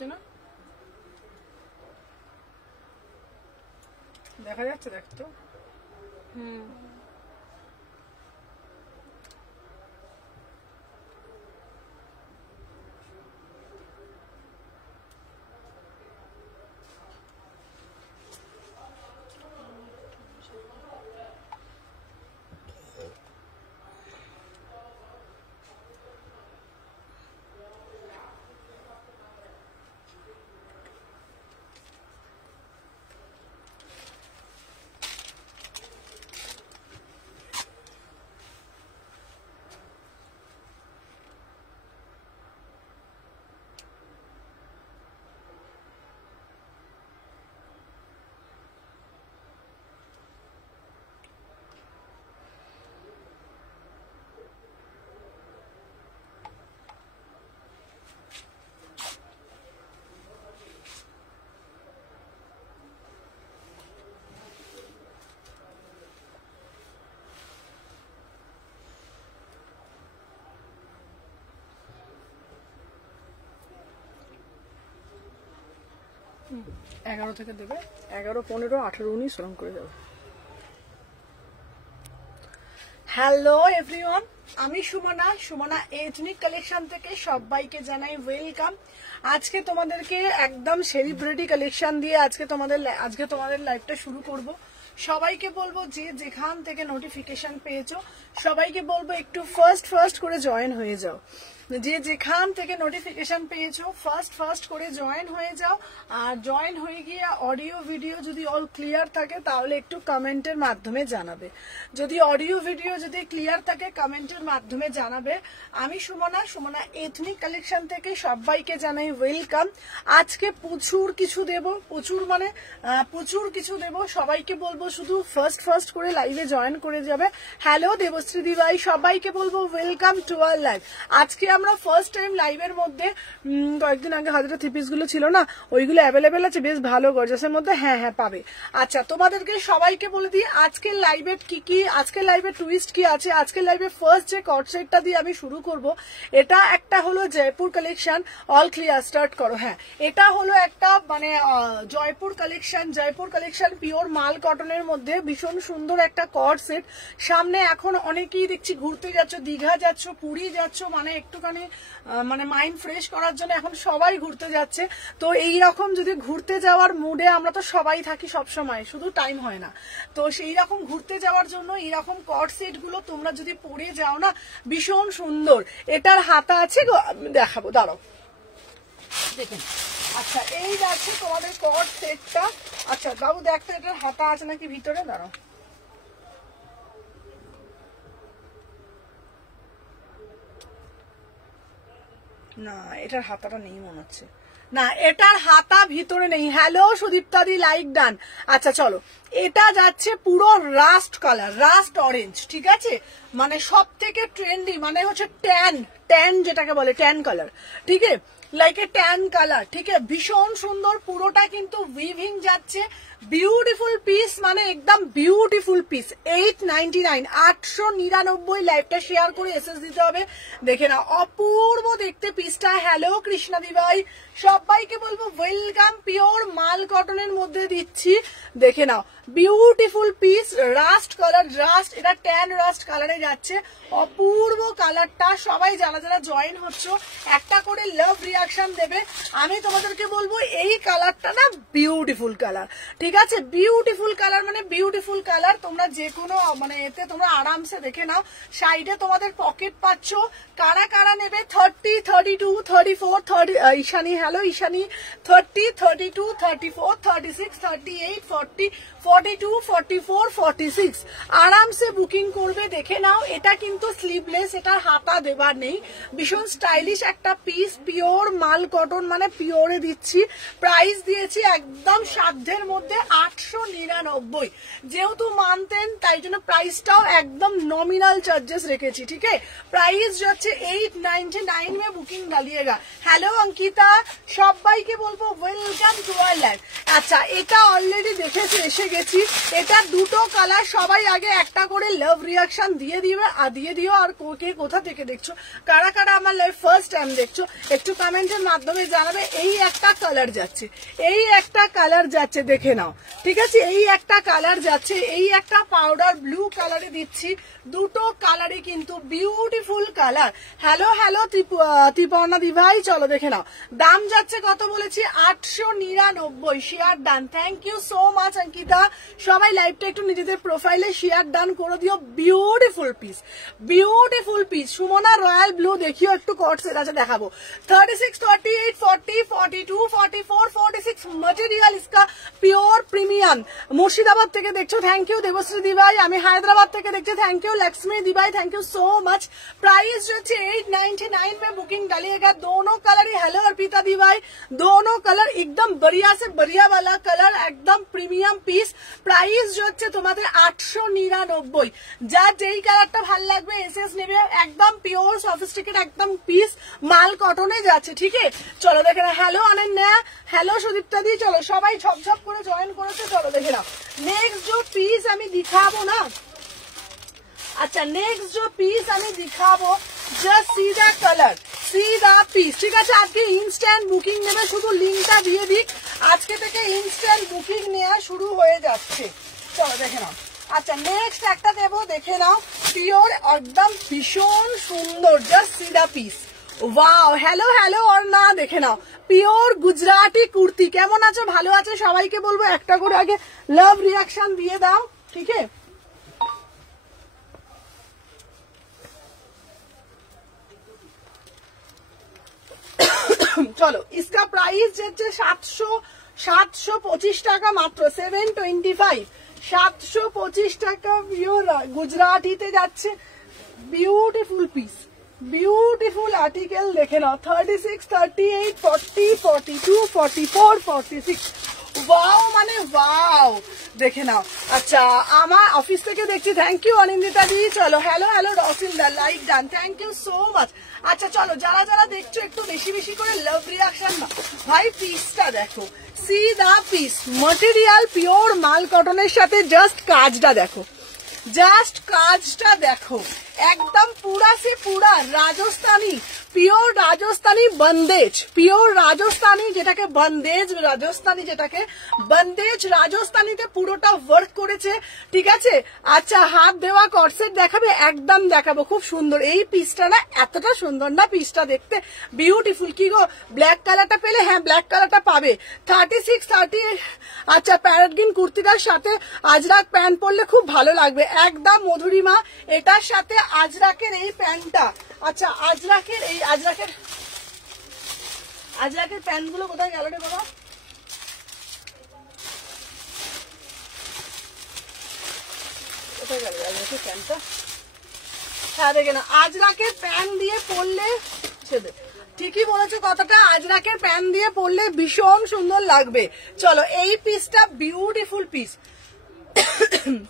যাচ্ছে না? দেখা যাচ্ছে, দেখতো। এগারো থেকে দেবে, 11, 15, 18, 19 রং করে যাবে। হ্যালো এভরিওয়ান, আমি সুমনা এথনিক কালেকশন থেকে সবাইকে জানাই ওয়েলকাম। আজকে তোমাদেরকে একদম সেলিব্রিটি কালেকশন দিয়ে আজকে তোমাদের লাইভটা শুরু করব। সবাইকে বলবো যে যেখান থেকে নোটিফিকেশন পেয়েছো সবাইকে বলবো একটু ফার্স্ট করে জয়েন হয়ে যাও। যে যেখান থেকে নোটিফিকেশন পেয়েছো ফার্স্ট করে জয়েন হয়ে যাও। আর জয়েন হয়ে গিয়ে অডিও ভিডিও যদি অল ক্লিয়ার থাকে তাহলে একটু কমেন্টের মাধ্যমে জানাবে। যদি অডিও ভিডিও যদি ক্লিয়ার থাকে কমেন্টের মাধ্যমে জানাবে। আমি সুমনা এথনিক কালেকশন থেকে সবাইকে জানাই ওয়েলকাম। আজকে প্রচুর কিছু দেব। সবাইকে বলবো শুধু ফার্স্ট করে লাইভে জয়েন করে যাবে। হ্যালো দেবশ্রী দিভাই, সবাইকে বলবো ওয়েলকাম টু আওয়ার লাইভ। আজকে আমরা ফার্স্ট টাইম লাইভের মধ্যে কয়েকদিন আগে হাজার থ্রি পিস গুলো ছিল না, ওইগুলো অ্যাভেলেবেল আছে, বেশ ভালো গর্জাসের মধ্যে। হ্যাঁ পাবে। আচ্ছা, তোমাদেরকে সবাইকে বলে দিই আজকের লাইভের কি আজকের লাইভের টুইস্ট কি আছে। আজকের লাইভে ফার্স্ট যে কট সেটটা দিয়ে আমি শুরু করব, এটা একটা হলো Jaipur collection. All clear, start করো। হ্যাঁ, এটা হলো একটা মানে জয়পুর কালেকশন পিওর মাল কটনের মধ্যে ভীষণ সুন্দর একটা কট সেট। সামনে এখন অনেকেই দেখছি ঘুরতে যাচ্ছ, দীঘা যাচ্ছ, পুরী যাচ্ছ, মানে একটুখানি মানে মাইন্ড ফ্রেশ করার জন্য এখন সবাই ঘুরতে যাচ্ছে। তো এই রকম যদি ঘুরতে যাওয়ার মুডে আমরা তো সবাই থাকি সব সময়, শুধু টাইম হয় না, তো সেই রকম ঘুরতে যাওয়ার জন্য এইরকম কট সেট গুলো তোমরা যদি পরে যাও না ভীষণ সুন্দর। এটার হাতা আছে, দেখাবো, দাঁড়াও দেখেন। আচ্ছা, এই যাচ্ছে তোমাদের কট সেটটা। আচ্ছা বাবু দেখ তো এটার হাতা আছে নাকি ভিতরে, দাঁড়াও। না, এটার হাতাটা নেই মনে হচ্ছে। না, এটার হাতা ভিতরে নেই। হ্যালো সুদীপ্তাদি, লাইক ডান। আচ্ছা চলো, এটা যাচ্ছে পুরো রাস্ট কালার, রাস্ট অরেঞ্জ, ঠিক আছে? মানে সব থেকে ট্রেন্ডি, মানে হচ্ছে ট্যান যেটাকে বলে, ট্যান কালার, ঠিক আছে? লাইক এ ট্যান কালার, ঠিক আছে? ভীষণ সুন্দর, পুরোটা কিন্তু উইভিং যাচ্ছে। বিউটিফুল পিস, মানে একদম বিউটিফুল পিস। 899, 899। লাইভটা শেয়ার করে এসএস দিতে হবে। দেখে নাও, অপূর্ব দেখতে পিসটা। হ্যালো কৃষ্ণা দিভাই, সবাইকে বলবো ওয়েলকাম। পিওর মাল কটনের মধ্যে দিচ্ছি, দেখে নাও, বিউটিফুল পিস। রাস্ট কালার, এটা ট্যান রাস্ট কালারে যাচ্ছে। অপূর্ব কালারটা। সবাই যারা জয়েন হচ্ছ একটা করে লাভ রিয়াকশন দেবে। আমি তোমাদেরকে বলবো এই কালারটা না বিউটিফুল কালার, ঠিক আছে? বিউটিফুল কালার মানে বিউটিফুল কালার। তোমরা যে কোনো মানে এতে তোমরা আরামসে দেখে নাও। সাইডে তোমাদের পকেট পাচ্ছ। কারা নেবে 30, 32, 34, 30 ঈশানী, হ্যালো ঈশানী, 30, 32, 34, 36, 38, 40, 42, 44, 46 আরামসে বুকিং করবে। দেখে নাও, এটা কিন্তু স্লিভলেস, এটার হাতা দেবার নেই। ভীষণ স্টাইলিশ একটা পিস, পিওর মাল কটন, মানে পিওরে দিচ্ছি। প্রাইস দিয়েছি একদম সাধ্যের মধ্যে 899। যেহেতু মানতেন তাই জন্য প্রাইসটাও একদম নমিনাল চার্জেস রেখেছি, ঠিক আছে? প্রাইস যাচ্ছে 899 में বুকিং ডালিয়েগা। হ্যালো অঙ্কিতা, সবাইকে বলবো ওয়েলকাম টু আওয়ার লাইভ। আচ্ছা, এটা অলরেডি দেখেছি, এসে গেছি। এটা দুটো কালার। সবাই আগে একটা করে লাভ রিয়াকশন দিয়ে দিও। আর কে কোথা থেকে দেখছো, কারা আমার লাইভ ফার্স্ট টাইম দেখছো একটু কমেন্ট কমেন্টের মাধ্যমে জানাবে। এই একটা কালার যাচ্ছে, এই একটা কালার যাচ্ছে, দেখে নাও, ঠিক আছে? এই একটা কালার যাচ্ছে, এই একটা পাউডার ব্লু কালারে দিচ্ছি, দুটো কালারই কিন্তু beautiful colour. Hello hello Triparna দিভাই, চলো দেখে নাও। দাম যাচ্ছে কত বলেছি? 899। Share done, thank you so much Ankita. সবাই লাইভটা একটু নিজেদের প্রোফাইলে শেয়ার ডান করে দিও। Beautiful piece, beautiful piece. Sumana royal blue দেখিও একটু কট সেট আছে, দেখাবো। 36, 38, 40, 42, 44, 46 মটেরিয়াল इसका পিওর প্রিমিয়াম। মুর্শিদাবাদ থেকে দেখছো, থ্যাংক ইউ দেবশ্রী দিভাই। আমি হায়দ্রাবাদ থেকে দেখছি, থ্যাংক यू लक्ष्मी दिवाई, thank you so much. Price जो 899 में बुकिंग डालिएगा। दोनों कलर ही, हेलो अर्पिता दिवाई, दोनों कलर एकदम बढ़िया से बढ़िया वाला कलर, एकदम प्रीमियम पिस। प्राइस जो तुम्हारे 899। যার যেই কালারটা ভালো লাগবে এসএস নেবে। একদম পিওর সফিস্টিকেট একদম পিস, মাল কটনে যাচ্ছে, ঠিক আছে? চলো দেখে না। হ্যালো অনন্যা, হ্যালো সুদীপ্তা দি, চলো সবাই ঝপঝপ করে জয়েন করেছে, চলো দেখে নাও। নেক্সট जो পিস আমি দিখাবো না, আচ্ছা নেক্সট जो পিস আমি দিখাবো, জাস্ট সিধা কালার, সিধা পিস, ঠিক আছে? আজকে ইনস্ট্যান্ট বুকিং নেবে, শুধু লিঙ্কটা দিয়ে দিক। আজকে থেকে ইনস্ট্যান্ট বুকিং নেওয়া শুরু হয়ে যাচ্ছে, চলো দেখে নাও। আচ্ছা নেক্সট একটা দেবো, দেখে নাও। পিওর একদম ভীষণ সুন্দর, জাস্ট সিধা পিস। ওয়াও, হ্যালো হ্যালো और না, দেখে নাও। পিওর গুজরাটি কুর্তি, কেমন আছো? ভালো আছে? সবাইকে বলবো একটা করে আগে লাভ রিয়াকশন দিয়ে দাও, ঠিক আছে? চলো, इसका प्राइस যাচ্ছে 725 টাকা মাত্র, 725, 725 টাকা। পিওর গুজরাটিতে যাচ্ছে, বিউটিফুল পিস, বিউটিফুল আর্টিকেল, দেখে নাও। 36, 38, 40, 42, 44, 46। ওয়াও মানে ওয়াও, দেখে নাও। আচ্ছা আমার অফিস থেকে দেখছি, থ্যাংক ইউ অনিন্দিতা দি। চলো হ্যালো হ্যালো রসিন্দা, like done, thank you so much. আচ্ছা চলো, যারা যারা দেখছো একটু বেশি বেশি করে লাভ রিয়াকশন না। ভাই পিসটা দেখো, সিধা পিস, মটেরিয়াল পিওর মাল কটনের সাথে জাস্ট কাজটা দেখো, জাস্ট কাজটা দেখো, একদম পুরা সে পুরা Rajasthani, pure Rajasthani bandage, pure Rajasthani যেটাকে বন্দেজ রাজস্থানী, যেটাকে বন্দেজ রাজস্থানীতে পুরোটা ওয়ার্ক করেছে, ঠিক আছে? আচ্ছা হাত দেওয়া কর্সেট দেখাবে, একদম দেখাবো, খুব সুন্দর। এই পিসটা না এতটা সুন্দর না, পিসটা দেখতে বিউটিফুল। কি গো, ব্ল্যাক কালারটা পেলে? হ্যাঁ ব্ল্যাক কালারটা পাবে। 36, 38। আচ্ছা প্যারেট গ্রিন কুর্তিটার সাথে আজরাক প্যান্ট পরলে খুব ভালো লাগবে, একদম মধুরিমা। এটার সাথে আজরাকের এই প্যান্টটা, আচ্ছা আজরাকের এই আজরাকের প্যান্ট গুলো কোথায় গেল রে বাবা? কোথায় গেল আজরাকের প্যান্টটা? হ্যাঁ দেখে না, আজরাকের প্যান্ট দিয়ে পরলে, ঠিকই বলেছো কথাটা, আজরাকের প্যান্ট দিয়ে পরলে ভীষণ সুন্দর লাগবে। চলো এই পিসটা বিউটিফুল পিস।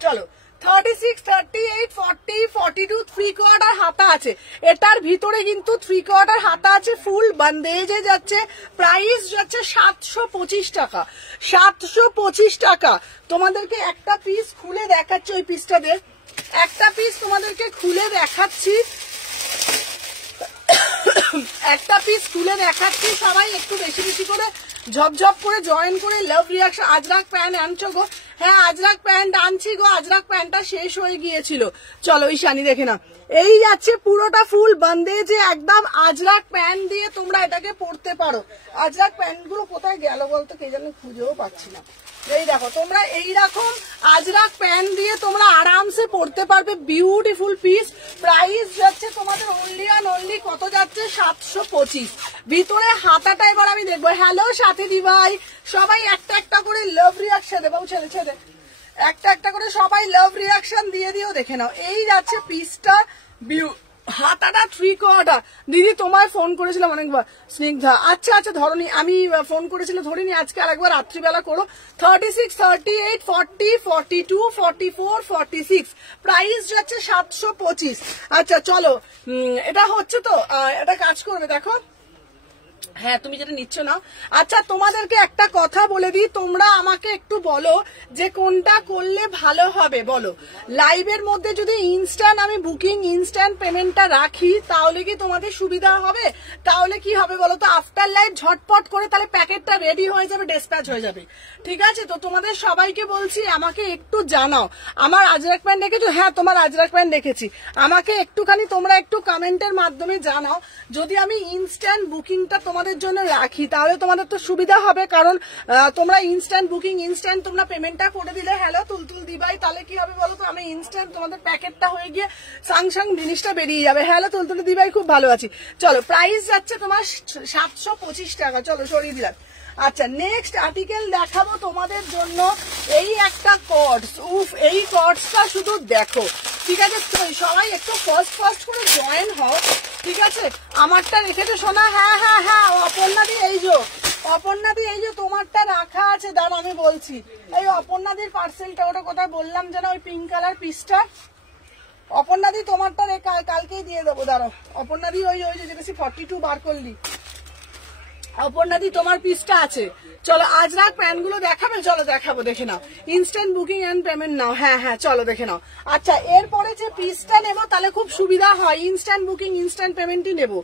চলো 36, 38, 40, 42 3/4 হাতা আছে, এটার ভিতরে কিন্তু 3/4 হাতা আছে, ফুল বন্দেজে যাচ্ছে। প্রাইস যাচ্ছে 725 টাকা, 725 টাকা। তোমাদেরকে একটা পিস খুলে দেখাচ্ছি, ওই পিসটা দে, একটা পিস তোমাদেরকে খুলে দেখাচ্ছি, একটা পিস খুলে দেখাচ্ছি। সবাই একটু বেশি বেশি করে ঝপঝপ করে জয়েন করে লাভ রিয়াকশন। আজরাক প্যান্ট আনছো গো? হ্যাঁ আজরাক প্যান্ট আনছি গো, আজরাক প্যান্টটা শেষ হয়ে গিয়েছিল। চলো ঈশানি দেখে না, এই যাচ্ছে পুরোটা ফুল বন্দেজে একদম আজরাক প্যান্ট দিয়ে তোমরা এটাকে পরতে পারো। আজরাক প্যান্ট গুলো কোথায় গেল বলতো, কে জানি খুঁজেও পাচ্ছি না। এই দেখো তোমরা এইরকম আজরাক প্যান্ট দিয়ে তোমরা আরামসে পরতে পারবে, বিউটিফুল পিস। প্রাইস যাচ্ছে তোমাদের অনলি অ্যান্ড অনলি কত যাচ্ছে? 725। ভিতরে হাতাটা এবার আমি দেখবো। হ্যালো সাথী দিভাই, সবাই একটা একটা করে লাভ রিয়াকশন দেবো, ছেড়ে ছেড়ে একটা একটা করে সবাই লাভ রিয়াকশন দিয়ে দিও। দেখে নাও এই যাচ্ছে পিসটা, হাতাটা 3/4। দিদি তোমায় ফোন করেছিলাম অনেকবার, স্নিগ্ধা। আচ্ছা আচ্ছা ধরনি, আমি ফোন করেছিলাম ধরিনি, আজকে আরেকবার রাত্রিবেলা করো। 36, 38, 40, 42, 44, 46। প্রাইস যাচ্ছে 725। আচ্ছা চলো, এটা হচ্ছে তো, এটা কাজ করবে দেখো, হ্যাঁ তুমি যেটা নিচ্ছ না। আচ্ছা তোমাদেরকে একটা কথা বলে দিই, তোমরা আমাকে একটু বলো যে কোনটা করলে ভালো হবে বলো। লাইভের মধ্যে যদি ইনস্ট্যান্ট আমি বুকিং ইনস্ট্যান্ট পেমেন্টটা রাখি তাহলে কি তোমাদের সুবিধা হবে? তাহলে কি হবে বলো তো, আফটার লাইভ ঝটপট করে তাহলে প্যাকেটটা রেডি হয়ে যাবে, ডিসপ্যাচ হয়ে যাবে। ঠিক আছে, তো তোমাদের সবাইকে বলছি আমাকে একটু জানাও। আমার আজরাক প্যান্ট দেখেছো? হ্যাঁ তোমার আজরাক প্যান্ট দেখেছি। আমাকে একটুখানি তোমরা একটু কমেন্টের মাধ্যমে জানাও, যদি আমি ইনস্ট্যান্ট বুকিংটা তোমাদের জন্য রাখি তাহলে তোমাদের তো সুবিধা হবে, কারণ তোমরা ইনস্ট্যান্ট বুকিং ইনস্ট্যান্ট তোমরা পেমেন্টটা করে দিলে হ্যালো তুলতুল দিবাই, তাহলে কি হবে বলো তো, আমি ইনস্ট্যান্ট তোমাদের প্যাকেটটা হয়ে গিয়ে সাং জিনিসটা বেরিয়ে যাবে। হ্যালো তুলতুল দিবাই, খুব ভালো আছি। চলো প্রাইস যাচ্ছে তোমার 725 টাকা। চলো সরিয়ে দিলাম। আচ্ছা নেক্সট আর্টিকেল দেখাবো তোমাদের জন্য, এই একটা কর্ডস। উফ, এই কর্ডসটা শুধু দেখো। ঠিক আছে, সবাই একটু ফার্স্ট করে জয়েন হও। ঠিক আছে, আমারটা রেখেছো সোনা? হ্যাঁ হ্যাঁ হ্যাঁ অপর্ণাদি, এই যে তোমারটা রাখা আছে, দাঁড়া আমি বলছি। এই অপর্ণাদির পার্সেলটা, ওটা কোথায় বললাম যেন, ওই পিঙ্ক কালার পিসটা। অপর্ণাদি তোমারটা কালকেই দিয়ে দেবো, দাঁড়াও। অপর্ণাদি ওই যে যেটা 42 বার করলি, অপর্ণাদি তোমার পিসটা আছে। চলো আজরাক প্যান্ট গুলো দেখাবে? চলো দেখাবো, দেখে নাও। ইনস্ট্যান্ট বুকিং এন্ড পেমেন্ট নাও। হ্যাঁ হ্যাঁ চলো দেখে নাও। আচ্ছা এরপরে যে পিসটা নেবো তাহলে খুব সুবিধা হয়, ইনস্ট্যান্ট বুকিং ইনস্ট্যান্ট পেমেন্টই নেবো।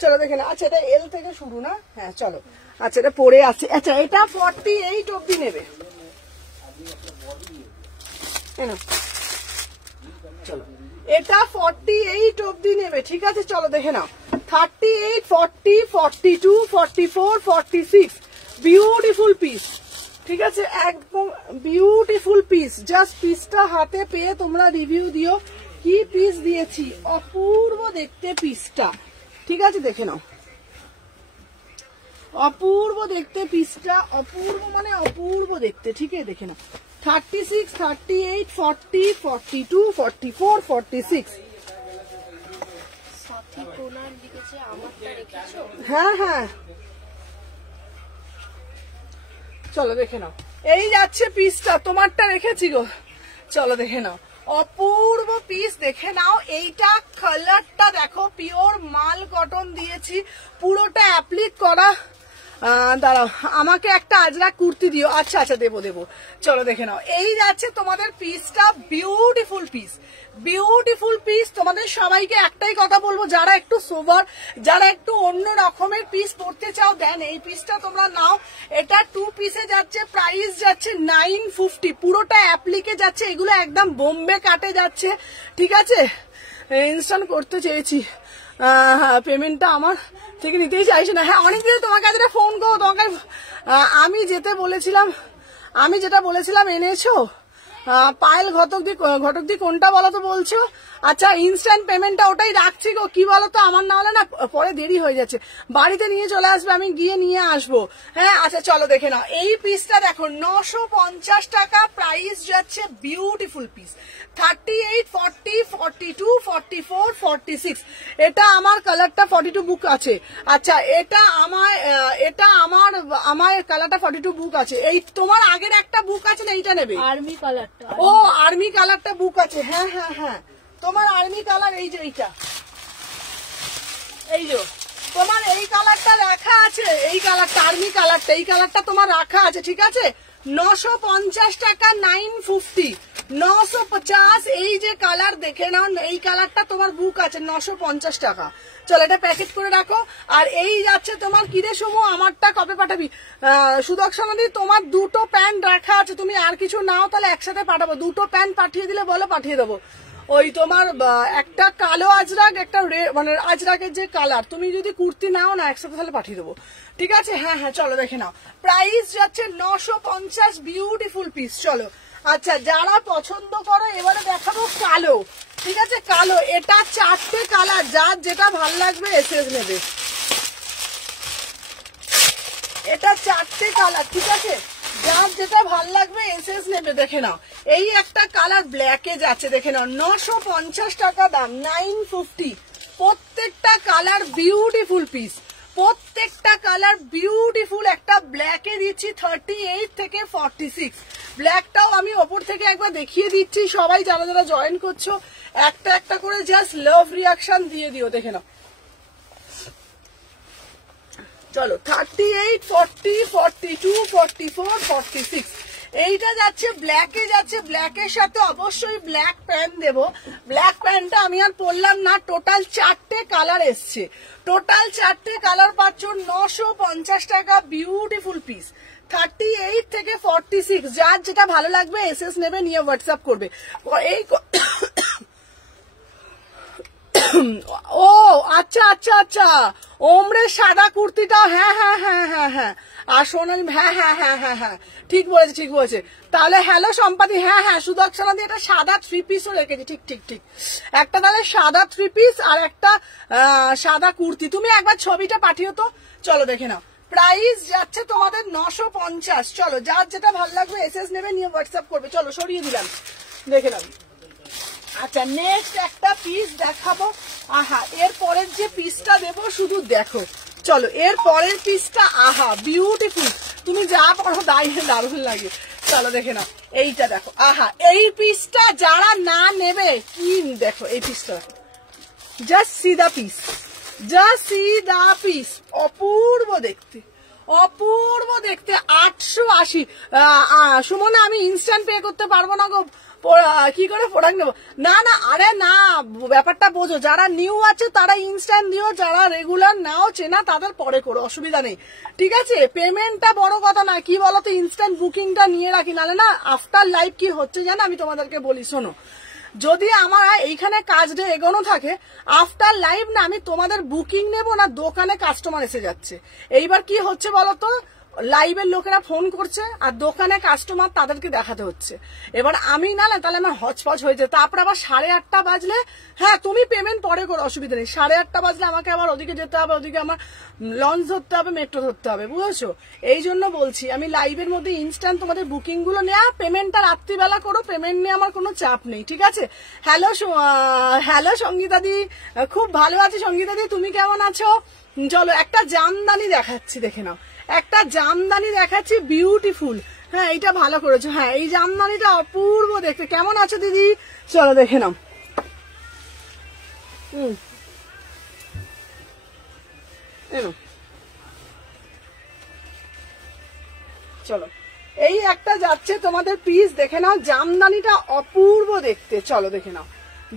চলো দেখে নাও। আচ্ছা এটা এল থেকে শুরু না? হ্যাঁ চলো। আচ্ছা এটা পরে আছে। আচ্ছা এটা 48 অব্দি নেবে। চলো এটা 48 অব্দি নেবে। ঠিক আছে চলো দেখে নাও। 38, 40, 42, 44, 46 বিউটিফুল পিস। ঠিক আছে, একদম বিউটিফুল পিস। জাস্ট পিসটা হাতে পেয়ে তোমরা রিভিউ দিও কি পিস দিয়েছি। অপূর্ব দেখতে পিসটা। ঠিক আছে দেখে নাও, অপূর্ব দেখতে পিসটা। অপূর্ব মানে অপূর্ব দেখতে। ঠিক আছে দেখে নাও। 36, 38, 40, 42, 44, 46। হ্যাঁ হ্যাঁ চলো দেখে নাও। এই যাচ্ছে পিসটা, তোমারটা রেখেছি গো। চলো দেখে নাও, অপূর্ব পিস। দেখে নাও এইটা কালারটা দেখো, পিওর মাল কটন দিয়েছি, পুরোটা অ্যাপ্লিক করা। দাঁড়াও আমাকে একটা আজরাক কুর্তি দিও। আচ্ছা আচ্ছা দেবো। চলো দেখে নাও, এই যাচ্ছে তোমাদের পিসটা। Beautiful piece, beautiful piece. তোমাদের সবাইকে একটাই কথা বলবো, যারা একটু সোবার, যারা একটু অন্য রকমের পিস পরতে চাও, দেন এই পিসটা তোমরা নাও। এটা 2 পিসে যাচ্ছে, প্রাইস যাচ্ছে 950। পুরোটা অ্যাপ্লিকে যাচ্ছে, এগুলো একদম বোম্বে কাটে যাচ্ছে। ঠিক আছে, ইনস্ট্যান্ট করতে চেয়েছি, পেমেন্টটা আমার থেকে নিতেই চাইছে না। হ্যাঁ অনেকদিন তোমাকে আজ ফোন করো, তোমাকে আমি যেটা বলেছিলাম এনেছো। পায়েল ঘটকদি কোনটা বলো তো বলছো? আচ্ছা ইনস্ট্যান্ট পেমেন্টটা ওটাই রাখছি গো। কি বলতো, আমার না হলে না পরে দেরি হয়ে যাচ্ছে, বাড়িতে নিয়ে চলে আসবে, আমি গিয়ে নিয়ে আসবো। হ্যাঁ আচ্ছা চলো দেখে নাও। এই পিসটা দেখো 950 টাকা প্রাইস যাচ্ছে। Beautiful piece. 38, 40, 42, 44, 46। এটা আমার কালারটা 42 বুক আছে। আচ্ছা এটা আমার কালারটা 42 বুক আছে। এই তোমার আগের একটা বুক আছে না, এইটা নেবে? আর্মি কালারটা। ও আর্মি কালারটা বুক আছে। হ্যাঁ হ্যাঁ হ্যাঁ তোমার আর্মি কালার, এই যে এইটা, এই যে তোমার এই কালারটা রাখা আছে। এই কালারটা আর্মি কালারটা, এই কালারটা তোমার রাখা আছে। ঠিক আছে 950 টাকা 950, 950। এই যে কালার দেখে নাও, এই কালারটা তোমার বুক আছে 950 টাকা। চলো এটা প্যাকেট করে রাখো। আর এই যাচ্ছে তোমার কিরে সমু, আমারটা কবে পাঠাবি? সুদর্শনাদি তোমার 2টো প্যান্ট রাখা আছে, তুমি আর কিছু নাও তাহলে একসাথে পাঠাবো। 2টো প্যান্ট পাঠিয়ে দিলে বলো, পাঠিয়ে দেবো। ওই তোমার একটা কালো আজরাক, একটা মানে আজরাকের যে কালার, তুমি যদি কুর্তি নাও না একসাথে তাহলে পাঠিয়ে দেবো। ঠিক আছে হ্যাঁ হ্যাঁ চলো দেখে নাও। প্রাইস যাচ্ছে 950। Beautiful piece. চলো আচ্ছা যারা পছন্দ করো এবারে দেখাবো কালো। ঠিক আছে কালো, এটা 4টে কালার, যার যেটা ভাল লাগবে এসএস নেবে। এটা 4টে কালার। ঠিক আছে যার যেটা ভাল লাগবে এসএস নেবে। দেখে নাও এই একটা কালার ব্ল্যাকে যাচ্ছে, দেখে নাও 950 টাকা দাম, 950। প্রত্যেকটা কালার বিউটিফুল পিস, প্রত্যেকটা কালার বিউটিফুল। একটা ব্ল্যাকে দিচ্ছি 38 থেকে 46। ব্ল্যাকটাও আমি ওপর থেকে একবার দেখিয়ে দিচ্ছি। সবাই যারা যারা জয়েন করছো একটা একটা করে জাস্ট লাভ রিয়াকশন দিয়ে দিও। দেখে নাও চলো 38, 40, 42, 44, 46 এইটা যাচ্ছে ব্ল্যাকে যাচ্ছে। ব্ল্যাকের সাথে অবশ্যই ব্ল্যাক প্যান্ট দেবো। ব্ল্যাক প্যান্টটা আমি আর পরলাম না, টোটাল 4টে কালার এসছে। টোটাল 4টে কালার পাচ্ছ 950 টাকা। Beautiful piece. 38 থেকে 46 যার যেটা ভালো লাগবে এসএস নেবে, নিয়ে হোয়াটসঅ্যাপ করবে। এই ও আচ্ছা আচ্ছা আচ্ছা, ওমরে সাদা কুর্তিটা, হ্যাঁ হ্যাঁ হ্যাঁ হ্যাঁ হ্যাঁ, আর সোনালি, হ্যাঁ হ্যাঁ হ্যাঁ হ্যাঁ হ্যাঁ, ঠিক বলেছে ঠিক বলেছে। তাহলে হ্যালো সম্পাদি, হ্যাঁ হ্যাঁ, সুদর্শনা দিয়ে একটা সাদা 3 পিসও রেখেছি। ঠিক ঠিক ঠিক, একটা তাহলে সাদা 3 পিস আর একটা সাদা কুর্তি। তুমি একবার ছবিটা পাঠিও তো, চলো দেখে নাও। প্রাইস যাচ্ছে তোমাদের 950। চলো যার যেটা ভালো লাগবে এসএস নেবে, নিয়ে হোয়াটসঅ্যাপ করবে। চলো সরিয়ে দিলাম, দেখে নাও। আচ্ছা নেক্সট একটা পিস দেখাবো। আহা, এর পরের যে পিসটা দেবো শুধু দেখো। চলো এর পরের পিসটা, আহা বিউটিফুল, তুমি যা পড়ো দারুণ লাগে। চলো দেখে নাও, এইটা দেখো, আহা এই পিসটা যারা না নেবে কি দেখো, এই পিসটা দেখো, জাস্ট সি দা পিস, জাস্ট সি দা পিস, অপূর্ব দেখতে, অপূর্ব দেখতে। 880। সুমনা আমি ইনস্ট্যান্ট পে করতে পারবো না গো, কি করে প্রোডাক্ট নেবো? না না, আরে না, ব্যাপারটা বোঝো। যারা নিউ আছে তারা ইনস্ট্যান্ট দিও, যারা রেগুলার নাও চেনা তাদের পরে করো, অসুবিধা নেই, ঠিক আছে? পেমেন্টটা বড় কথা না, কি বলতো, ইনস্ট্যান্ট বুকিংটা নিয়ে রাখি, নালে না আফটার লাইভ কি হচ্ছে জানো, আমি তোমাদেরকে বলি শোনো। যদি আমার এইখানে কাজটা এগোনো থাকে, আফটার লাইভ না আমি তোমাদের বুকিং নেব না, দোকানে কাস্টমার এসে যাচ্ছে। এইবার কি হচ্ছে বলতো, লাইভের লোকেরা ফোন করছে আর দোকানে কাস্টমার তাদেরকে দেখাতে হচ্ছে। এবার আমি না তাহলে আমার হচপচ হয়ে যায়। তারপর আবার 8:30 বাজলে, হ্যাঁ তুমি পেমেন্ট পরে করো, অসুবিধা নেই। 8:30 বাজলে আমাকে আবার ওদিকে যেতে হবে, ওদিকে আমার লঞ্চ ধরতে হবে, মেট্রো ধরতে হবে, বুঝেছো? এই জন্য বলছি আমি লাইভের মধ্যে ইনস্ট্যান্ট তোমাদের বুকিং গুলো নেওয়া, পেমেন্টটা রাত্রিবেলা করো, পেমেন্ট নিয়ে আমার কোনো চাপ নেই, ঠিক আছে? হ্যালো হ্যালো সঙ্গীতাদি, খুব ভালো আছি সঙ্গীতাদি, তুমি কেমন আছো? চলো একটা জামদানি দেখাচ্ছি, দেখে নাও, একটা জামদানি দেখাচ্ছি, বিউটিফুল। হ্যাঁ এইটা ভালো করেছো, হ্যাঁ এই জামদানিটা অপূর্ব দেখতে। কেমন আছো দিদি? চলো দেখে নাও। চলো এই একটা যাচ্ছে তোমাদের পিস, দেখে নাও, জামদানিটা অপূর্ব দেখতে। চলো দেখে নাও,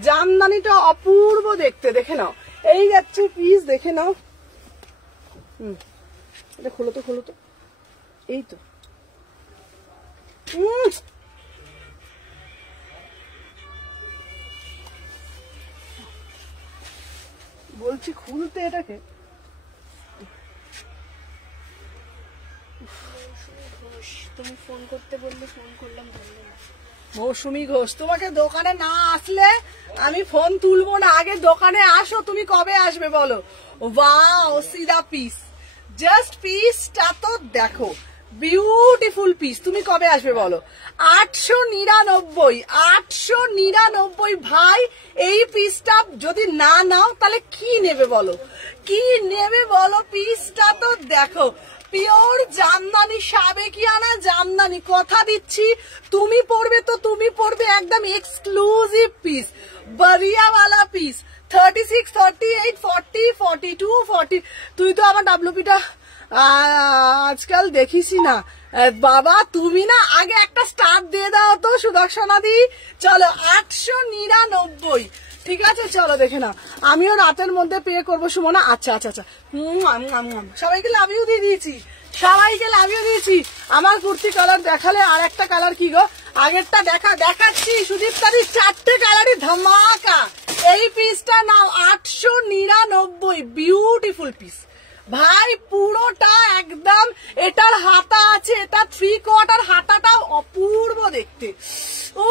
জামদানিটা অপূর্ব দেখতে, দেখে নাও। এই যাচ্ছে পিস, দেখে নাও। এটা খোলো তো, খোলো তো, এই তো। বলছি খুলতে এটাকে। তুমি ফোন করতে বললে ফোন করলাম, মৌসুমী ঘোষ, তোমাকে দোকানে না আসলে আমি ফোন তুলবো না, আগে দোকানে আসো। তুমি কবে আসবে বলো? ওয়াও, সিদা পিস, জাস্ট পিসটা তো দেখো, বিউটিফুল পিস। তুমি কবে আসবে বলো? 899, 899 ভাই। এই পিসটা যদি না নাও তাহলে কি নেবে বলো, কি নেবে বলো? পিসটা তো দেখো, পিওর জামদানি, সাবেকিয়ানা জামদানি, কথা দিচ্ছি। তুমি পরবে তো তুমি পরবে একদম এক্সক্লুসিভ পিস, বারিয়াওয়ালা পিস। 36, 38, 40, 42, 40। তুই তো আমার ডাব্লুপিটা আজকাল দেখিসই না বাবা। তুমি না আগে একটা স্টার দিয়ে দাও তো সুদর্শনা দি। চলো 899, ঠিক আছে? চলো দেখে না, আমিও রাতের মধ্যে পে করবো সুমনা। আচ্ছা আচ্ছা আচ্ছা, সবাইকে লাভ ইউ দিয়ে দিয়েছি, সবাইকে লাভ ইউ দিয়েছি। আমার কুর্তি কালার দেখালে, আর একটা কালার কি গো, আগেরটা দেখাচ্ছি সুদীপ্তাদি, 4টে কালারই ধামাকা। এই পিসটা নাও 899, বিউটিফুল পিস ভাই, পুরোটা একদম। এটার হাতা আছে, এটা 3/4 হাতাটা অপূর্ব দেখতে।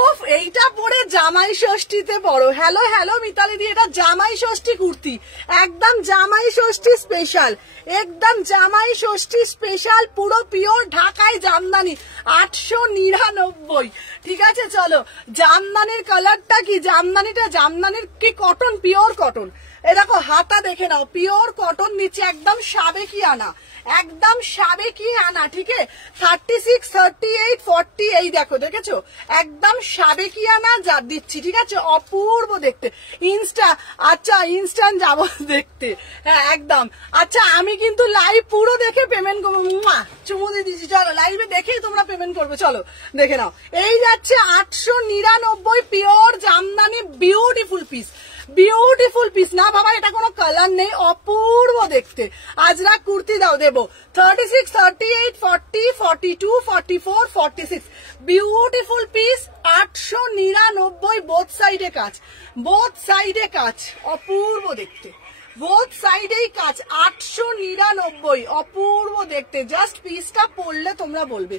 উফ, এইটা পরে জামাই ষষ্ঠীতে পরো। হ্যালো হ্যালো মিতালি দি, এটা জামাই ষষ্ঠী কুর্তি, একদম জামাই ষষ্ঠী স্পেশাল, একদম জামাই ষষ্ঠী স্পেশাল, পুরো পিওর ঢাকায় জামদানি। 899, ঠিক আছে? চলো জামদানির কালারটা কি, জামদানিটা জামদানির কি কটন, পিওর কটন। এ দেখো হাতা দেখে নাও, পিওর কটন দিচ্ছে, একদম সাবেকি আনা, একদম সাবেকি আনা, ঠিক আছে। 36, 38, 40, এই দেখো, দেখেছো, একদম সাবেকি আনা যা দিচ্ছি, ঠিক আছে। অপূর্ব দেখতে, আচ্ছা ইনস্ট্যান্ট যাবো দেখতে, হ্যাঁ একদম। আচ্ছা আমি কিন্তু লাইভ পুরো দেখে পেমেন্ট করবো, চুমু দিয়ে দিচ্ছি, চলো লাইভে দেখেই তোমরা পেমেন্ট করবে, চলো দেখে নাও। এই যাচ্ছে 899 pure Jamdani, beautiful piece, beautiful piece না বাবা, এটা কোনো কালার নেই, অপূর্ব দেখতে। আজরা কুর্তি দাও, দেবো 36, 38, 40, 42, 44, 46, বিউটিফুল পিস, 899, বোথ সাইডে কাজ, বোথ সাইডে কাজ, অপূর্ব দেখতে, বোথ সাইডেই কাজ, 899, অপূর্ব দেখতে। জাস্ট পিসটা পরলে তোমরা বলবে।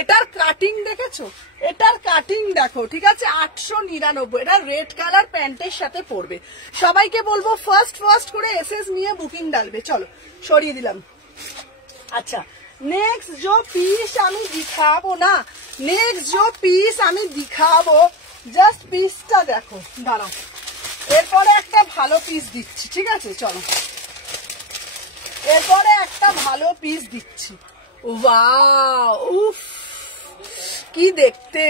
এটার কাটিং দেখেছো, এটার কাটিং দেখো, ঠিক আছে। 899, এটা রেড কালার প্যান্টের সাথে পরবে। সবাইকে বলবো ফার্স্ট করে এসএস নিয়ে বুকিং ডালবে। চলো সরিয়ে দিলাম। अच्छा नेक्स्ट जो पीस আমি দিখাবো না, নেক্সট जो পিস আমি দিখাবো, জাস্ট পিসটা দেখো, দাঁড়াও, এরপরে একটা ভালো পিস দিচ্ছি, ঠিক আছে। চলো এরপরে একটা ভালো পিস দিচ্ছি। ওয়াও, উফ কি দেখতে,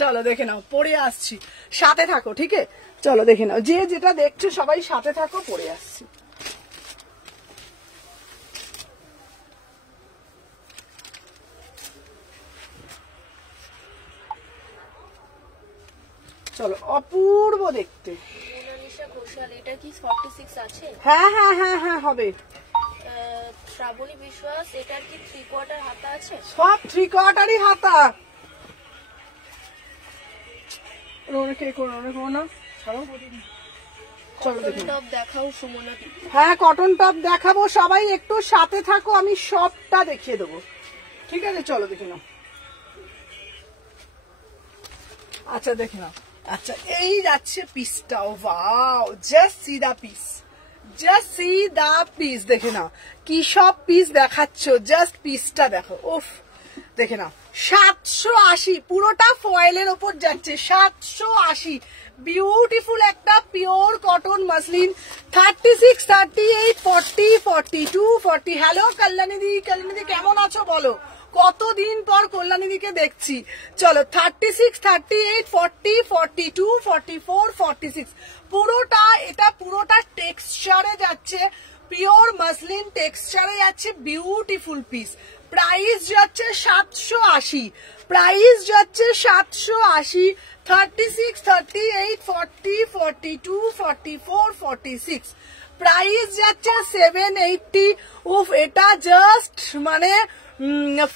চলো দেখে নাও, পরে আসছি, সাথে থাকো, ঠিক আছে। চলো দেখে নাও, যে যেটা দেখছো সবাই সাথে থাকো, পরে আসছি। চলো অপূর্ব দেখতে। মোনালিসা ঘোষাল, এটা কি 46 আছে? হ্যাঁ হ্যাঁ হ্যাঁ হ্যাঁ হবে। শ্রাবণী বিশ্বাস, এটার কি 3/4 হাতা আছে? সব 3/4ই হাতা। দেখাও সুমনা। হ্যাঁ কটন টপ দেখাবো, সবাই একটু সাথে থাকো, আমি সবটা দেখিয়ে দেবো, ঠিক আছে। চলো দেখে নাও। আচ্ছা দেখে নাও। আচ্ছা এই যাচ্ছে পিসটা, ওয়াও, জাস্ট সি দা পিস, জাস্ট সি দা পিস, দেখে নাও কি সব পিস দেখাচ্ছ, জাস্ট পিসটা দেখো, উফ দেখে নাও। 780, পুরোটা ফয়েলের ওপর যাচ্ছে, 780, বিউটিফুল একটা পিওর কটন মাসলিন। 36, 38, 40, 42, 40। হ্যালো কল্যাণীদি, কল্যাণীদি কেমন আছো বলো, কতদিন পর কল্যাণীদিকে দেখছি। চলো 36, 38, 40, 42, 44, 46, পুরোটা, এটা পুরোটা টেক্সচারে যাচ্ছে, পিওর মাসলিন টেক্সচারে যাচ্ছে, বিউটিফুল পিস। প্রাইস যাচ্ছে 780, প্রাইস যাচ্ছে 780। 36, 38, 40, 42, 44, 46, প্রাইস যাচ্ছে 780। উফ এটা জাস্ট মানে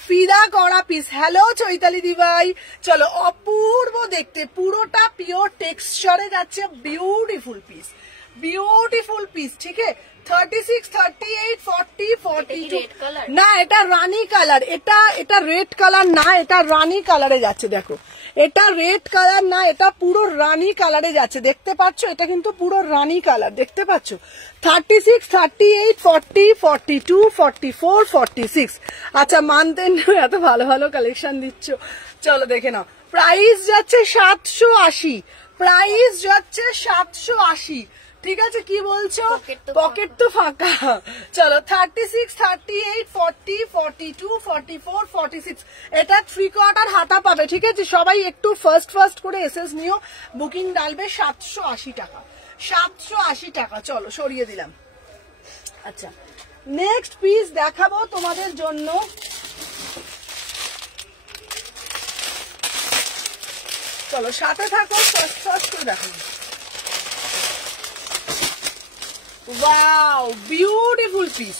ফিদা করা পিস। হ্যালো চৈতালি দিভাই, চলো অপূর্ব দেখতে, পুরোটা পিওর টেক্সচারে যাচ্ছে, বিউটিফুল পিস, বিউটিফুল পিস, ঠিক আছে। 36, 38, 40, 42, না এটা রানী কালার, এটা রেড কালার না, এটা রানী কালারে যাচ্ছে, দেখো এটা রেড কালার না, এটা পুরো রানী কালারে যাচ্ছে, দেখতে পাচ্ছ, এটা কিন্তু পুরো রানী কালার, দেখতে পাচ্ছ। 36, 38, 40, 42, 44, 46। আচ্ছা মানতেন এত ভালো ভালো কালেকশন দিচ্ছ, চলো দেখে নাও। প্রাইস যাচ্ছে 780, প্রাইস যাচ্ছে 780, ঠিক আছে। কি বলছো, পকেট তো ফাঁকা। চলো 36, 38, 40, 42, 44, 46, এটা 3/4 হাতা পাবে, ঠিক আছে। সবাই একটু ফার্স্ট করে এসএস নিও, বুকিং ডালবে। 780 টাকা, 780 টাকা। চলো সরিয়ে দিলাম। আচ্ছা নেক্সট পিস দেখাবো তোমাদের জন্য, চলো সাথে থাকো, ফার্স্ট করে দেখাবো। Wow beautiful piece,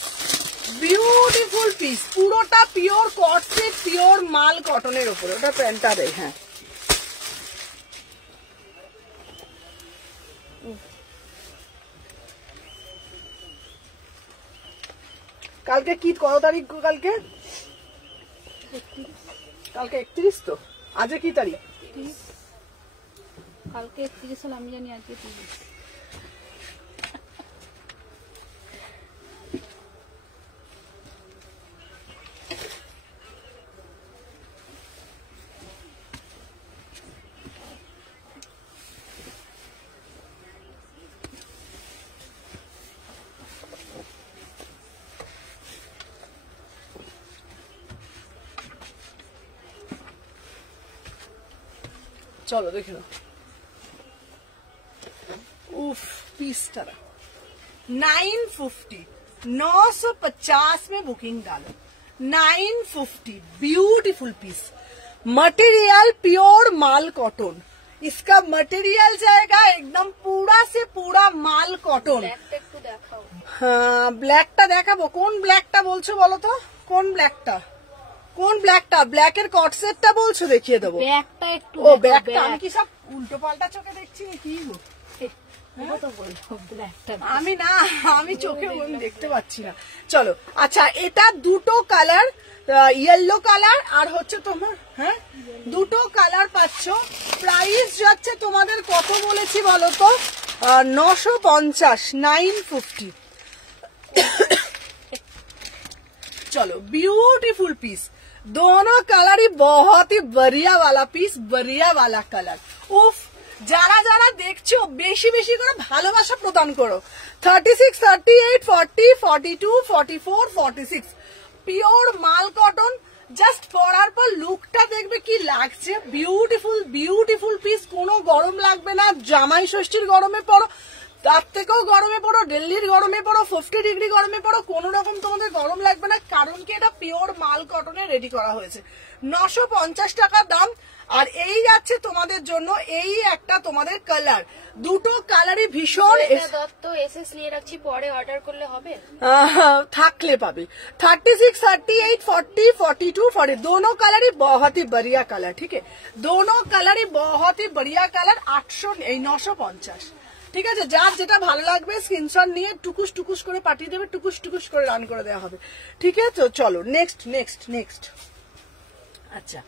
beautiful piece, পুরোটা পিওর কটসেট, পিওর মাল কটনের উপরে, ওটা প্যান্টটা দেয়। হ্যাঁ কালকে কি কত তারিখ, কালকে 31 তো, আজকে কি তারিখ, কালকে 31 হলো, আমি জানি আজকে 30। चलो देख लो। उफ पीस तरह 950, 950 में बुकिंग डालो। 950 ब्यूटीफुल पीस, मटेरियल प्योर माल कॉटन। इसका मटेरियल जाएगा एकदम पूरा से पूरा माल कॉटन। हाँ ব্ল্যাকটা দেখাবো। কোন ব্ল্যাকটা বলছো বলো তো? কোন ব্ল্যাকটা? কোন ব্ল্যাকটা? ব্ল্যাকের কট সেটটা বলছো? দেখিয়ে দেবো। ব্ল্যাকটা একটু ও ব্ল্যাকটা আমি কি সব উল্টো পাল্টা চোখে দেখছি কি গো? আমি না, আমি চোখে দেখতে পাচ্ছি না। চলো আচ্ছা, এটা দুটো কালার, ইয়েলো কালার আর হচ্ছে তোমার, হ্যাঁ দুটো কালার পাচ্ছ। প্রাইস যাচ্ছে তোমাদের কত বলেছি বলো তো? 950, 950। चलो ब्यूटीफुल पीस, दोनों कलर ही बहुत ही बढ़िया वाला पीस, बढ़िया वाला कलर। उफ যারা যারা দেখছো বেশি বেশি করে ভালোবাসা প্রদান করো। 36, 38, 40, 42, 44, 46 পিওর মাল কটন। জাস্ট পরার পর লুকটা দেখবে কি লাগছে। বিউটিফুল বিউটিফুল পিস, কোনো গরম লাগবে না। জামাই ষষ্ঠীর গরমে পরো, তার থেকেও গরমে পড়ো, দিল্লির গরমে পড়ো, 50 ডিগ্রি গরমে পড়ো, কোন রকম তোমাদের গরম লাগবে না, কারণ কি এটা পিওর মাল কটনে রেডি করা হয়েছে। 950 টাকা দাম। আর এই যাচ্ছে তোমাদের জন্য এই একটা তোমাদের কালার, দুটো কালারই ভীষণ দত্ত এসএস নিয়ে রাখছি, পরে অর্ডার করলে হবে, থাকলে পাবে। 36, 38, 40, 42, 40 दोनों कलर ही बहुत ही बढ़िया कलर। ठीक है, दोनों कलर ही बहुत ही बढ़िया कलर। 800 এই 950। ঠিক আছে, যার যেটা ভালো লাগবে স্ক্রিনশট নিয়ে টুকুস টুকুস করে পাঠিয়ে দেবে, টুকুস টুকুস করে রান করে দেওয়া হবে। ঠিক আছে, তো চলো নেক্সট নেক্সট নেক্সট। আচ্ছা,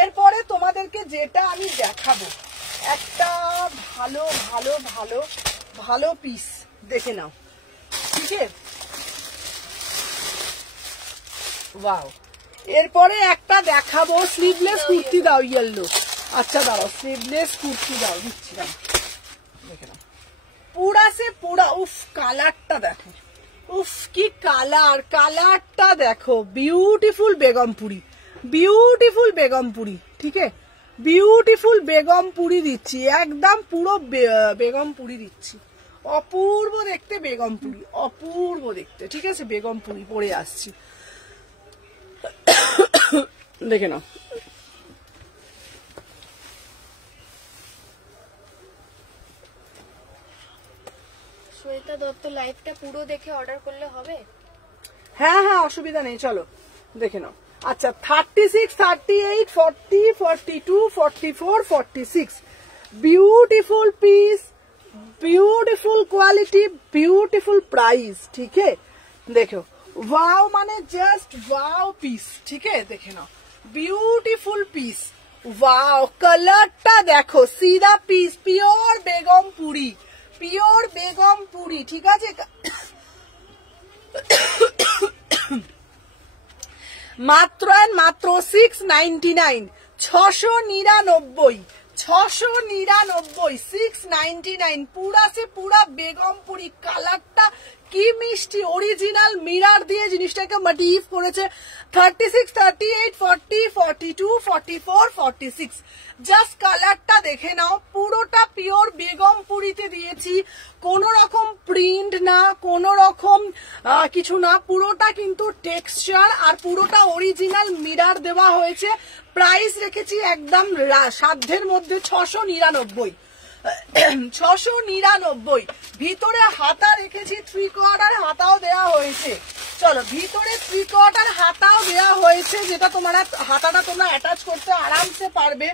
এরপরে তোমাদেরকে যেটা আমি দেখাবো একটা ভালো ভালো ভালো ভালো পিস দেখে নাও। ঠিক আছে, ওয়াও। এরপরে একটা দেখাবো স্লিভলেস কুর্তি দাও, ইয়েলো। আচ্ছা দাঁড়াও, স্লিভলেস কুর্তি দাও, দিচ্ছি দাও, দেখে নাও পুরা সে পুরা। উফ কালারটা দেখো, উফ কি কালার, কালারটা দেখো। Beautiful Begumpuri, beautiful Begumpuri. ঠিক আছে, বিউটিফুল বেগমপুরি দিচ্ছি, একদম পুরো বেগমপুরি দিচ্ছি। অপূর্ব দেখতে বেগমপুরি, অপূর্ব দেখতে। ঠিক আছে, বেগমপুরি পরে আসছি, দেখে নাও। শ্বেতা দত্ত লাইভটা পুরো দেখে অর্ডার করলে হবে? হ্যাঁ হ্যাঁ, অসুবিধা নেই, চলো দেখে নাও। আচ্ছা, 36, 38, 40, 42, 44, 46 beautiful piece, beautiful quality, beautiful price. ঠিক আছে, দেখো ওয়াও মানে জাস্ট ওয়াও পিস। ঠিক আছে, দেখে নাও বিউটিফুল পিস, ওয়াও। কালারটা দেখো, সিধা piece, pure Begumpuri, pure Begumpuri. ঠিক আছে, মাত্র মাত্র 699, 699, 699, 699 পুরা সে পুরা বেগমপুরি। কালারটা কি মিষ্টি, অরিজিনাল মিরার দিয়ে জিনিসটাকে মোটিভ করেছে। 36, 38, 40, 42, 44, 46 জাস্ট কালারটা দেখে নাও। পুরোটা পিওর বেগমপুরিতে দিয়েছি, কোন রকম প্রিন্ট না, কোন রকম কিছু না, পুরোটা কিন্তু টেক্সচার আর পুরোটা অরিজিনাল মিরার দেওয়া হয়েছে। প্রাইস রেখেছি একদম সাধ্যের মধ্যে, 699, 699। ভিতরে হাতা রেখেছি, 3/4 হাতাও দেওয়া হয়েছে। চলো, ভিতরে 3/4 হাতাও দেওয়া হয়েছে, যেটা তোমরা হাতাটা তোমরা অ্যাটাচ করতে আরামসে পারবে।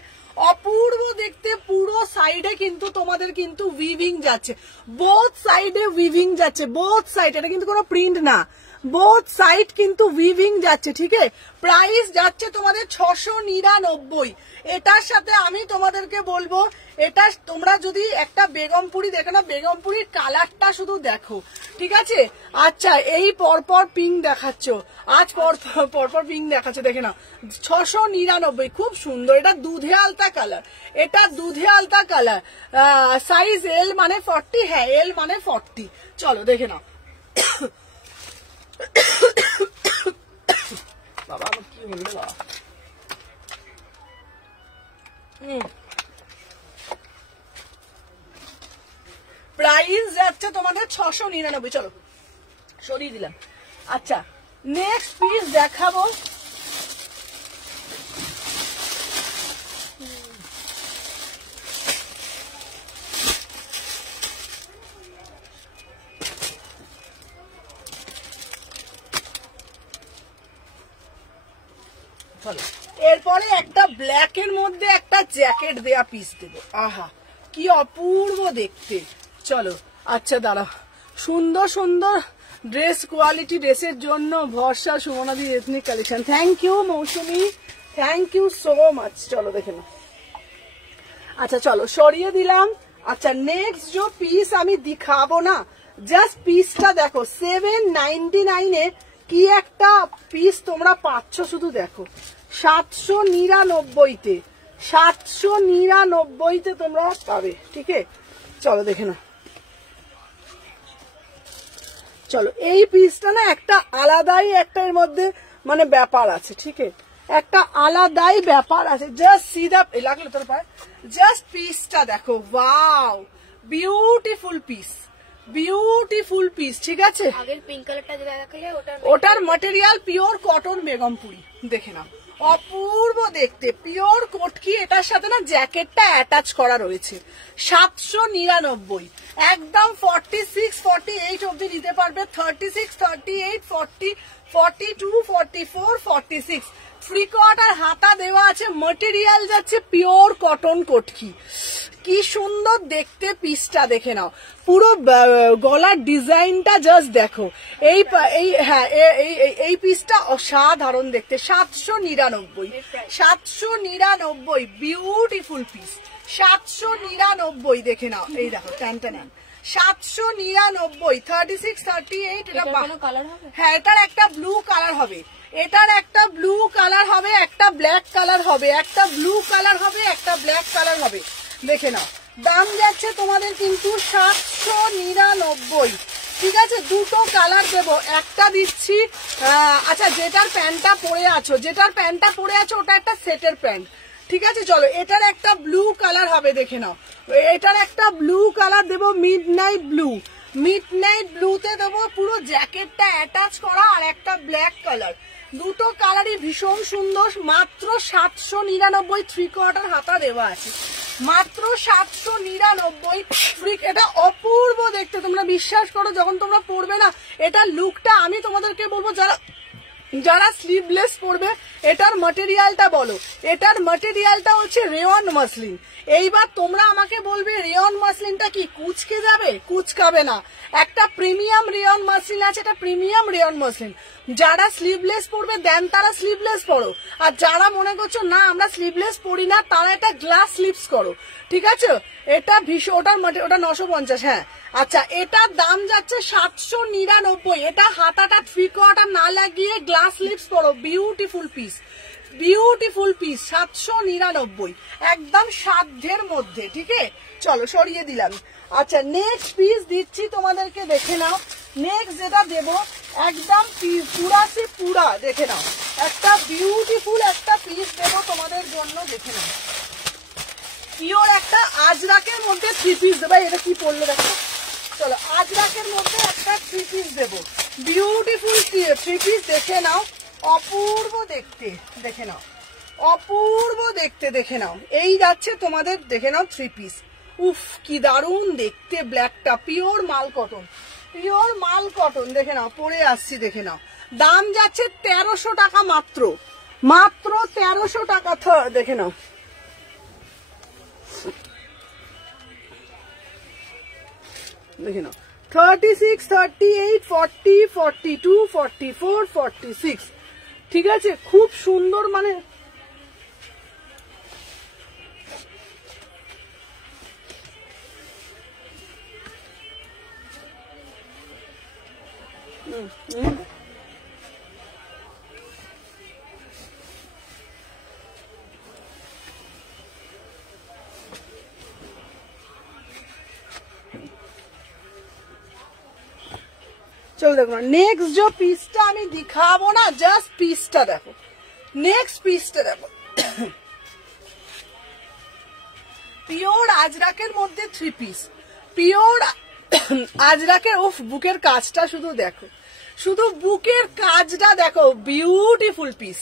অপূর্ব দেখতে, পুরো সাইডে কিন্তু তোমাদের কিন্তু উইভিং যাচ্ছে, বোথ সাইডে উইভিং যাচ্ছে, বোথ সাইড। এটা কিন্তু কোনো প্রিন্ট না, বোথ সাইড কিন্তু উইভিং যাচ্ছে। ঠিক আছে, প্রাইস যাচ্ছে তোমাদের 699। এটার সাথে আমি তোমাদেরকে বলবো, এটা তোমরা যদি একটা বেগমপুরি দেখো না, বেগমপুরির কালারটা শুধু দেখো। ঠিক আছে, আচ্ছা এই পরপর পিঙ্ক দেখাচ্ছ, আজ পরপর পিঙ্ক দেখাচ্ছে, দেখে না 699, খুব সুন্দর। এটা দুধে আলতা কালার, এটা দুধে আলতা কালার। সাইজ এল মানে 40, হ্যাঁ এল মানে 40। চলো দেখে নাও। বাবা কি হলো বাবা। প্রাইস যাচ্ছে তোমাদের 699। চলো সরিয়ে দিলাম। আচ্ছা নেক্সট পিস দেখাবো, এরপরে একটা ব্ল্যাক এর মধ্যে একটা জ্যাকেট দেয়া পিস দেবো। আহা কি অপূর্ব দেখতে। চলো আচ্ছা দাঁড়াও, সুন্দর সুন্দর ড্রেস কোয়ালিটি ড্রেসের জন্য ভরসা সুমনাদি ethnic collection. Thank you Mousumi, thank you so much. চলো দেখে নাও। আচ্ছা চলো সরিয়ে দিলাম। আচ্ছা নেক্সট যে পিস আমি দিখাবো না, জাস্ট পিসটা দেখো 799 কি একটা পিস তোমরা পাচ্ছ, শুধু দেখো 799-তে 799-তে তোমরা পাবে। ঠিক আছে চলো দেখে নাও। চলো এই পিসটা না একটা আলাদাই একটা এর মধ্যে মানে ব্যাপার আছে। ঠিক আছে একটা আলাদাই ব্যাপার আছে। জাস্ট সি দা, লাগলো তোর পায়ে, জাস্ট পিসটা দেখো। Wow beautiful piece, beautiful piece. ঠিক আছে আগের পিঙ্ক কালারটা যেটা দেখালে ওটার ম্যাটেরিয়াল পিওর কটন বেগমপুরি। দেখে নাও অপূর্ব দেখতে, পিওর কোটকি। এটার সাথে না জ্যাকেটটা অ্যাটাচ করা রয়েছে। 799 একদম 46-48 অব্দি নিতে পারবে। 36, 38, 40, 42, 44, 46 ফ্রি কোয়ার্টার হাতা দেওয়া আছে। ম্যাটেরিয়াল যাচ্ছে পিওর কটন কোটকি। কি সুন্দর দেখতে পিসটা দেখে নাও। পুরো গলার ডিজাইনটা জাস্ট দেখো। এই পিসটা অসাধারণ দেখতে। 799 বিউটিফুল পিস। 799 দেখে নাও। এই দেখো টানটা নেন 799, 36, 38। এটা কালার হবে। হ্যাঁ এটার একটা ব্লু কালার হবে, এটার একটা ব্লু কালার হবে, একটা ব্ল্যাক কালার হবে, একটা ব্লু কালার হবে, একটা ব্ল্যাক কালার হবে। দেখে নাও দাম যাচ্ছে তোমাদের কিন্তু 799। ঠিক আছে দুটো কালার দেবো, একটা দিচ্ছি। আচ্ছা যেটার প্যান্টটা পরে আছো, ওটা একটা সেটের প্যান্ট। ঠিক আছে চলো এটার একটা ব্লু কালার হবে। দেখে নাও এটার একটা ব্লু কালার দেবো, মিডনাইট ব্লুতে দেবো। পুরো জ্যাকেটটা অ্যাটাচ করা, আর একটা ব্ল্যাক কালার। দুটো কালারই ভীষণ সুন্দর। মাত্র 799 থ্রি কোয়ার্টার হাতা দেওয়া আছে। মাত্র 799 ফ্রি। এটা অপূর্ব দেখতে, তোমরা বিশ্বাস করো যখন তোমরা পরবে না এটার লুকটা, আমি তোমাদেরকে বলবো যারা স্লিভলেস পরবে এটার ম্যাটেরিয়ালটা বলো। এটার ম্যাটেরিয়ালটা হচ্ছে রেয়ন মাসলিন। এইবার তোমরা আমাকে বলবে রেয়ন মাসলিনটা কি কুচকে যাবে? কুচকাবে না। একটা প্রিমিয়াম রেয়ন মাসলিন আছে, এটা প্রিমিয়াম রেয়ন মাসলিন। যারা স্লিভলেস পরবে দেন তারা স্লিভলেস পরো, আর যারা মনে করছো না আমরা স্লিভলেস পরি না তারা এটা গ্লাস স্লিভস করো। ঠিক আছে এটা ওটা 950। হ্যাঁ আচ্ছা এটার দাম যাচ্ছে 799। এটা হাতাটা থ্রি কোয়ার্টার না লাগিয়ে গ্লাস স্লিভস করো। Beautiful piece, beautiful piece. 799 একদম সাধ্যের মধ্যে। ঠিক আছে চলো সরিয়ে দিলাম। আচ্ছা নেক্সট পিস দিচ্ছি তোমাদেরকে, দেখে নাও। নেক্সট যেটা দেবো একদম পুরা দেখে নাও, একটা বিউটিফুল একটা পিস দেবো তোমাদের জন্য। দেখে নাও পিওর একটা আজরাকের মধ্যে থ্রি পিস দেবো। এটা কি পড়লো দেখো। চলো আজরাকের মধ্যে একটা থ্রি পিস দেবো, বিউটিফুল থ্রি পিস। দেখে নাও অপূর্ব দেখতে। দেখে নাও অপূর্ব দেখতে। দেখে নাও এই যাচ্ছে তোমাদের। দেখে নাও থ্রি পিস। উফ কি দারুণ দেখতে। ব্ল্যাকটা পিওর মাল কটন, পিওর মাল কটন। দেখে নাও পরে আসছি। দেখে নাও দাম যাচ্ছে 1300 টাকা মাত্র, মাত্র 1300 টাকা। দেখে নাও দেখে নাও 36, 38, 40, 42, 44, 46। ঠিক আছে খুব সুন্দর মানে চলো দেখো নেক্সট যে পিসটা আমি দিখাবো না, জাস্ট পিসটা দেখো। নেক্সট পিসটা দেখো পিওর আজরাকের মধ্যে থ্রি পিস, পিওর আজরাকের উফ বুকের কাজটা শুধু দেখো, শুধু বুকের কাজটা দেখো, বিউটিফুল পিস,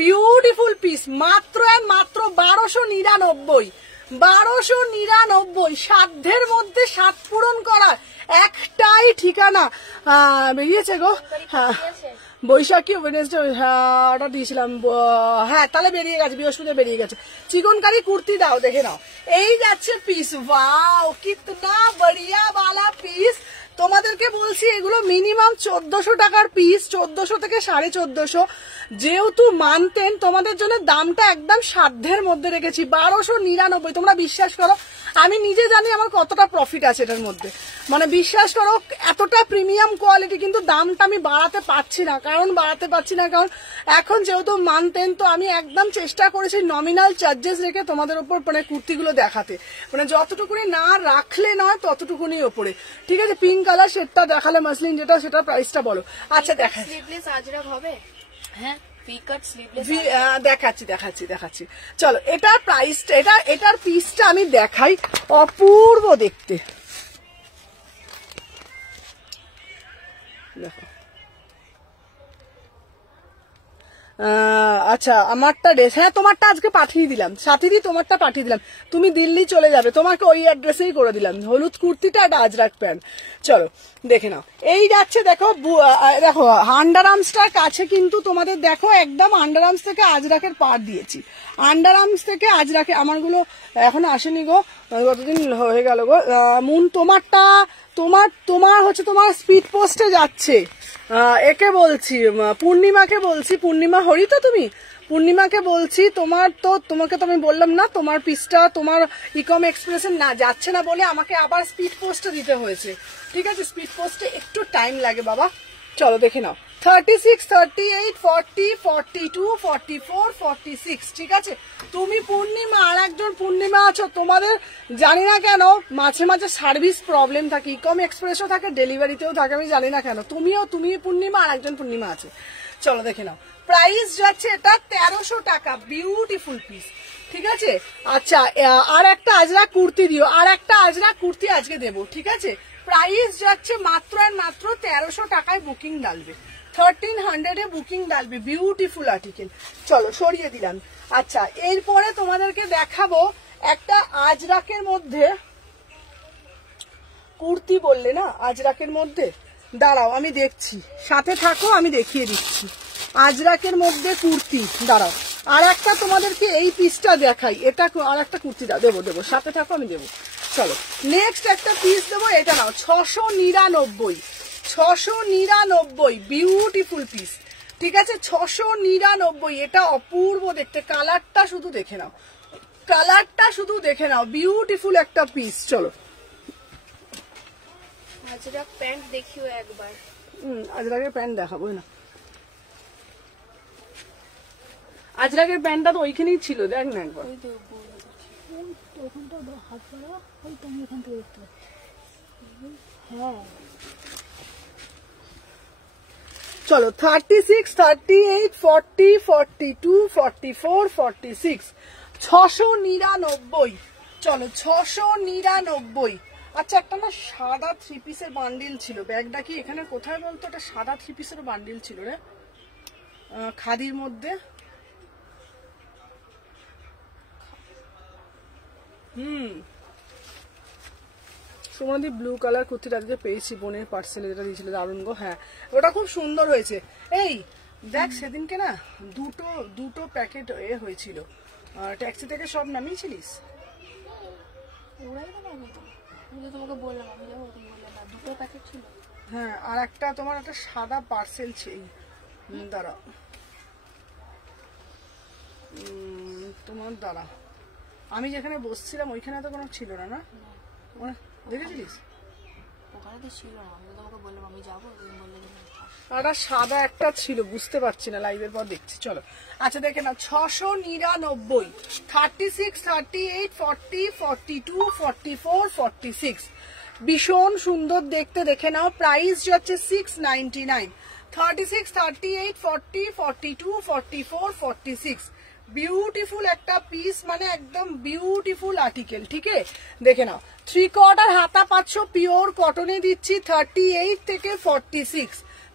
বিউটিফুল পিস, মাত্র মাত্র 1299, 1299, সাধ্যের মধ্যে সাত পূরণ করার একটাই ঠিকানা। বেরিয়েছে গো, হ্যাঁ বৈশাখী ওয়েডনেসডে অর্ডার দিয়েছিলাম, হ্যাঁ তাহলে বেরিয়ে গেছে, বৃহস্পতিবার বেরিয়ে গেছে। চিকনকারি কুর্তি দাও, দেখে নাও, এই যাচ্ছে পিস। ওয়াও কিতনা বড়িয়া বালা পিস। তোমাদেরকে বলছি এগুলো মিনিমাম 1400 টাকার পিস, 1400 থেকে 1450। যেহেতু মানতেন, তোমাদের জন্য দামটা একদম সাধ্যের মধ্যে রেখেছি, 1299। তোমরা বিশ্বাস করো, আমি নিজে জানি আমার কতটা প্রফিট আছে এটার মধ্যে, মানে বিশ্বাস করো এতটা প্রিমিয়াম কোয়ালিটি, কিন্তু দামটা আমি বাড়াতে পারছি না। কারণ এখন যেহেতু মানতেন, তো আমি একদম চেষ্টা করেছি নমিনাল চার্জেস রেখে তোমাদের উপর মানে কুর্তিগুলো দেখাতে, মানে যতটুকুনি না রাখলে নয় ততটুকুনি ওপরে। ঠিক আছে, পিঙ্ক কালার শেডটা দেখালে, মাসলিন যেটা, সেটা প্রাইসটা বলো। আচ্ছা দেখা, স্লিভলেস আজরাক হবে, হ্যাঁ দেখাচ্ছি। চলো এটার প্রাইসটা, এটার পিসটা আমি দেখাই, অপূর্ব দেখতে। দেখো, আচ্ছা আমারটা ড্রেস, হ্যাঁ তোমারটা আজকে পাঠিয়ে দিলাম, সাথীদি তোমারটা পাঠিয়ে দিলাম, তুমি দিল্লি চলে যাবে, তোমাকে ওই অ্যাড্রেসেই করে দিলাম, হলুদ কুর্তিটা একটা আজরাক প্যান্ট। চলো দেখে নাও, এই যাচ্ছে দেখো, দেখো আন্ডার আর্মসটার কাছে কিন্তু তোমাদের দেখো একদম আন্ডার আর্মস থেকে আজরাকের পার দিয়েছি, আন্ডার আর্মস থেকে আজরাকে, আমারগুলো এখনো আসেনি গো, কতদিন হয়ে গেল গো। মুন তোমারটা, তোমার হচ্ছে তোমার স্পিড পোস্টে যাচ্ছে, একে বলছি পূর্ণিমাকে বলছি, পূর্ণিমা হরি তো তুমি, পূর্ণিমাকে বলছি, তোমাকে তো আমি বললাম না তোমার পিসটা তোমার ইকম এক্সপ্রেসে না যাচ্ছে না বলে আমাকে আবার স্পিড পোস্টে দিতে হয়েছে। ঠিক আছে, স্পিড পোস্টে একটু টাইম লাগে বাবা। চলো দেখে নাও, 36, 38, 40, 42, 44, 46। ঠিক আছে, তুমি পূর্ণিমা, আর একজন পূর্ণিমা আছো, তোমাদের জানি না কেন মাঝে মাঝে সার্ভিস প্রবলেম থাকে, ইকম এক্সপ্রেসও থাকে, ডেলিভারিতেও থাকে, আমি জানি না কেন। তুমি পূর্ণিমা, আর একজন পূর্ণিমা আছে। চলো দেখে নাও, প্রাইস যাচ্ছে এটা 1300 টাকা, বিউটিফুল পিস। ঠিক আছে, আচ্ছা আর একটা আজরাক কুর্তি দিও, আর একটা আজরাক কুর্তি আজকে দেবো। ঠিক আছে, প্রাইস যাচ্ছে মাত্র আর মাত্র 1300 টাকায় বুকিং ডালবে, 1300 এ বুকিং ডালবে, বিউটিফুল আর্টিকেল। চলো সরিয়ে দিলাম। আচ্ছা এরপরে তোমাদেরকে দেখাবো একটা আজরাকের মধ্যে কুর্তি, বললে না আজরাকের মধ্যে, দাঁড়াও আমি দেখছি, সাথে থাকো আমি দেখিয়ে দিচ্ছি। আজরাকের মধ্যে কুর্তি, দাঁড়াও আর একটা তোমাদেরকে এই পিসটা দেখাই, এটা আর একটা কুর্তি দেবো, সাথে থাকো আমি দেবো। চলো নেক্সট একটা পিস দেবো, এটা নাও, 699, 699, বিউটিফুল পিস। ঠিক আছে, 699, এটা অপূর্ব দেখতে, কালারটা শুধু দেখে নাও, কালারটা শুধু দেখে নাও, বিউটিফুল একটা পিস। চলো আজরাক প্যান্ট দেখিও একবার, আজরাকের প্যান্ট দেখাবো না, আজরাকের প্যান্টটা তো ওইখানেই ছিল, দেখ না একবার, চলো 36, 38, 40, 42, 44, 46, 699। চলো 699। আচ্ছা একটা না সাদা 3 পিসের বান্ডিল ছিল, ব্যাগটা কি এখানে কোথায় বলতো, এটা সাদা 3 পিসের বান্ডিল ছিল রে, খাদির মধ্যে। সুমনদীপ ব্লু কালার কুর্তিটা আজকে পেয়েছি, বোনের পার্সেলে যেটা দিয়েছিল, দারুণ গো। হ্যাঁ ওটা খুব সুন্দর হয়েছে। এই দেখ সেদিনকে না দুটো প্যাকেট হয়েছিল, ট্যাক্সি থেকে সব নামিয়েছিলিস? তোমাকে বললাম, আমি যখন বললাম না, দুটো প্যাকেট ছিল। হ্যাঁ আর একটা তোমার একটা সাদা পার্সেল ছিল, দাঁড়া তোমার দাঁড়া, আমি যেখানে বসছিলাম ওইখানে তো কোনো ছিল না, না দেখেছিলিস? ওখানে তো ছিল না, আমি তোমাকে বললাম আমি যাবো, তুমি বললে আর সাদা একটা ছিল, বুঝতে পারছি না, লাইভের পর দেখছি। চলো আচ্ছা দেখে নাও, 699, 36, 38, 40, 42, 44, 46, ভীষণ সুন্দর দেখতে, দেখে নাও। প্রাইস যাচ্ছে 699, 36, 38, 40, 42, 44, 46, বিউটিফুল একটা পিস, মানে একদম বিউটিফুল আর্টিকেল। ঠিক আছে, দেখে নাও 3/4 হাতা পাচ্ছ, পিওর কটনে দিচ্ছি 38 থেকে 46,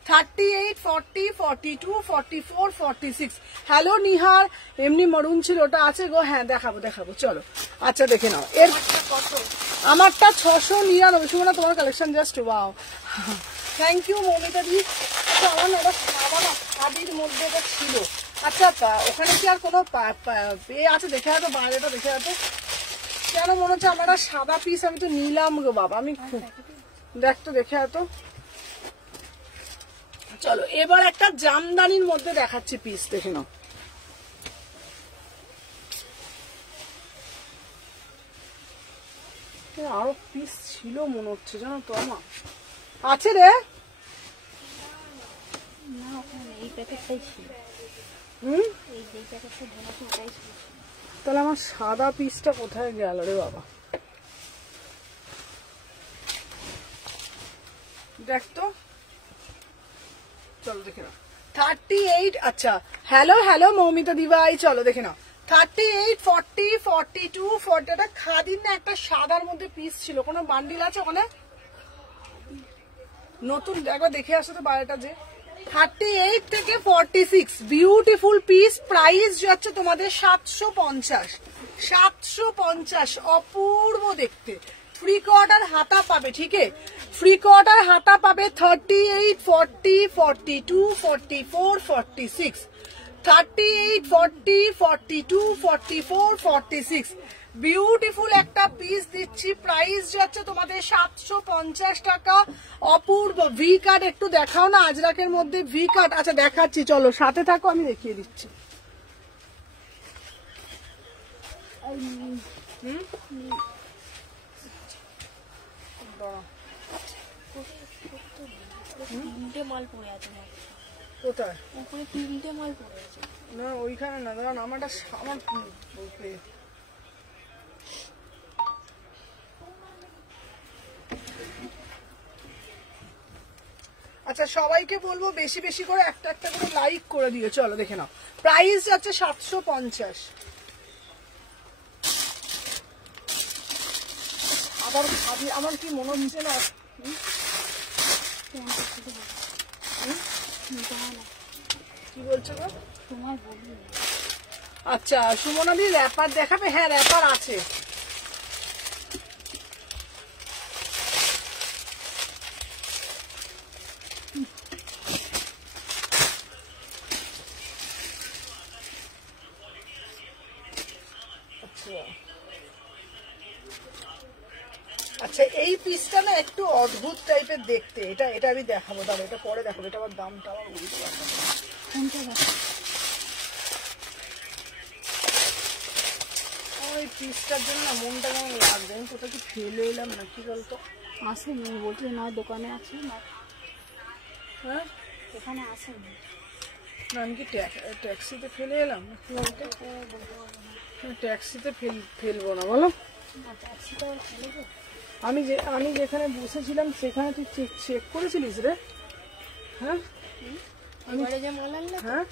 38, 40, 42, 44, 46। হ্যালো নিহার, এমনি মরুন ছিল, ওটা আছে গো, হ্যাঁ দেখাবো দেখাবো, চলো। আচ্ছা দেখে নাও, এর আমারটা 699। সুমনা তোমার collection just wow, thank you Moumita দি। আমার না ওটা খাদির মধ্যে এটা ছিল। আচ্ছা ওখানে কি আর কোনো আছে? দেখে হয়তো বাইরেটা দেখে হয়তো, কেন মনে হচ্ছে আমার সাদা পিস, আমি তো নিলাম গো বাবা, আমি খুব দেখতো দেখে হয়তো। চলো এবার একটা জামদানির মধ্যে দেখাচ্ছি পিস, দেখে নাও। আরো পিস ছিল মনে হচ্ছে, জানো তো আমার আছে রে। তাহলে আমার সাদা পিসটা কোথায় গেল রে বাবা, দেখ তো। চলো দেখে নাও 38। আচ্ছা হ্যালো হ্যালো মৌমিতা দিভাই, চলো দেখে নাও 38, 40, 42, 40। এটা খাদির না একটা সাদার মধ্যে পিস ছিল, কোনো বান্ডিল আছে ওখানে নতুন? একবার দেখে আসো তো বাইরেটা। যে 38 থেকে 46 বিউটিফুল পিস, প্রাইস যাচ্ছে তোমাদের 750, 750। অপূর্ব দেখতে, 3/4 হাতা পাবে। ঠিক আছে, 3/4 হাতা পাবে 38, 40, 42, 44, 46, 38, 40, 42, 44, 46। বিউটিফুল একটা পিস দিচ্ছি, প্রাইস যাচ্ছে তোমাদের 750 টাকা। অপূর্ব ভি কাট একটু দেখাও না আজরাকের মধ্যে, ভি কাট। আচ্ছা দেখাচ্ছি, চলো সাথে থাকো, আমি দেখিয়ে দিচ্ছি। কোথায়? না ওইখানে না, দাঁড়ান আমারটা আমার আচ্ছা সবাইকে বলবো বেশি বেশি করে একটা একটা করে লাইক করে দিও। চলো দেখে নাও, প্রাইস যাচ্ছে 750। আবার আমার কি মনে হচ্ছে না, কি বলছো গো? আচ্ছা সুমনা দি র্যাপার দেখাবে? হ্যাঁ র্যাপার আছে। আচ্ছা এই পিসটা না একটু অদ্ভুত টাইপের দেখতে, এটা এটা আমি দেখাবো, দাঁড়া এটা পরে দেখাবো। এটা আবার দামটা আমার বুঝতে পারবো না। ওই পিসটার জন্য মনটা কেমন লাগবে, আমি কোথাও কি ফেলে এলাম না, কি বলতো? আসেনি বলছি, নয় দোকানে আছে না, হ্যাঁ এখানে আসেনি না, আমি কি ট্যাক্সিতে ফেলে এলাম না, কি বলতো? ট্যাক্সিতে ফেলবো না বলো। আমি যেখানে বসেছিলাম সেখানে তুই চেক করেছিলিস রে? হ্যাঁ এবারে যে বললাম না, হ্যাঁ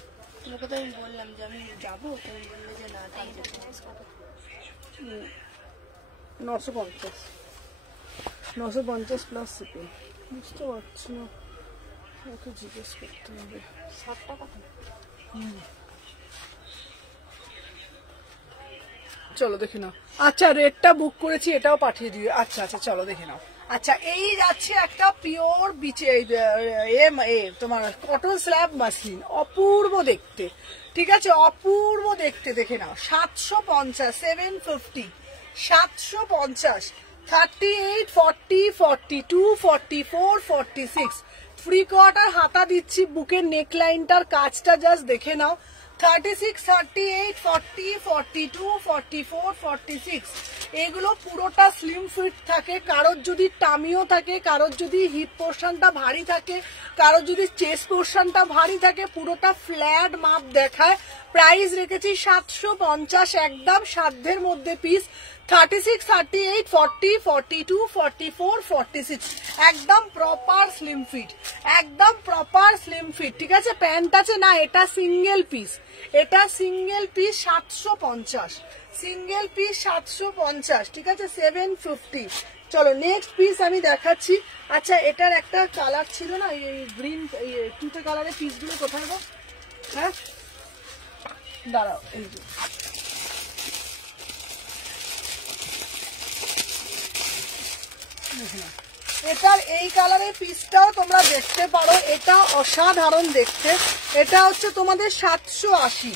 তোমাকে তো আমি বললাম যে আমি যাবো, তুমি বললে যে না, 950 প্লাস শিপিং। বুঝতে পারছি না, ওকে জিজ্ঞেস করতে হবে। 60 টাকা। চলো দেখে নাও। আচ্ছা রেটটা বুক করেছি, এটাও পাঠিয়ে দিও। আচ্ছা আচ্ছা চলো দেখে নাও। আচ্ছা এই যাচ্ছে একটা পিওর বিচে তোমার কটন স্ল্যাব মাসলিন, অপূর্ব দেখতে। ঠিক আছে, অপূর্ব দেখতে, দেখে নাও 750, 750, 750, 38, 40, 42, 44, 46। 3/4 হাতা দিচ্ছি, বুকের নেকলাইনটার কাজটা জাস্ট দেখে নাও। 36, 38, 40, 42, 44, 46। এগুলো পুরোটা স্লিম ফিট থাকে। কারোর যদি টামিও থাকে, কারোর যদি হিপ পোর্শনটা ভারী থাকে, কারোর যদি চেস্ট পোর্শনটা ভারী থাকে, পুরোটা ফ্ল্যাট মাপ দেখায়। প্রাইস রেখেছি 750, একদম সাধ্যের মধ্যে পিস। 36, 38, 40, 42, 44, 46। একদম প্রপার স্লিম ফিট, একদম প্রপার স্লিম ফিট। ঠিক আছে, প্যান্ট আছে না, এটা সিঙ্গেল পিস, এটা সিঙ্গেল পিস 750, সিঙ্গেল পিস 750, ঠিক আছে 750। চলো নেক্সট পিস আমি দেখাচ্ছি। আচ্ছা এটার একটা কালার ছিল না, এই গ্রিন তুতে কালারের পিসগুলো কোথায় গো? হ্যাঁ দাঁড়াও, এই যে এটার এই কালারের পিসটাও তোমরা দেখতে পারো, এটা অসাধারণ দেখতে। এটা হচ্ছে তোমাদের 780,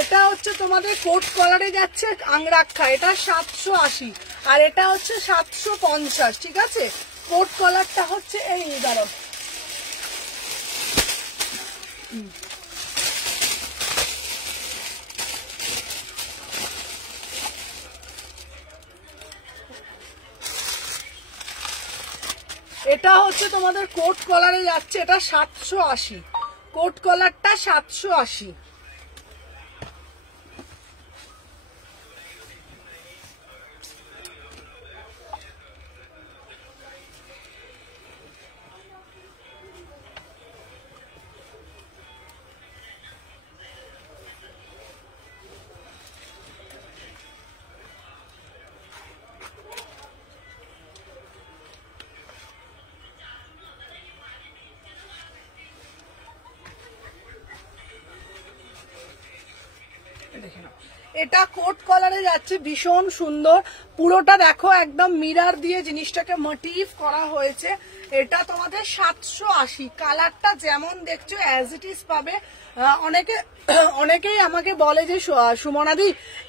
এটা হচ্ছে তোমাদের কোট কলারে যাচ্ছে আংরাক্ষা, এটা 780, আর এটা হচ্ছে 750, ঠিক আছে। কোট কলারটা হচ্ছে এই, দাঁড়াও এটা হচ্ছে তোমাদের কোট কলারে যাচ্ছে, এটা 780, কোট কলারটা 780। এটা কোট কলারে যাচ্ছে, ভীষণ সুন্দর, পুরোটা দেখো একদম মিরার দিয়ে জিনিসটাকে মোটিভ করা হয়েছে। এটা তোমাদের 780, কালারটা যেমন দেখছো অ্যাজ ইট ইজ পাবে। অনেকেই আমাকে বলে যে সুমনাদি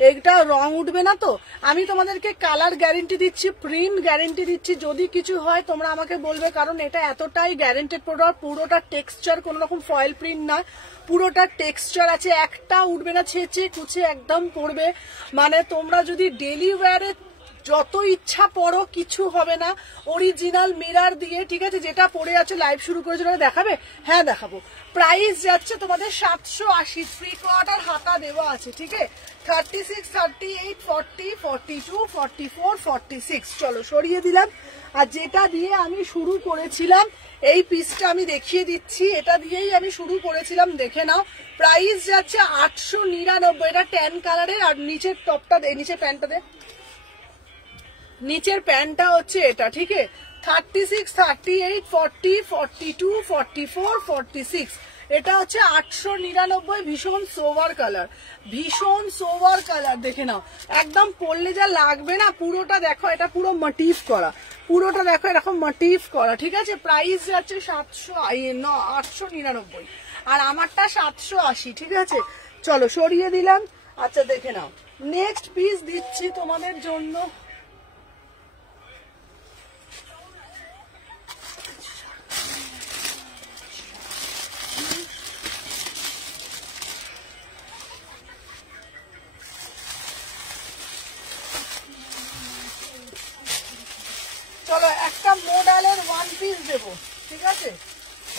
এটা রং উঠবে না, তো আমি তোমাদেরকে কালার গ্যারেন্টি দিচ্ছি, প্রিন্ট গ্যারেন্টি দিচ্ছি, যদি কিছু হয় তোমরা আমাকে বলবে, কারণ এটা এতটাই গ্যারেন্টেড প্রোডাক্ট। পুরোটা টেক্সচার কোনো রকম ফয়েল প্রিন্ট না, পুরোটা টেক্সচার আছে, একটা উঠবে না, ছেঁচে কুচে একদম পড়বে। মানে তোমরা যদি ডেলি ওয়্যারে যত ইচ্ছা পড়ো কিছু হবে না, অরিজিনাল মিরার দিয়ে, ঠিক আছে। যেটা পড়ে আছে লাইভ শুরু করেছে দেখাবে, হ্যাঁ দেখাবো। প্রাইস যাচ্ছে তোমাদের 780, 3/4 হাতা দেওয়া আছে, ঠিক আছে। 36, 38, 40, 42, 44, 46। চলো সরিয়ে দিলাম। আর যেটা দিয়ে আমি শুরু করেছিলাম এই পিসটা আমি দেখিয়ে দিচ্ছি, এটা দিয়েই আমি শুরু করেছিলাম, দেখে নাও। প্রাইস যাচ্ছে 899, এটা ট্যান কালারের। আর নিচের টপটা দে, নিচের প্যান্টটা দে, নিচের প্যান্টটা হচ্ছে এটা, ঠিক আছে। 36, 38, 40, 42, 44, 46, এটা হচ্ছে 899। ভীষণ সোভার কালার, ভীষণ সোভার কালার, দেখে নাও একদম পরলে যা লাগবে না। পুরোটা দেখো, এটা পুরো মোটিভ করা, পুরোটা দেখো এরকম মোটিভ করা, ঠিক আছে। প্রাইস যাচ্ছে 899, আর আমারটা 780, ঠিক আছে। চলো সরিয়ে দিলাম। আচ্ছা দেখে নাও নেক্সট পিস দিচ্ছি তোমাদের জন্য। চলো একটা মোডালের ওয়ান পিস দেবো, ঠিক আছে।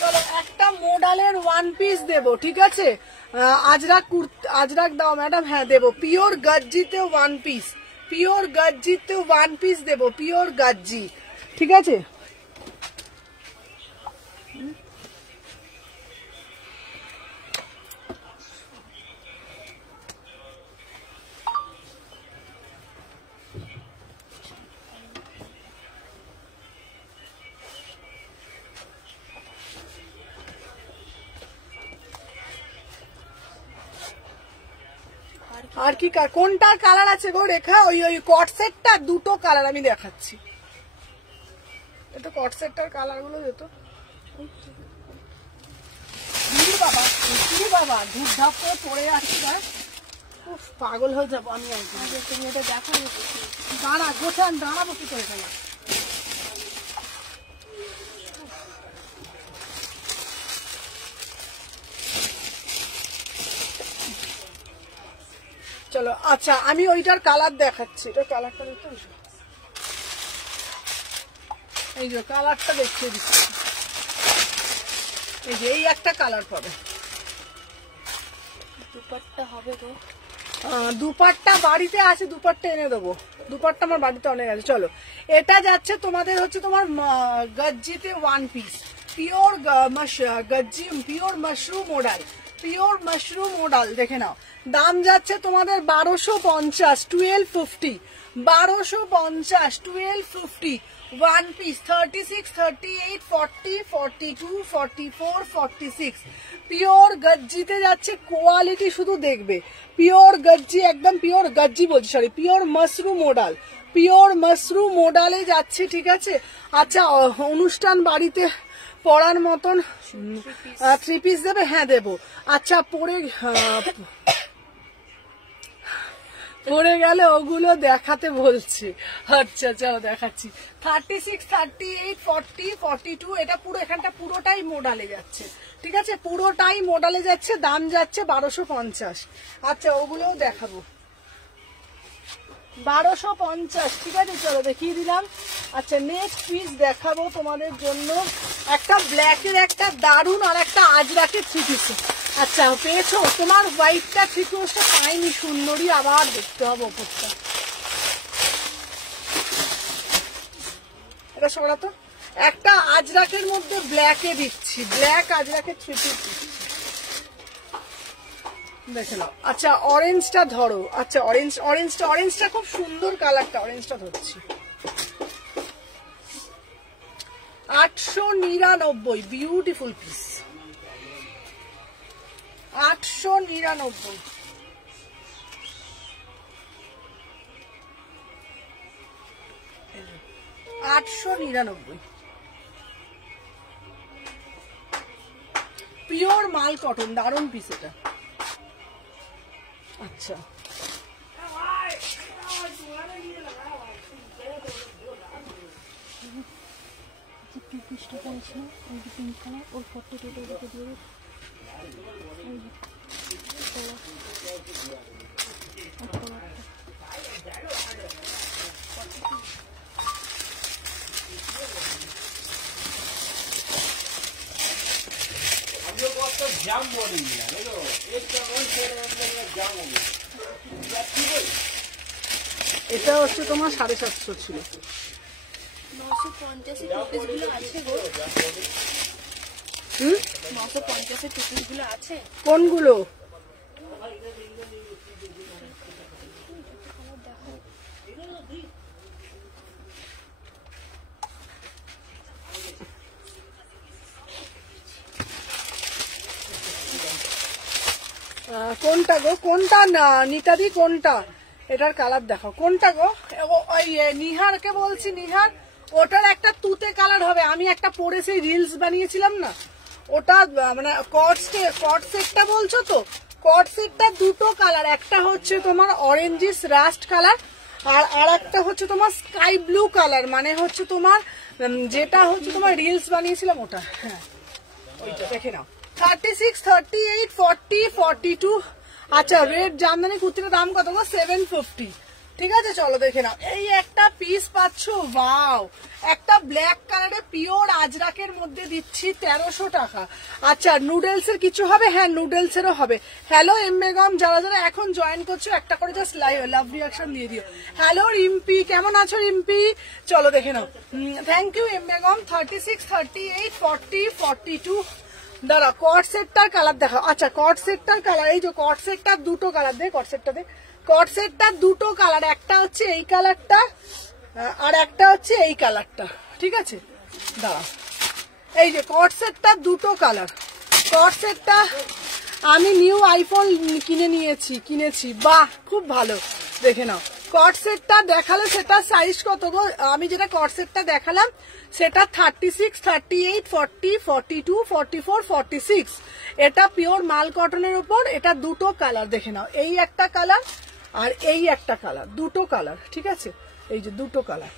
চলো একটা মোডালের ওয়ান পিস দেবো, ঠিক আছে। আজরাক দাও ম্যাডাম, হ্যাঁ দেবো। পিওর গজ্জিতে ওয়ান পিস, পিওর গজ্জিতে ওয়ান পিস দেবো, পিওর গজ্জি, ঠিক আছে। আর কি কোনটা কালার আছে গো রেখা? ওই কট সেটটা দুটো কালার আমি দেখাচ্ছি। এটা কট সেটটার কালার গুলো যেত বাবা, বাবা ধূপ ধাপ করে পড়ে আসছি, পাগল হয়ে যাবো আমি। তুমি এটা দেখো, দাঁড়া গোছান, দাঁড়াবো কি করে খেলা। চলো আচ্ছা আমি ওইটার কালার দেখাচ্ছি, এটা কালারটা দেখতে, এই যে কালারটা দেখিয়ে দিচ্ছি। এই যে এই একটা কালার পাবে। দুপাট্টা হবে তো? দুপাট্টা বাড়িতে আছে, দুপাট্টা এনে দেবো, দুপাট্টা আমার বাড়িতে অনেক আছে। চলো এটা যাচ্ছে তোমাদের হচ্ছে তোমার গজ্জিতে one piece, pure Gajji, pure mushroom model, pure mushroom model দেখে নাও, দাম যাচ্ছে তোমাদের 1250, 1250, 1250, 1250, 1 পিস 36, 38, 40, 42, 44, 46। পিওর গজ্জিতে যাচ্ছে, কোয়ালিটি শুধু দেখবে, পিওর গজ্জি, একদম পিওর গজ্জি বলছি, sorry pure mushroom model, pure mushroom মডেলে যাচ্ছে, ঠিক আছে। আচ্ছা, অনুষ্ঠান বাড়িতে পরার মতন 3 পিস দেবে? হ্যাঁ দেবো। আচ্ছা, পরে গেলে ওগুলো দেখাতে বলছি। আচ্ছা চলো দেখাচ্ছি। 36, 38, 40, 42, এটা পুরো, এখানটা পুরোটাই মোডালে যাচ্ছে, ঠিক আছে, পুরোটাই মোডালে যাচ্ছে, দাম যাচ্ছে 1250। আচ্ছা, ওগুলোও দেখাবো 1250, ঠিক আছে, চলো দেখিয়ে দিলাম। আচ্ছা, নেক্সট পিস দেখাবো তোমাদের জন্য, একটা ব্ল্যাকের একটা দারুন আর একটা আজরাকের 3 পিস। আচ্ছা, পেয়েছো? তোমার হোয়াইটটা 3 পিসটা পাইনি, সুন্দরী, আবার দেখতে হবে ওপরটা। এটা সরা তো, একটা আজরাকের মধ্যে ব্ল্যাকে দিচ্ছি, ব্ল্যাক আজরাকের 3 পিস দেখে নাও। আচ্ছা, অরেঞ্জটা ধরো। আচ্ছা, অরেঞ্জটা খুব সুন্দর কালারটা, অরেঞ্জটা ধরছি 899, বিউটিফুল পিস, 899, 899, পিওর মাল কটন, দারুন পিস এটা। আচ্ছা, পিসটা পড়েছে না, ওই যে পিঙ্ক কালার, ওর 42 টাকা দিয়ে এটা হচ্ছে তোমার 750 ছিল। 950 পিসগুলো আছে গো, 950 পিসগুলো আছে। কোনগুলো? কোনটা গো, কোনটা না নিতাদি, কোনটা? এটার কালার দেখো, কোনটা গো? ওই নিহারকে বলছি, নিহার, ওটার একটা তুতে কালার হবে, আমি একটা পরে সেই রিলস বানিয়েছিলাম না, ওটা মানে কট সেটটা বলছো তো? কট সেটটা দুটো কালার, একটা হচ্ছে তোমার অরেঞ্জিস রাস্ট কালার, আর একটা হচ্ছে তোমার স্কাই ব্লু কালার, মানে হচ্ছে তোমার যেটা হচ্ছে তোমার রিলস বানিয়েছিলাম ওটা। হ্যাঁ, ওইটা দেখে নাও। 36, 38, 40, 42। আচ্ছা, রেড জামদানি কুর্তিটার দাম কত গো? 750, ঠিক আছে, চলো দেখে নাও। এই একটা পিস পাচ্ছ, ওয়াও, একটা ব্ল্যাক কালারে পিওর আজরাকের মধ্যে দিচ্ছি 1300 টাকা। আচ্ছা, নুডলস এর কিছু হবে? হ্যাঁ, নুডলস এরও হবে। হ্যালো এম বেগম, যারা যারা এখন জয়েন করছো একটা করে জাস্ট লাভ রিয়াকশন দিয়ে দিও। হ্যালো রিম্পি, কেমন আছো রিম্পি? চলো দেখে নাও। Thank you M Begum. 36, 38, 40, 42। দাঁড়া, কট সেটটার কালার দেখো। আচ্ছা, কট সেটটার কালার, এই যে কট সেটটার দুটো কালার, দে কট সেটটা দে। কট সেটটার দুটো কালার, একটা হচ্ছে এই কালারটা আর একটা হচ্ছে এই কালারটা, ঠিক আছে, দাঁড়া, এই যে কট সেটটার দুটো কালার। কট সেটটা আমি নিউ আইফোন কিনেছি, বাহ, খুব ভালো, দেখে নাও। কট সেটটা দেখালে সেটা সাইজ কত গো? আমি যেটা কট সেটটা দেখালাম সেটা 36, 38, 40, 42, 44, 46। এটা পিওর মাল কটনের উপর, এটা দুটো কালার দেখে নাও, এই একটা কালার আর এই একটা কালার, দুটো কালার, ঠিক আছে, এই যে দুটো কালার।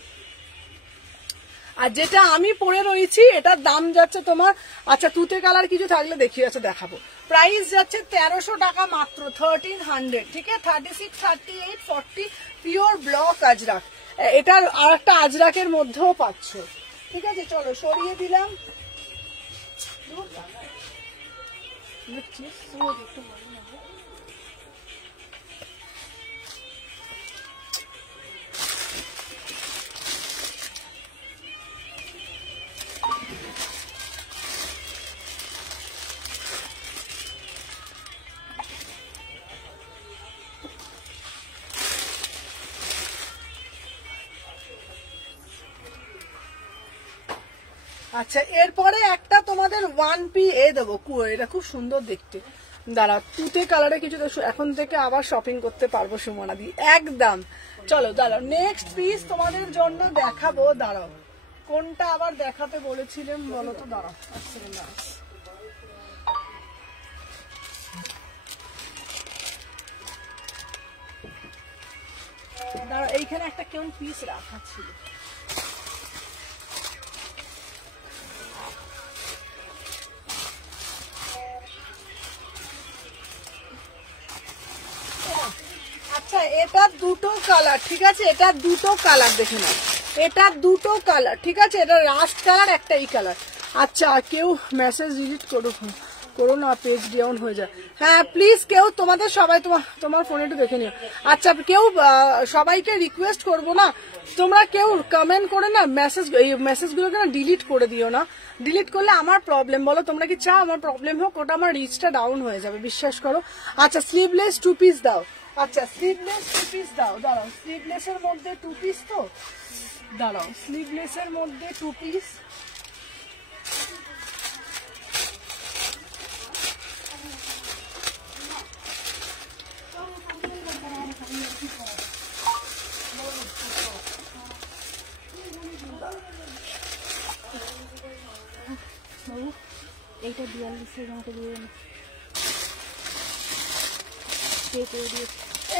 আর যেটা আমি পরে রয়েছি এটার দাম যাচ্ছে তোমার, আচ্ছা তুতে কালার কিছু থাকলে দেখাবো, প্রাইস যাচ্ছে 1300 টাকা মাত্র, 1300, ঠিক আছে। 36, 38, 40 পিওর ব্লক আজরাক, এটার আর একটা আজরাকের মধ্যেও পাচ্ছ, ঠিক আছে। চলো সরিয়ে দিলাম। আচ্ছা এরপরে একটা তোমাদের 1P দেবো, এটা খুব সুন্দর দেখতে। দাঁড়া, তুতে কালারে কিছু এখন থেকে আবার শপিং করতে পারবো সুমনাদি, একদম। চলো দাঁড়াও, নেক্সট পিস তোমাদের জন্য দেখাবো। দাঁড়াও, কোনটা আবার দেখাতে বলেছিলেন বলো তো? দাঁড়াও দাঁড়াও, এইখানে একটা কেমন পিস রাখা ছিল। আচ্ছা এটা দুটো কালার, ঠিক আছে, এটা দুটো কালার দেখে নাও, এটা দুটো কালার, ঠিক আছে, এটা রাস্ট কালার, একটা এই কালার। আচ্ছা কেউ মেসেজ ডিলিট করো না, পেজ ডাউন হয়ে যায়। হ্যাঁ প্লিজ কেউ, তোমাদের সবাই তোমার ফোনে একটু দেখে নিও। আচ্ছা কেউ, সবাইকে রিকোয়েস্ট করবো না, তোমরা কেউ কমেন্ট করে না মেসেজগুলোকে না ডিলিট করে দিও না। ডিলিট করলে আমার প্রবলেম, বলো তোমরা কি চাও আমার প্রবলেম হোক? ওটা আমার রিচটা ডাউন হয়ে যাবে, বিশ্বাস করো। আচ্ছা স্লিভলেস 2 পিস দাও। আচ্ছা স্লিভলেস 2 পিস দাও। দাঁড়াও, স্লিভলেসের মধ্যে 2 পিস তো, দাঁড়াও স্লিভলেসের মধ্যে 2 পিস। এইটা 42 মতো দিয়ে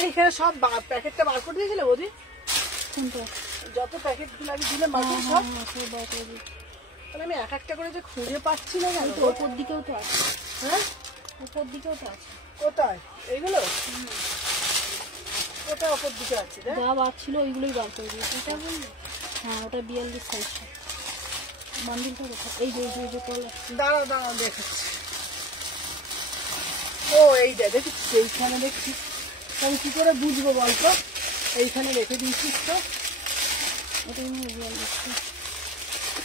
এইখানে সব প্যাকেটটা বার করে দিয়েছিলে বৌদি? কোনটা? যত প্যাকেট গুলো আমি দিলে বার করে সব বার করে দিই। তাহলে আমি এক একটা করে যে খুঁজে পাচ্ছি না কেন? ওপর দিকেও তো আছে। হ্যাঁ ওপর দিকেও তো আছে। কোথায় এইগুলো? কোথায় ওপর দিকে আছে? যা বার ছিল ওইগুলোই বার করে দিয়েছি। ওটা বললি? হ্যাঁ ওটা 42 সাইজটা। বান্ডিলটা দেখো, এই যে কলার। দাঁড়াও দাঁড়াও দেখাচ্ছি। ও এই দেখি এইখানে দেখছি, আমি কি করে বুঝবো বলতো? এইখানে রেখে দিয়েছিস তো।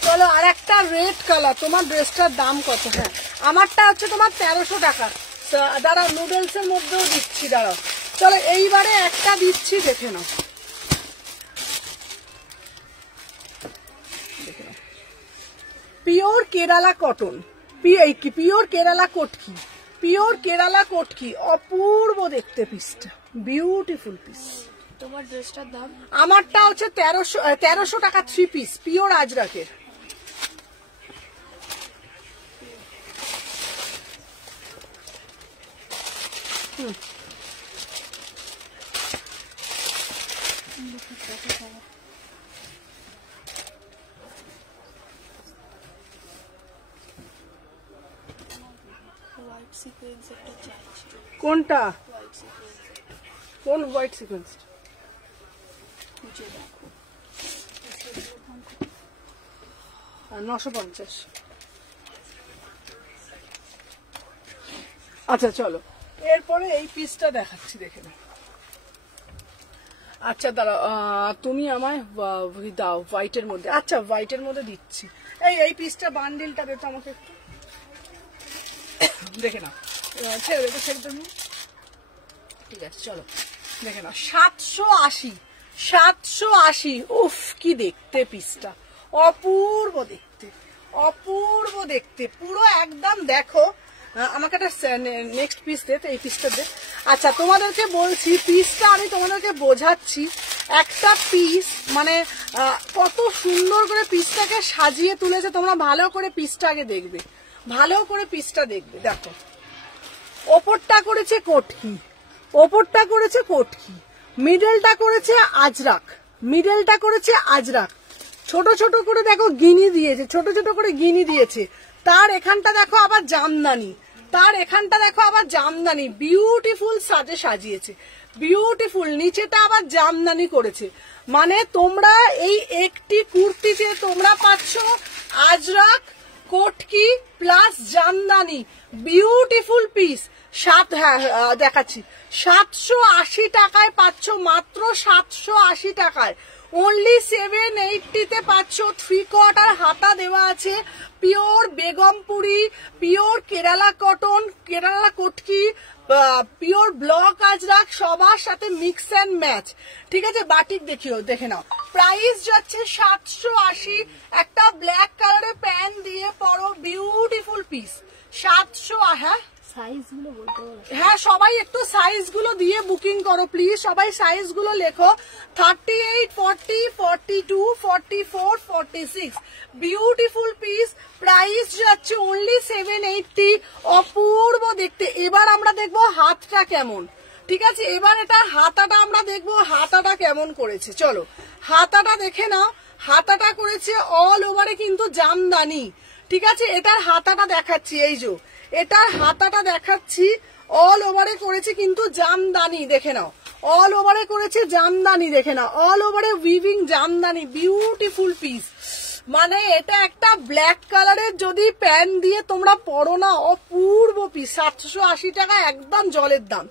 চলো আর একটা রেড কালার, তোমার ড্রেসটার দাম কত? হ্যাঁ আমারটা হচ্ছে তোমার 1300 টাকা। দাঁড়াও নুডলস এর মধ্যেও দিচ্ছি, দাঁড়াও। চলো এইবারে একটা দিচ্ছি, দেখে নাও। Pure Kerala cotton, pure Kerala Kotki, pure Kerala Kotki, অপূর্ব দেখতে পিসটা, বিউটিফুল পিস। তোমার ড্রেসটার দাম? আমারটা হচ্ছে 1300 টাকা 3 পিস, পিওর আজরাকের। কোনটা? কোন হোয়াইট সিকোয়েন্স? 950। আচ্ছা চলো এরপরে এই পিসটা দেখাচ্ছি, দেখে নাও। আচ্ছা দাঁড়াও, তুমি আমায় দাও হোয়াইটের মধ্যে। আচ্ছা হোয়াইটের মধ্যে দিচ্ছি। এই পিসটা বান্ডিলটা দে তো আমাকে একটু, দেখে নাও। ছেড়ে দেবো, ছেড়ে দেবো, ঠিক আছে চলো দেখে নাও। 780, উফ কি দেখতে পিসটা, অপূর্ব দেখতে, অপূর্ব দেখতে পুরো একদম। দেখো আমাকে একটা নেক্সট পিস দে, তো এই পিসটা দে। আচ্ছা তোমাদেরকে বলছি, পিসটা আমি তোমাদেরকে বোঝাচ্ছি। একটা পিস মানে কত সুন্দর করে পিসটাকে সাজিয়ে তুলেছে, তোমরা ভালো করে পিসটা আগে দেখবে, ভালো করে পিসটা দেখবে। দেখো ওপরটা করেছে কোটকি, ওপরটা করেছে কোটকি, মিডলটা করেছে আজরাক, মিডলটা করেছে আজরাক, ছোট ছোট করে দেখো গিনি দিয়েছে, ছোট ছোট করে গিনি দিয়েছে। তার এখানটা দেখো আবার জামদানি, তার এখানটা দেখো আবার জামদানি, বিউটিফুল সাজে সাজিয়েছে, বিউটিফুল। নিচেটা আবার জামদানি করেছে। মানে তোমরা এই একটি কুর্তিতে তোমরা পাচ্ছ Ajrak, Kotki plus Jamdani, beautiful piece. দেখাচ্ছি 780 টাকায় পাচ্ছ, মাত্র 780 টাকায়। অনলি 780 পাচ্ছ। 3/4 হাতা দেওয়া আছে, pure Begumpuri, pure Kerala cotton, Kerala Kotki, pure block Ajrak, সবার সাথে মিক্স অ্যান্ড ম্যাচ। ঠিক আছে, বাটিক দেখিও, দেখে নাও। প্রাইস যাচ্ছে 780। একটা ব্ল্যাক কালারের প্যান্ট দিয়ে পরো, বিউটিফুল পিস। 700। হ্যাঁ সাইজগুলো বলতে পারো? হ্যাঁ, সবাই একটু সাইজ গুলো দিয়ে বুকিং করো প্লিজ, সবাই সাইজ গুলো লেখো। 38, 40, 42, 44, 46 বিউটিফুল পিস। প্রাইস যাচ্ছে অনলি 780। অপূর্ব দেখতে। এবার আমরা দেখবো হাতটা কেমন। ঠিক আছে, এবার এটার হাতাটা আমরা দেখবো, হাতাটা কেমন করেছে। চলো হাতাটা দেখে নাও। হাতাটা করেছে অল ওভারে কিন্তু জামদানি। ঠিক আছে, এটার হাতাটা দেখাচ্ছি, এই যে এটার হাতাটা দেখাচ্ছি, অল ওভারে করেছে কিন্তু জামদানি, দেখে নাও। অল ওভারে করেছে জামদানি, দেখে নাও, অল ওভারে উইভিং জামদানি, বিউটিফুল পিস। মানে এটা একটা ব্ল্যাক কালারের যদি প্যান্ট দিয়ে তোমরা পরো না, অপূর্ব পিস। 780 টাকা একদম জলের দাম,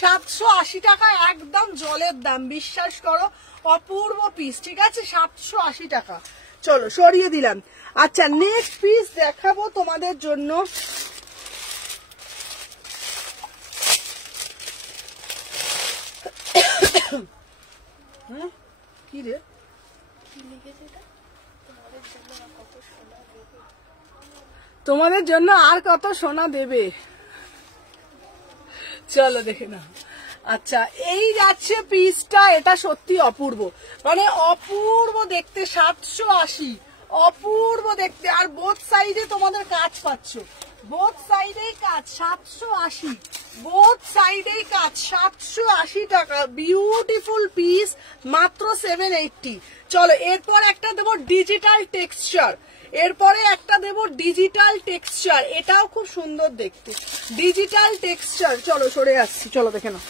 780 টাকা একদম জলের দাম, বিশ্বাস করো, অপূর্ব পিস। ঠিক আছে, 780 টাকা। চলো সরিয়ে দিলাম। আচ্ছা, নেক্সট পিস দেখাবো তোমাদের জন্য। কি রে, তোমাদের জন্য আর কত সোনা দেবে, চলো দেখে না। আচ্ছা, এই যাচ্ছে পিসটা, এটা সত্যি অপূর্ব, মানে অপূর্ব দেখতে। 780, অপূর্ব দেখতে। আর বোথ সাইডে তোমাদের কাজ পাচ্ছ, বোথ সাইডেই কাজ। 780, বোথ সাইডেই কাজ। 780 টাকা, বিউটিফুল পিস, মাত্র 780। চলো এরপর একটা দেবো ডিজিটাল টেক্সচার, এরপরে একটা দেবো ডিজিটাল টেক্সচার, এটাও খুব সুন্দর দেখতে, ডিজিটাল টেক্সচার। চলো সরে আসছি, চলো দেখে নাও।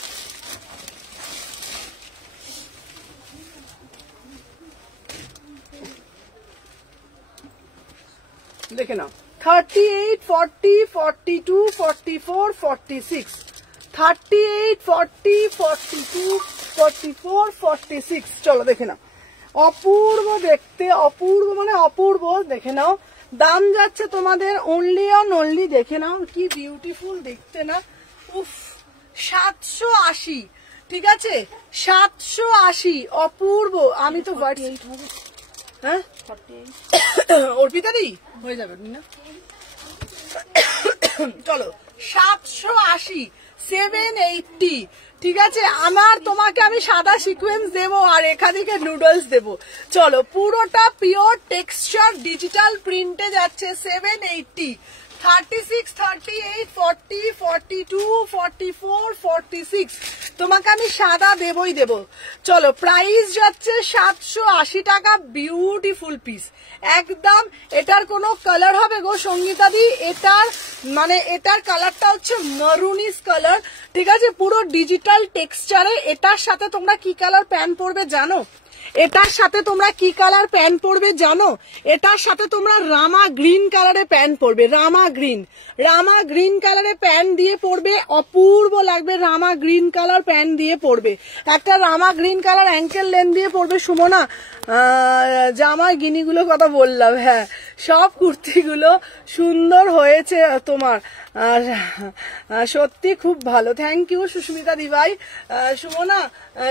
দেখে নাও, 38, 40, 42, 44, 46, 38, 40, 42, 44, 46। চলো দেখে নাও, অপূর্ব দেখতে, অপূর্ব মানে অপূর্ব। দেখে নাও, দাম যাচ্ছে তোমাদের অনলি অন অনলি, দেখে নাও কি বিউটিফুল দেখতে না, উফ, 780। ঠিক আছে, 780, অপূর্ব। আমি তো হ্যাঁ অর্পিতাদি হয়ে যাবে না। চলো 780, 780। ঠিক আছে, আমার তোমাকে আমি সাদা সিকোয়েন্স দেবো আর এখানে নুডলস দেবো। চলো, পুরোটা পিওর টেক্সচার ডিজিটাল প্রিন্টে যাচ্ছে 780। 36, 38, 40, 42, 44, 46 তোমাকে আমি সাদা দেবই দেব। চলো, প্রাইস যাচ্ছে 780 টাকা, বিউটিফুল পিস একদম। এটার কোনো কালার হবে গো সঙ্গীতাদি, এটার মানে এটার কালারটা হচ্ছে মারুনিস কালার। ঠিক আছে, পুরো ডিজিটাল টেক্সচারে। এটার সাথে তোমরা কি কালার প্যান্ট পরবে জানো? এটার সাথে তোমরা কি কালার প্যান্ট পরবে জানো? এটার সাথে তোমরা রামা গ্রিন কালারে প্যান্ট পরবে, রামা গ্রিন কালারে প্যান্ট দিয়ে পরবে, অপূর্ব লাগবে। রামা গ্রিন কালার প্যান্ট দিয়ে পরবে, একটা রামা গ্রিন কালার অ্যাঙ্কেল লেন্থ দিয়ে পরবে। সুমনা জামার গিনিগুলো কথা বললাম, হ্যাঁ সব কুর্তিগুলো সুন্দর হয়েছে তোমার, আর সত্যি খুব ভালো। থ্যাংক ইউ সুস্মিতা দিভাই। সুমনা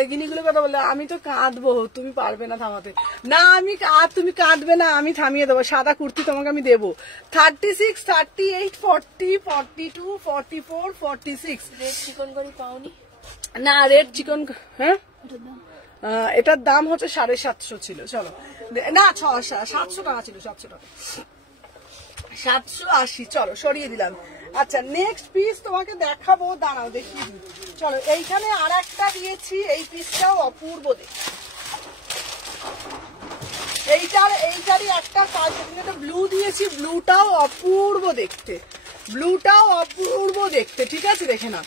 গিনিগুলো কথা বললাম, আমি তো কাঁদবো, তুমি পারবে না থামাতে। না আমি আর তুমি কাঁদবে না, আমি থামিয়ে দেবো। সাদা কুর্তি তোমাকে আমি দেবো। 36, 38, 40, 42, 44, 46। রেড চিকন করি পাওনি না, রেড চিকন, হ্যাঁ এটার দাম হচ্ছে 750 ছিল। চলো না, 700 টাকা ছিল, 700 টাকা, 780। চলো সরিয়ে দিলাম। আচ্ছা, নেক্সট পিস তোমাকে দেখাবো, দাঁড়াও দেখিয়ে দিই। চলো, এইখানে আর একটা দিয়েছি, এই পিসটাও অপূর্ব দেখতে। এইটারই একটা কাজ, ব্লু দিয়েছি, ব্লুটাও অপূর্ব দেখতে, ব্লুটাও অপূর্ব দেখতে। ঠিক আছে, দেখে না,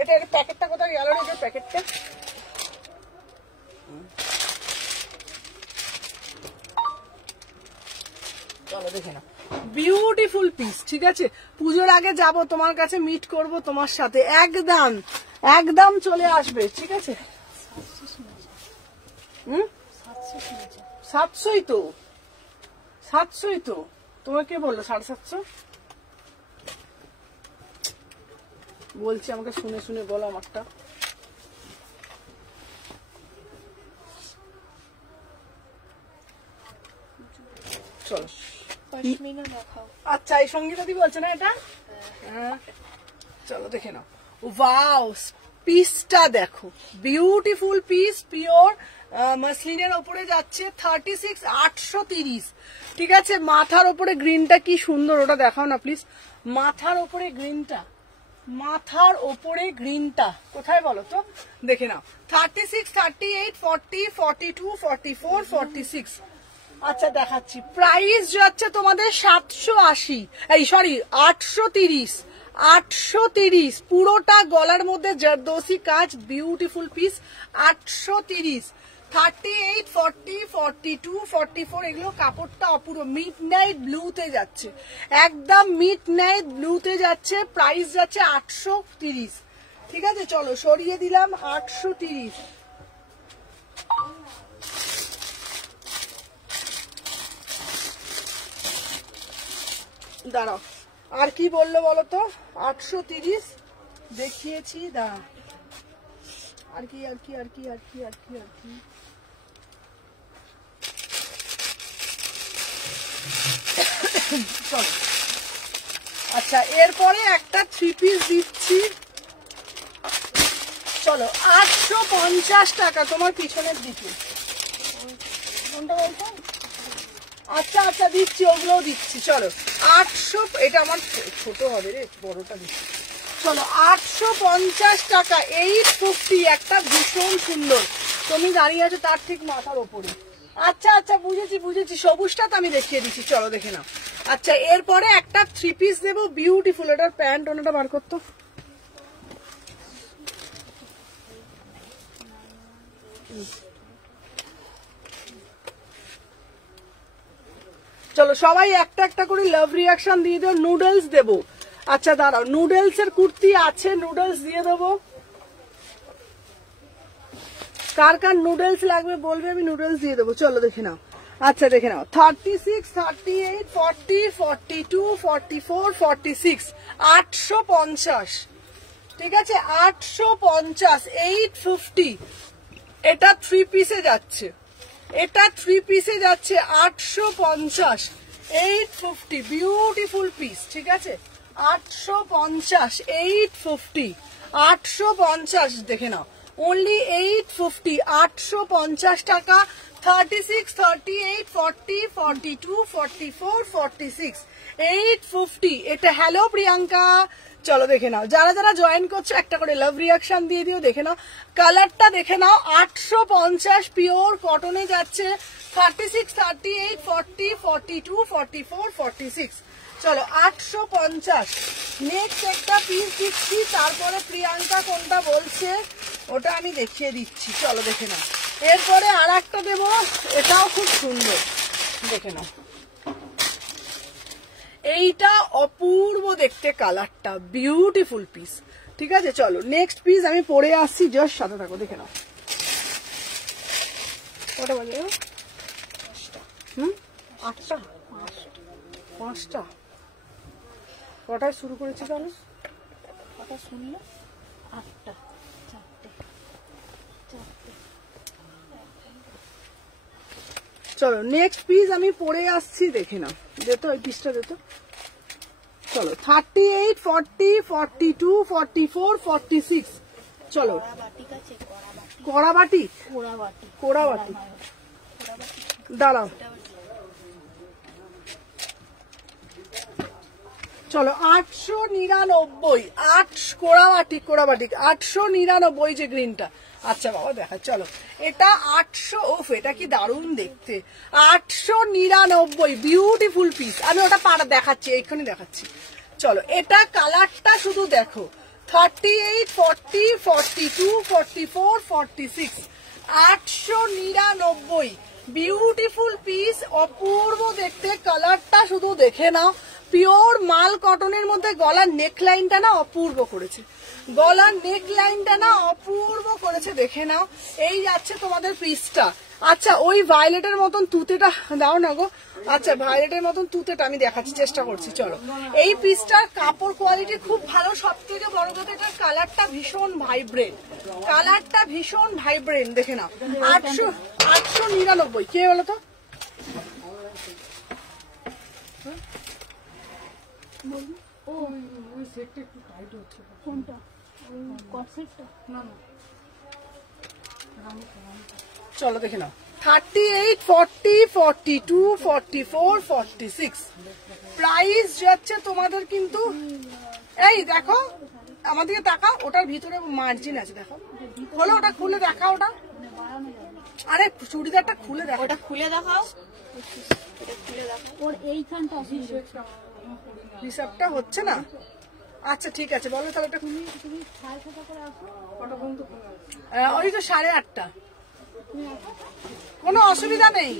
এটা প্যাকেটটা কোথায় গেল রে, প্যাকেটটা চলো দেখে না, বিউটিফুল পিস। ঠিক আছে, পুজোর আগে যাব তোমার কাছে, মিট করব তোমার সাথে, একদম একদম চলে আসবে। ঠিক আছে, 700ই তো, 700ই তো। তোমাকে কে বললো 750? বলছি আমাকে শুনে শুনে বলো আমারটা। চলো আচ্ছা, এই সঙ্গীতা দি বলছে না এটা? হ্যাঁ চলো দেখে নাও। ওয়াও, পিসটা দেখো, বিউটিফুল পিস, পিওর মাসলিনের ওপরে যাচ্ছে 36 830। ঠিক আছে, মাথার ওপরে গ্রিনটা কি সুন্দর, ওটা দেখাও না প্লিজ। মাথার ওপরে গ্রিনটা, মাথার ওপরে গ্রিনটা কোথায় বলো তো, দেখে নাও। 36 38 40 42 44 46। আচ্ছা দেখাচ্ছি, প্রাইস যাচ্ছে তোমাদের 780, এই সরি 830, 830। পুরোটা গলার মধ্যে জারদোসি কাজ, বিউটিফুল পিস, 830। 38 40 42 44 এগুলো কাপড়টা অপুরো মিড নাইট ব্লুতে যাচ্ছে, একদম মিড নাইট ব্লুতে যাচ্ছে। প্রাইস যাচ্ছে 830। ঠিক আছে চলো সরিয়ে দিলাম 830। দাঁড়াও, আর কি বললো বলো তো? 830 দেখিয়েছি, দাঁড়াও আর কি আর কি আর কি আর কি আর কি আর কি আচ্ছা এরপরে একটা 3 পিস দিচ্ছি, চলো 850 টাকা তোমার পিছনের দিকে। কোনটা বলতো? আচ্ছা আচ্ছা দিচ্ছি, ওগুলোও দিচ্ছি। চলো 800, এটা আমার ছোট হবে রে, বড়টা দিচ্ছি। চলো 850 টাকা, 850। একটা ভীষণ সুন্দর, তুমি দাঁড়িয়ে আছো তার ঠিক মাথার ওপরে। আচ্ছা আচ্ছা বুঝেছি বুঝেছি, সবুজটা তো আমি দেখিয়ে দিচ্ছি, চলো দেখে নাও। আচ্ছা এরপরে একটা 3 পিস দেবো, বিউটিফুল। এটার প্যান্ট ওনাটা বার করতো। চলো সবাই একটা একটা করে লাভ রিয়াকশন দিয়ে দেবো। নুডলস দেবো, আচ্ছা দাঁড়াও, নুডলস এর কুর্তি আছে, নুডলস দিয়ে দেবো। কার কার নুডলস লাগবে বলবে, আমি নুডলস দিয়ে দেবো। চলো দেখে নাও, আচ্ছা দেখে নাও। 36 38 40 42 44 46, 850। ঠিক আছে 850, 850। এটা 3 পিসে যাচ্ছে, এটা 3 পিসে যাচ্ছে 850, 850। বিউটিফুল পিস, ঠিক আছে 850, 850, 850 দেখে নাও, অনলি 850, 850 টাকা। 36 38 40 42 44 46, 850। এটা হ্যালো প্রিয়াঙ্কা, চলো দেখে নাও। যারা যারা জয়েন করছো একটা করে লাভ রিয়াকশন দিয়ে দিও, দেখে নাও কালারটা, দেখে নাও। 850 পিওর কটনে যাচ্ছে, 36 38 40 42 44 46। চলো 850। নেক্সট একটা পিস দিচ্ছি, তারপরে প্রিয়াঙ্কা কোনটা বলছে ওটা আমি দেখিয়ে দিচ্ছি, চলো দেখে নাও। এরপরে আর একটা দেবো, এটাও খুব সুন্দর, দেখে নাও। এইটা অপূর্ব দেখতে, কালারটা বিউটিফুল পিস। ঠিক আছে চলো নেক্সট পিস আমি পরে আসছি, জাস্ট সাথে থাকো, দেখে নাও। কটা বাজে? 8টা, 5টা। কটায় শুরু করেছি তাহলে? কটা শুনলে? 8টা, 4টে। চলো নেক্সট পিস আমি পরে আসছি, দেখে নাও। যেত ওই পিসটা যেত। চলো 38 40 42 44 46। চলো কড়াবাটি, কোড়াবাটি দাঁড়াও। চলো 899, 8 কোড়াবাটি 899 যে গ্রিনটা। আচ্ছা বাবা দেখা, চলো এটা 800। ওফ এটা কি দারুণ দেখতে, 899 বিউটিফুল পিস। আমি ওটা দেখাচ্ছি, এইখানে দেখাচ্ছি। চলো এটা কালারটা শুধু দেখো, 38 40 42 44 46, 899 বিউটিফুল পিস, অপূর্ব দেখতে। কালারটা শুধু দেখে নাও, পিওর মাল কটনের মধ্যে গলার নেক লাইনটা না অপূর্ব করেছে, গলার নেক লাইনটা না অপূর্ব করেছে, দেখে নাও। এই যাচ্ছে তোমাদের পিসটা। আচ্ছা ওই ভায়োলেটের মতন তুতেটা দাও না গো। আচ্ছা ভায়োলেটের মতন তুতেটা আমি দেখাচ্ছি, চেষ্টা করছি। চলো, এই পিসটার কাপড় কোয়ালিটি খুব ভালো, সব থেকে বড় কথা এটার কালারটা ভীষণ ভাইব্রেন্ট, কালারটা ভীষণ ভাইব্রেন্ট, দেখে নাও। 899। কে বলো তো? চলো দেখে নাও। 38, 40, 42, 44, 46 প্রাইস যাচ্ছে তোমাদের কিন্তু। এই দেখো আমাদেরকে তাকাও, ওটার ভিতরে মার্জিন আছে, দেখো বলো, ওটা খুলে দেখাও। ওটা আরে চুড়িদারটা খুলে দেখো, ওটা খুলে দেখাও, এটা খুলে দেখাও। ওর এইখানটা হিসাবটা হচ্ছে না। আচ্ছা ঠিক আছে, বলো তাহলে এটা তুমি 6:30 করে আসো। ওই তো 8:30। কোনো অসুবিধা নেই,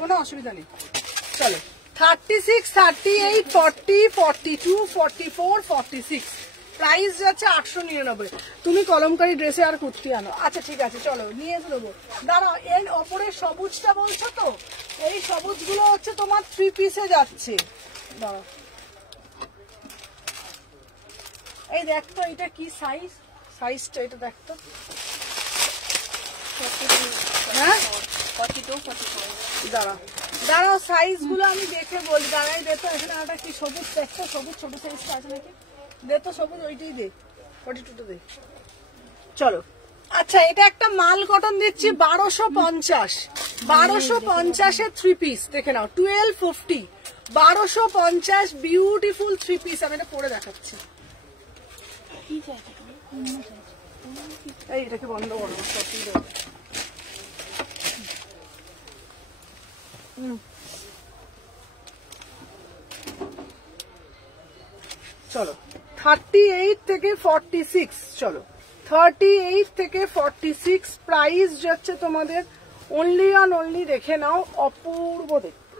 কোনো অসুবিধা নেই। চলো 36, 38, 40, 42, 44, 46 প্রাইস যাচ্ছে 899। তুমি কলমকারী ড্রেসে আর কুর্তি আনো। আচ্ছা ঠিক আছে, চলো নিয়ে দেবো। দাঁড়াও, এর ওপরের সবুজটা বলছো তো, এই সবুজগুলো হচ্ছে তোমার 3 পিসে যাচ্ছে। দাঁড়াও, এই দেখতো এটা কি সাইজ, সাইজটা এটা দেখতো। হ্যাঁ দাঁড়াও দাঁড়াও, সাইজ গুলো আমি দেখে বলি। দাঁড়াই দেখো, এখানে একটা কি সবুজ দেখতো, সবুজ ছোট সাইজটা আছে নাকি, দেখতো সবুজ, ওইটাই দে, 42টা দে। চলো আচ্ছা, এটা একটা মাল কটন দিচ্ছি 1250, 1250-এর 3 পিস দেখে নাও। 1250, 1250 বিউটিফুল 3 পিস। আমি এটা পরে দেখাচ্ছি। এই এটাকে বন্ধ করো, চলো 38 থেকে 46। চলো 38 থেকে 46 প্রাইস যাচ্ছে তোমাদের অনলি অন অনলি, দেখে নাও, অপূর্ব দেখতে।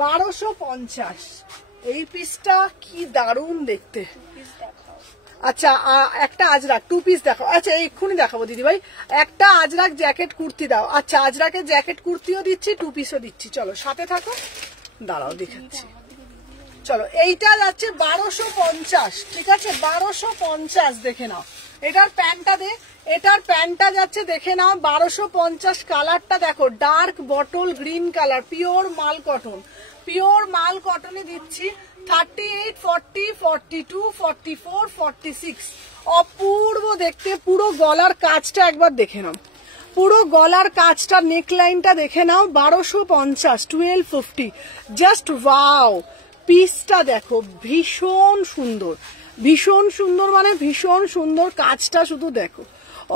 1250 এই পিসটা কি দারুণ দেখতে। আচ্ছা একটা আজরাক 2 পিস দেখো। আচ্ছা এক্ষুনি দেখাবো দিদি ভাই, একটা আজরাক জ্যাকেট কুর্তি দাও। আচ্ছা আজরাকের জ্যাকেট কুর্তিও দিচ্ছি, 2 পিসও দিচ্ছি। চলো সাথে থাকো, দাঁড়াও দেখাচ্ছি। চলো এইটা যাচ্ছে 1250, ঠিক আছে 1250 দেখে নাও। এটার প্যান্টটা দে, এটার প্যান্টটা যাচ্ছে দেখে নাও 1250। কালারটা দেখো, dark bottle green colour, pure মাল কটন, পিওর মাল কটনে দিচ্ছি। 38, 40, 42, 44, 46 অপূর্ব দেখতে। পুরো গলার কাজটা একবার দেখে নাও, পুরো গলার কাজটা, নেকলাইনটা দেখে নাও। 1250, 1250 জাস্ট ওয়াও। পিসটা দেখো, ভীষণ সুন্দর, ভীষণ সুন্দর, মানে ভীষণ সুন্দর। কাজটা শুধু দেখো,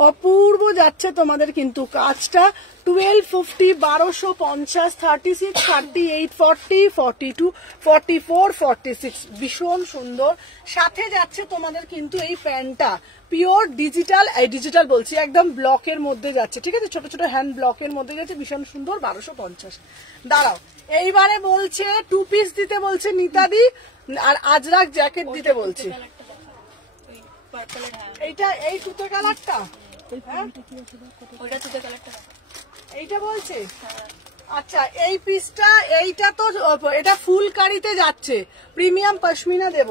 অপূর্ব যাচ্ছে তোমাদের কিন্তু কাজটা। 1250, 1250, 36, 38, 40, 42, 44, 46 ভীষণ সুন্দর। সাথে যাচ্ছে তোমাদের কিন্তু এই প্যান্টটা পিওর ডিজিটাল, এই ডিজিটাল বলছি একদম ব্লকের মধ্যে যাচ্ছে, ঠিক আছে, ছোট ছোট হ্যান্ড ব্লকের মধ্যে যাচ্ছে, ভীষণ সুন্দর। 1250। দাঁড়াও, এইবারে বলছে 2 পিস দিতে বলছে নিতাদি, আর আজরাক জ্যাকেট দিতে বলছে। এইটা এই তুতে কালারটা, এইটা বলছে। আচ্ছা এই পিসটা, এইটা তো এটা ফুল কারিতে যাচ্ছে, প্রিমিয়াম পশমিনা দেব,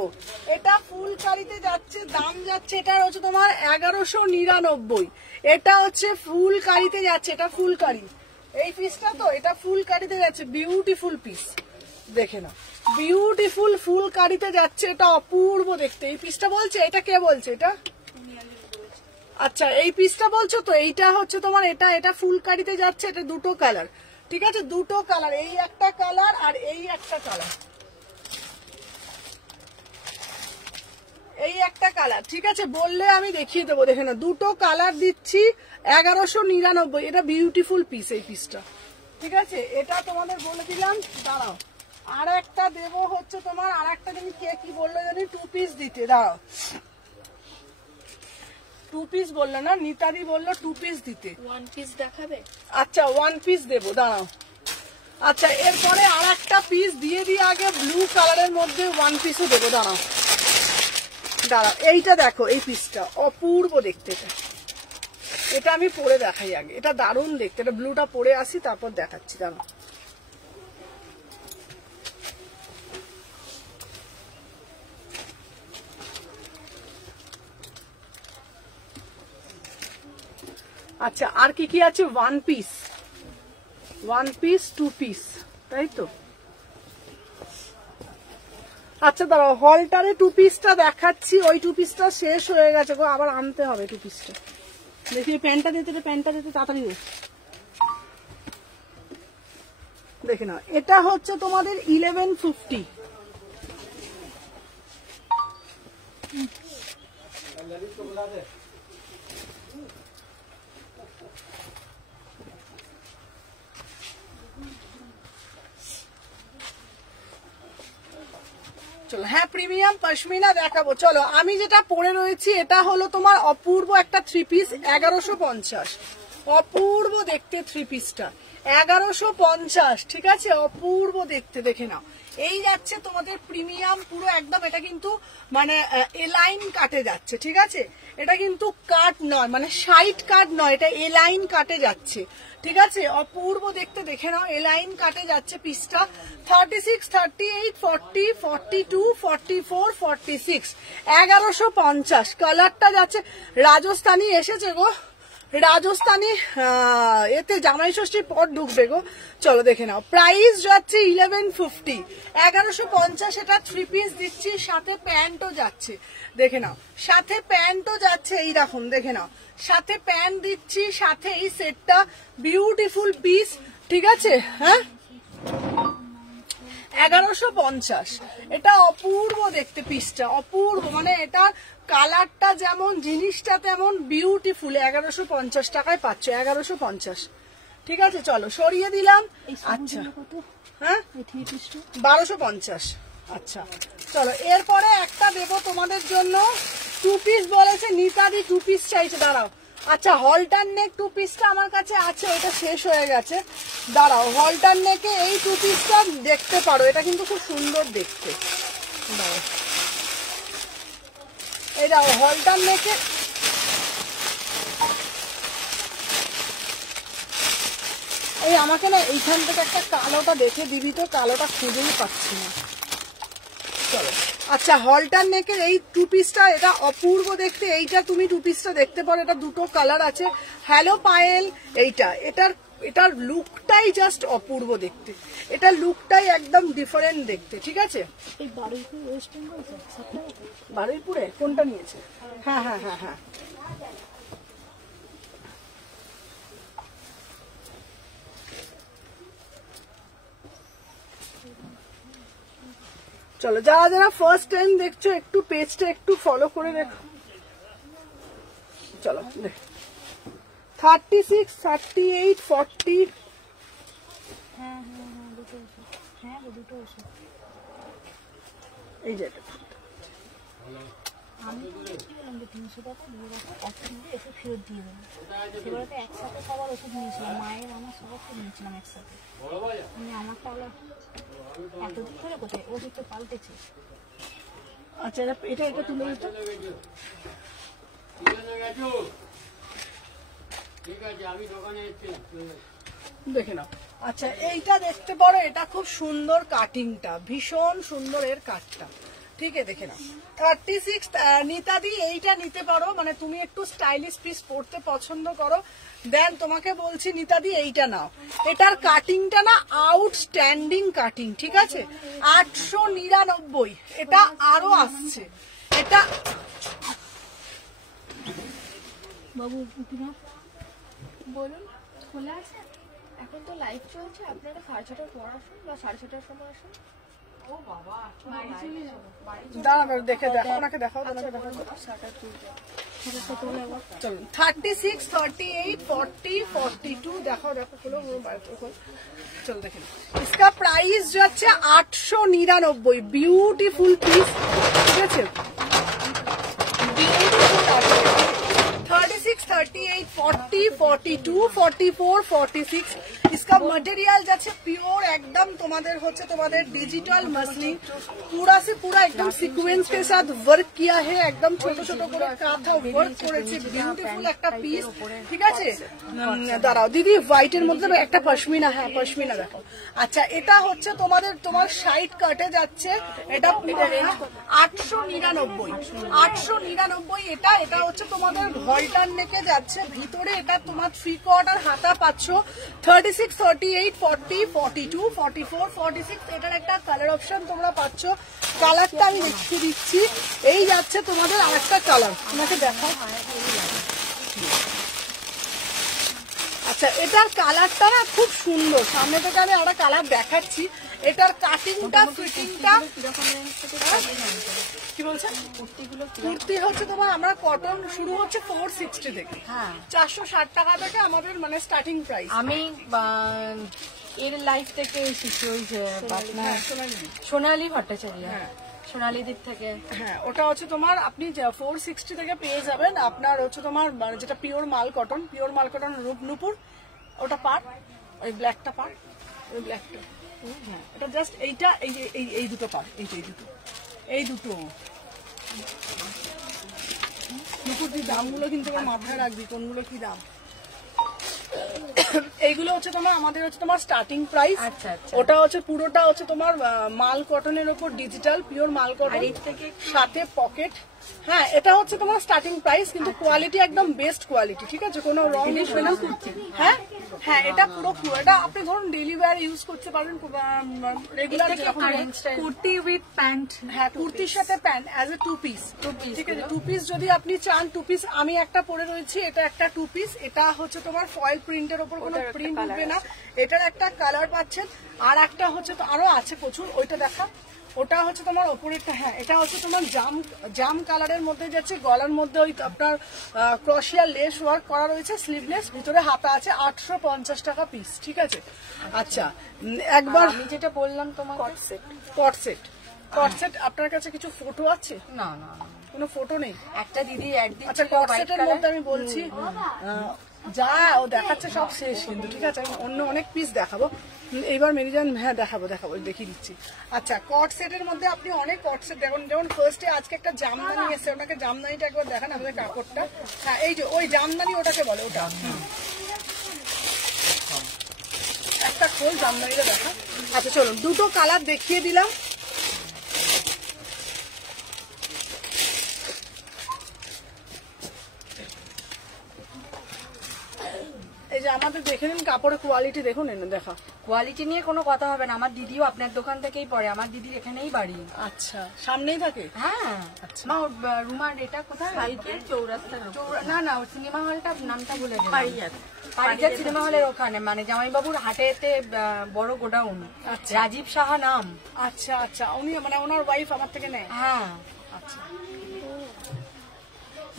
এটা ফুল কারিতে যাচ্ছে। দাম যাচ্ছে এটা হচ্ছে তোমার 1199। এটা হচ্ছে ফুল কারিতে যাচ্ছে, এটা ফুল কারি। এই পিসটা তো এটা ফুল কারিতে যাচ্ছে, বিউটিফুল পিস দেখে নাও, বিউটিফুল ফুল কারিতে যাচ্ছে, এটা অপূর্ব দেখতে। এই পিসটা বলছে, এটা কে বলছে এটা? আচ্ছা এই পিসটা বলছো তো, এইটা হচ্ছে তোমার, এটা এটা ফুল কারিতে যাচ্ছে। এটা দুটো কালার, ঠিক আছে, দুটো কালার, এই একটা কালার আর এই একটা কালার, এই একটা কালার, ঠিক আছে, বললে আমি দেখিয়ে দেবো। দেখে না, দুটো কালার দিচ্ছি 1199। এটা বিউটিফুল পিস, এই পিসটা, ঠিক আছে, এটা তোমাদের বলে দিলাম। দাঁড়াও আর একটা দেবো হচ্ছে তোমার, আর একটা জিনিস কে কি বললো জানি, 2 পিস দিতে। দাঁড়াও, 2 পিস বললো না, নিতাদি বললো 2 পিস দিতে। 1 পিস দেখাবে? আচ্ছা 1 পিস দেবো, দাঁড়াও। আচ্ছা এরপরে আর একটা পিস দিয়ে দিয়ে আগে ব্লু কালারের মধ্যে ওয়ান পিসও দেবো। দাঁড়াও দাঁড়াও, এইটা দেখো, এই পিসটা অপূর্ব দেখতে। এটা আমি পরে দেখাই আগে, এটা দারুণ দেখতে। এটা ব্লুটা পরে আসি তারপর দেখাচ্ছি। দাঁড়াও, আচ্ছা আর কি কি আছে? ওয়ান পিস, টু পিস, তাই তো? আচ্ছা দাঁড়াও, হলটারে টু পিসটা দেখাচ্ছি। ওই টু পিসটা শেষ হয়ে গেছে গো, আবার আনতে হবে টু পিসটা। দেখি প্যান্টটা দিতে তাড়াতাড়ি দেখে নাও। এটা হচ্ছে তোমাদের 1150। চলো, হ্যাঁ প্রিমিয়াম পশমিনা দেখাবো। চলো, আমি যেটা পরে রয়েছি এটা হলো তোমার অপূর্ব একটা থ্রি পিস, 1150। অপূর্ব দেখতে থ্রি পিসটা 1150, ঠিক আছে? অপূর্ব দেখতে, দেখে নাও। এই যাচ্ছে তোমাদের প্রিমিয়াম পুরো একদম। এটা কিন্তু মানে এলাইন কাটে যাচ্ছে, ঠিক আছে? এটা কিন্তু কাট নয়, মানে সাইড কাট নয়, এটা এলাইন কাটে যাচ্ছে, ঠিক আছে? অপূর্ব দেখতে, দেখে নাও। এলাইন কাটে যাচ্ছে পিসটা। 36, 38, 40, 42, 44, 46, 1150। কালারটা যাচ্ছে রাজস্থানি এসেছে গো, রাজস্থানি এতে জামাই ষষ্ঠীর পর ঢুকবে গো। চলো দেখে নাও, প্রাইস যাচ্ছে 1150, 1150। এটা থ্রি পিস দিচ্ছি, সাথে প্যান্টও যাচ্ছে, দেখে নাও। সাথে প্যান্টও যাচ্ছে, এই দেখুন, দেখে নাও। সাথে প্যান্ট দিচ্ছি, সাথে এই সেটটা বিউটিফুল পিস, ঠিক আছে? হ্যাঁ 1150। এটা অপূর্ব দেখতে পিসটা, অপূর্ব, মানে এটা কালারটা যেমন জিনিসটা তেমন বিউটিফুল। 1150 টাকায় পাচ্ছ, 1150, ঠিক আছে? চলো সরিয়ে দিলাম। আচ্ছা হ্যাঁ 1250। আচ্ছা চলো, এরপরে একটা দেবো তোমাদের জন্য। টু পিস বলেছে নিতাদি, টু পিস চাইছে। দাঁড়াও, আচ্ছা হলটার নেক টু পিসটা আমার কাছে আছে, ওটা শেষ হয়ে গেছে। দাঁড়াও, হলটার নেকে এই টু পিসটা দেখতে পারো, এটা কিন্তু খুব সুন্দর দেখতে। দাঁড়াও, এই দাও হলটার নেকে। এই আমাকে না এইখান থেকে একটা কালোটা দেখে দিবি তো, কালোটা খুঁজেই পাচ্ছি না। চলো, আচ্ছা হলটার নেকের এই টু পিসটা, এটা অপূর্ব দেখতে। এইটা তুমি টু পিসটা দেখতে পারো, এটা দুটো কালার আছে। হ্যালো পায়েল, এটার লুকটাই জাস্ট অপূর্ব দেখতে। এটা লুকটাই একদম ডিফারেন্ট দেখতে, ঠিক আছে? এই বারুইপুর ওয়েস্ট বেঙ্গল, বারুইপুরে কোনটা নিয়েছে? হ্যাঁ হ্যাঁ হ্যাঁ হ্যাঁ। চলো, যারা যারা ফার্স্ট টাইম দেখছো একটু পেজটা একটু ফলো করে দেখো। চলো দেখ, 36, 38, 40। হ্যাঁ হ্যাঁ হ্যাঁ দুটো ওষুধ, হ্যাঁ দুটো ওষুধ। এই যে আমি বলছিলাম যে 300 টাকা দিয়ে রাখো, অপশন দিয়ে এসে ফেরত দিয়ে দেবো। সেবারে তো একসাথে সবার ওষুধ নিয়েছিলাম, মায়ের আমার সবার তো নিয়েছিলাম একসাথে। আমি আমারটা হলো এতদিন ধরে কোথায় ওষুধ তো পাল্টেছে। আচ্ছা এটা এটা তুলে দিতে। দেখে নাও। আচ্ছা এইটা দেখতে পারো, এটা খুব সুন্দর কাটিংটা, ভীষণ সুন্দর এর কাটটা, ঠিক আছে? দেখে নাও 36 নিতাদি, এইটা নিতে পারো। মানে তুমি একটু স্টাইলিশ পিস পরতে পছন্দ করো, দেন তোমাকে বলছি নিতাদি এইটা নাও। এটার কাটিংটা না আউটস্ট্যান্ডিং কাটিং, ঠিক আছে? 899। এটা আরো আসছে, এটা বাবু বলুন, খোলা আছে? এখন তো লাইভ চলছে, আপনারা 6:30টার পর আসুন বা 6:30টার সময় আসুন। ও বাবা, দাঁড়াও দেখে দেখো, ওনাকে দেখাও, ওনাকে দেখাও। চলো 36, 38, 40, 42 দেখাও, দেখো খুলো চলো দেখে। इसका प्राइस যাচ্ছে 899। বিউটিফুল পিস, ঠিক আছে? 36, 36, 38, 40, 42, 44, 46 इसका मटेरियल যাচ্ছে পিওর একদম তোমাদের হচ্ছে তোমাদের ডিজিটাল मसलिन पूरा से पूरा एकदम सीक्वेंस के साथ वर्क किया है एकदम ছোট ছোট করে কাঁথা ওয়ার্ক করেছে বিউটিফুল একটা পিস ঠিক আছে দাঁড়াও দিদি হোয়াইটের মধ্যে একটা পশমিনা হ্যাঁ পশমিনা দেখো আচ্ছা এটা হচ্ছে তোমাদের তোমার সাইড কাটে যাচ্ছে এটা পুরো 899 এটা এটা হচ্ছে তোমাদের ভলটার নেকে যাচ্ছে ভিতরে এটা তোমার 3/4 হাতা পাচ্ছ 36 38 40 42 44 46 এটার একটা কালার অপশন তোমরা পাচ্ছ কালারটা আমি দেখিয়ে দিচ্ছি এই যাচ্ছে তোমাদের আরেকটা কালার তোমাকে দেখাও আচ্ছা এটার কালারটা না খুব সুন্দর সামনে থেকে আমি একটা কালার দেখাচ্ছি এটার কাটিংটা ফিটিংটা কি বলছেন কুর্তি হচ্ছে তোমার আমরা কটন শুরু হচ্ছে 460 থেকে 460 টাকা থেকে আমাদের মানে স্টার্টিং প্রাইস আমি এর লাইফ থেকে শিখি ওই যে সোনালী ভট্টাচার্য সোনালী দিক থেকে হ্যাঁ ওটা হচ্ছে তোমার আপনি 460 থেকে পেয়ে যাবেন আপনার হচ্ছে তোমার যেটা পিওর মাল কটন নূপুর ওটা পাট ওই ব্ল্যাকটা পাট ওই ব্ল্যাকটা হ্যাঁ এটা জাস্ট এইটা এই দুটো পাট এই দুটো নূপুর দি দামগুলো কিন্তু মাথায় রাখবি কোনগুলো কি দাম এইগুলো হচ্ছে তোমার আমাদের হচ্ছে তোমার স্টার্টিং প্রাইস ওটা হচ্ছে পুরোটা হচ্ছে তোমার মাল কটনের উপর ডিজিটাল পিওর মাল কটন সাথে পকেট হ্যাঁ এটা হচ্ছে তোমার স্টার্টিং প্রাইস কিন্তু কোয়ালিটি একদম বেস্ট কোয়ালিটি ঠিক আছে কোনো রং হবে না হ্যাঁ হ্যাঁ এটা পুরো এটা আপনি ধরুন ডেইলি ওয়্যার ইউজ করতে পারবেন রেগুলার কুর্তি উইথ প্যান্ট হ্যাঁ কুর্তির সাথে প্যান্ট অ্যাজ এ 2 পিস ঠিক আছে 2 পিস যদি আপনি চান 2 পিস আমি একটা পরে রয়েছি এটা একটা 2 পিস এটা হচ্ছে তোমার ফয়েল প্রিন্টের উপর কোনো প্রিন্ট উঠবে না এটার একটা কালার পাচ্ছেন আর একটা হচ্ছে তো আরো আছে প্রচুর ওইটা দেখা ওটা হচ্ছে তোমার ওপরেরটা হ্যাঁ এটা হচ্ছে তোমার জাম কালারের মধ্যে যাচ্ছে গলার মধ্যে ওই আপনার ক্রোশিয়া লেস ওয়ার্ক করা রয়েছে স্লিভলেস ভিতরে হাতা আছে 850 টাকা পিস ঠিক আছে আচ্ছা একবার আমি যেটা বললাম তোমার কট সেট আপনার কাছে কিছু ফটো আছে না কোনো ফটো নেই একটা দিদি আচ্ছা কট সেটের মধ্যে আমি বলছি যা ও দেখাচ্ছে সব শেষ কিন্তু ঠিক আছে আমি অন্য অনেক পিস দেখাবো এইবার মেরিজান হ্যাঁ দেখাবো দেখিয়ে দিচ্ছি আচ্ছা কট সেটের মধ্যে আপনি অনেক কট সেট দেখুন যেমন ফার্স্টে আজকে একটা জামদানি এসছে ওনাকে জামদানিটা একবার দেখান আমাদের কাপড়টা হ্যাঁ এই যে ওই জামদানি ওটাকে বলে ওটা একটা খোল জামদানিটা দেখা আচ্ছা চলুন দুটো কালার দেখিয়ে দিলাম এই যে আমাদের দেখে নিন কাপড়ের কোয়ালিটি দেখুন দেখা কোয়ালিটি নিয়ে কোনো কথা হবে না আমার দিদিও আপনার দোকান থেকেই পড়ে আমার দিদির এখানেই বাড়ি আচ্ছা সামনেই থাকে হ্যাঁ মা রুমার এটা কোথায় চৌরাস্তা না সিনেমা হলটার নামটা ভুলে গেলাম পারিজাত সিনেমা হলের ওখানে মানে জামাইবাবুর হাটেতে বড় গোডাউন রাজীব সাহা নাম আচ্ছা উনি মানে ওনার ওয়াইফ আমার থেকে নেয় হ্যাঁ আচ্ছা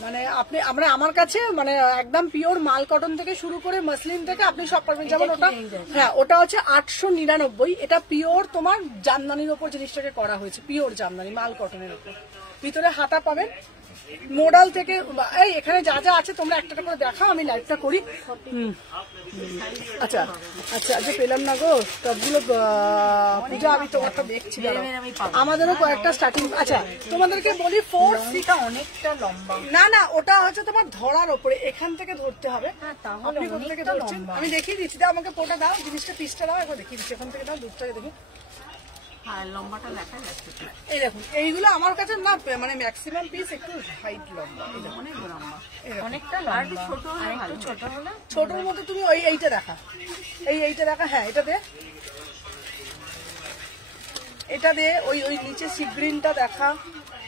মানে আপনি আমরা আমার কাছে মানে একদম পিওর মাল কটন থেকে শুরু করে মসলিন থেকে আপনি সব পাবেন যেমন ওটা হ্যাঁ ওটা হচ্ছে 899 এটা পিওর তোমার জামদানির উপর জিনিসটাকে করা হয়েছে পিওর জামদানি মাল কটনের উপর ভিতরে হাতা পাবেন মোডাল থেকে এই এখানে যা যা আছে তোমরা একটা করে দেখাও আমি লাইভটা করি আচ্ছা আজকে পেলাম না গো সবগুলো পূজা আমি তোমারটা দেখছি আমাদেরও কয়েকটা স্টার্টিং আচ্ছা তোমাদেরকে বলি 4 অনেকটা লম্বা না ওটা হচ্ছে তোমার ধরার ওপরে এখান থেকে ধরতে হবে আপনি কোথা থেকে ধরছেন আমি দেখিয়ে দিচ্ছি দাও আমাকে ফটো দাও জিনিসটা পিসটা দাও একবার দেখিয়ে দিচ্ছি এখান থেকে দাও দূরটাকে দেখি লম্বাটা দেখা যাচ্ছে এই দেখুন এইগুলো আমার কাছে না মানে ম্যাক্সিমাম পিস একটু হাইট লম্বা অনেক লম্বা অনেকটা লম্বা ছোট হলে ছোটর মধ্যে তুমি এইটা দেখা এইটা দেখা হ্যাঁ এটা দে ওই নিচে সি গ্রিনটা দেখা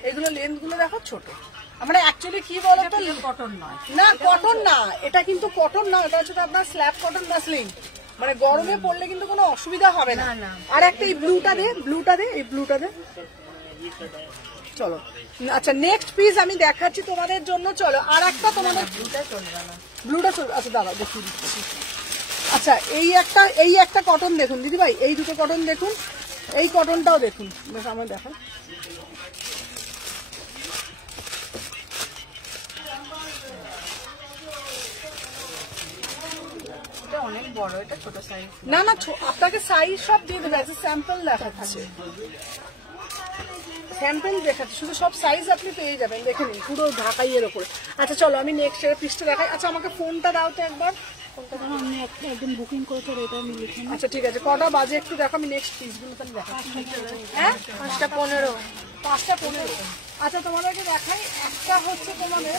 এগুলো লেন্থ গুলো দেখো ছোট আমরা অ্যাকচুয়ালি কি বলতো কটন নয় না কটন না এটা কিন্তু কটন না এটা হচ্ছে আপনার স্ল্যাব কটন মাসলিন মানে গরমে পড়লে কিন্তু কোনো অসুবিধা হবে না আর একটা এই ব্লুটা দে এই ব্লুটা দে চলো আচ্ছা নেক্সট পিস আমি দেখাচ্ছি তোমাদের জন্য চলো আর একটা তোমাদের ব্লুটা চলবে আচ্ছা দাঁড়াও দেখিয়ে দিচ্ছি আচ্ছা এই একটা কটন দেখুন দিদি ভাই এই দুটো কটন দেখুন এই কটনটাও দেখুন বেশ আমার দেখো অনেক বড়, এটা ছোট সাইজ। না না, আপনাকে সাইজ সব দিয়ে দেবে, স্যাম্পল দেখাচ্ছে, স্যাম্পল দেখাচ্ছে, শুধু সব সাইজ আপনি পেয়ে যাবেন, দেখে নিন পুরো ঢাকাইয়ের ওপরে। আচ্ছা চলো আমি নেক্সট পিসটা দেখাই। আচ্ছা আমাকে ফোনটা দাও তো একবার। আমি একদম বুকিং করেছি, এটা আমি লিখে নিই। আচ্ছা ঠিক আছে, কটা বাজে একটু দেখো, আমি নেক্সট পিসগুলো তাহলে দেখাচ্ছি। হ্যাঁ 5:15। 5:15। আচ্ছা তোমাদেরকে দেখাই, একটা হচ্ছে তোমাদের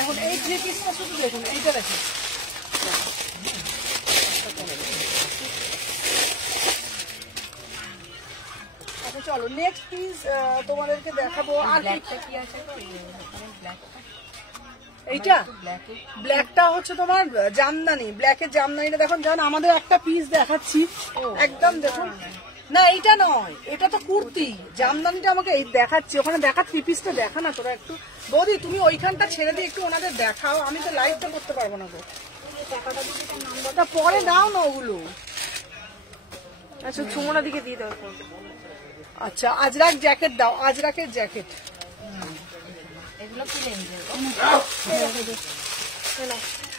এখন এই 3 পিসটা শুধু দেখুন, এইটা দেখুন, আচ্ছা চলো নেক্সট পিস তোমাদেরকে দেখাবো। আর কি আছে এইটা ব্ল্যাকটা হচ্ছে তোমার জামদানি, ব্ল্যাকের জামদানিটা দেখুন, জান আমাদের একটা পিস দেখাচ্ছি একদম দেখুন। না এইটা নয়, এটা তো কুর্তি, জামদানিটা আমাকে এই দেখাচ্ছি, ওখানে দেখা 3 পিসটা দেখা না তোরা একটু। বৌদি তুমি ওইখানটা ছেড়ে দিয়ে একটু ওনাদের দেখাও, আমি তো লাইভটা করতে পারবো না গো, নাম্বারটা পরে দাও না ওগুলো। আচ্ছা সুমনা দিকে দিয়ে দাও। আচ্ছা আজরাক জ্যাকেট দাও, আজরাকের জ্যাকেট। এগুলো কি রেঞ্জ?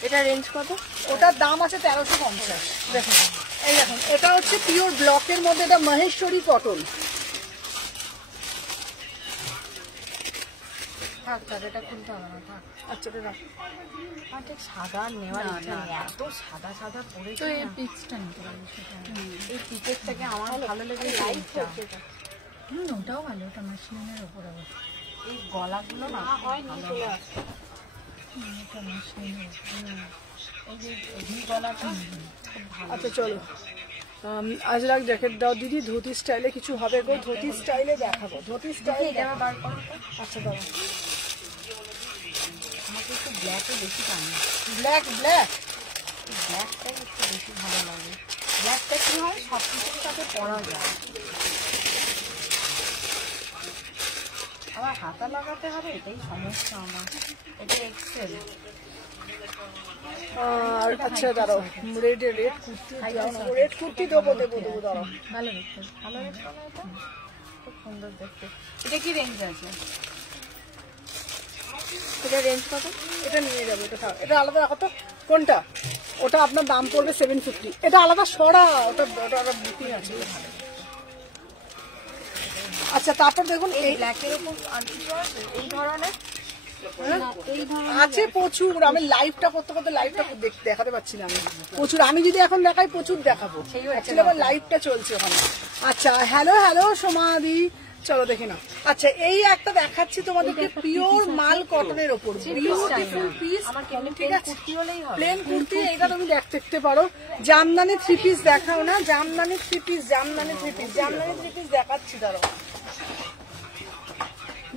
এটা রেঞ্জ কত? ওটার দাম আছে 1350। দেখুন এই দেখুন, এটা হচ্ছে পিওর ব্লকের মধ্যে, এটা মহেশ্বরী কটন। থাক থাক, এটা খুলতে হবে না, থাক। আচ্ছা এটা রাখ। ঠিক সাদা নেওয়ার ইচ্ছা নেই, এত সাদা সাদা পরেছে। তো এই পিচটা নিতে পারবো, এই পিচের থেকে আমার ভালো লেগে লাইটটা। ওটাও ভালো, ওটা মাসলিনের উপরে। এই গলাগুলো না হয় না, চলে আসে। এটা মাসলিনের, এই যে এই গলাটা খুব ভালো। আচ্ছা চলো আজরাক জ্যাকেট দাও দিদি, ধুতি স্টাইলে কিছু হবে গো, ধুতি স্টাইলে দেখাবো, ধুতি স্টাইলে বার করো। আচ্ছা দাও, আমাকে একটু ব্ল্যাকে বেশি টানে, ব্ল্যাক ব্ল্যাক ব্ল্যাকটাই একটু বেশি ভালো লাগে। ব্ল্যাকটা কি হয়, সব কিছুর সাথে পরা যায়। আবার হাতা লাগাতে হবে, এটাই সমস্যা আমার। এটা এক্সেল। আর আচ্ছা দাঁড়াও, রেড কুর্তি, রেড কুর্তি দেবো দাঁড়াও। ভালো দেখতে, ভালো দেখতে না, এটা খুব সুন্দর দেখতে। এটা কি রেঞ্জ আছে? এটা রেঞ্জ কত? এটা নিয়ে যাবো, এটা থাক, এটা আলাদা রাখো তো। কোনটা? ওটা আপনার দাম পড়বে 750। এটা আলাদা সরা, ওটা বুকিং আছে। আচ্ছা তারপর দেখুন এই ব্ল্যাকের উপর আর কিছু আছে এই ধরনের? আছে প্রচুর, আমি লাইভটা করতে করতে লাইভটা দেখাতে পারছি না, আমি প্রচুর, আমি যদি এখন দেখাই প্রচুর দেখাবো, অ্যাকচুয়ালি আমার লাইভটা চলছে ওখানে। আচ্ছা হ্যালো সোমাদি, চলো দেখে নাও। আচ্ছা এই একটা দেখাচ্ছি তোমাদেরকে, পিওর মাল কটনের ওপর, বিউটিফুল পিস, ঠিক আছে, প্লেন কুর্তি, এটা তুমি দেখতে পারো। জামদানি 3 পিস দেখাও না, Jamdani 3 piece, Jamdani 3 piece, Jamdani 3 piece দেখাচ্ছি, ধরো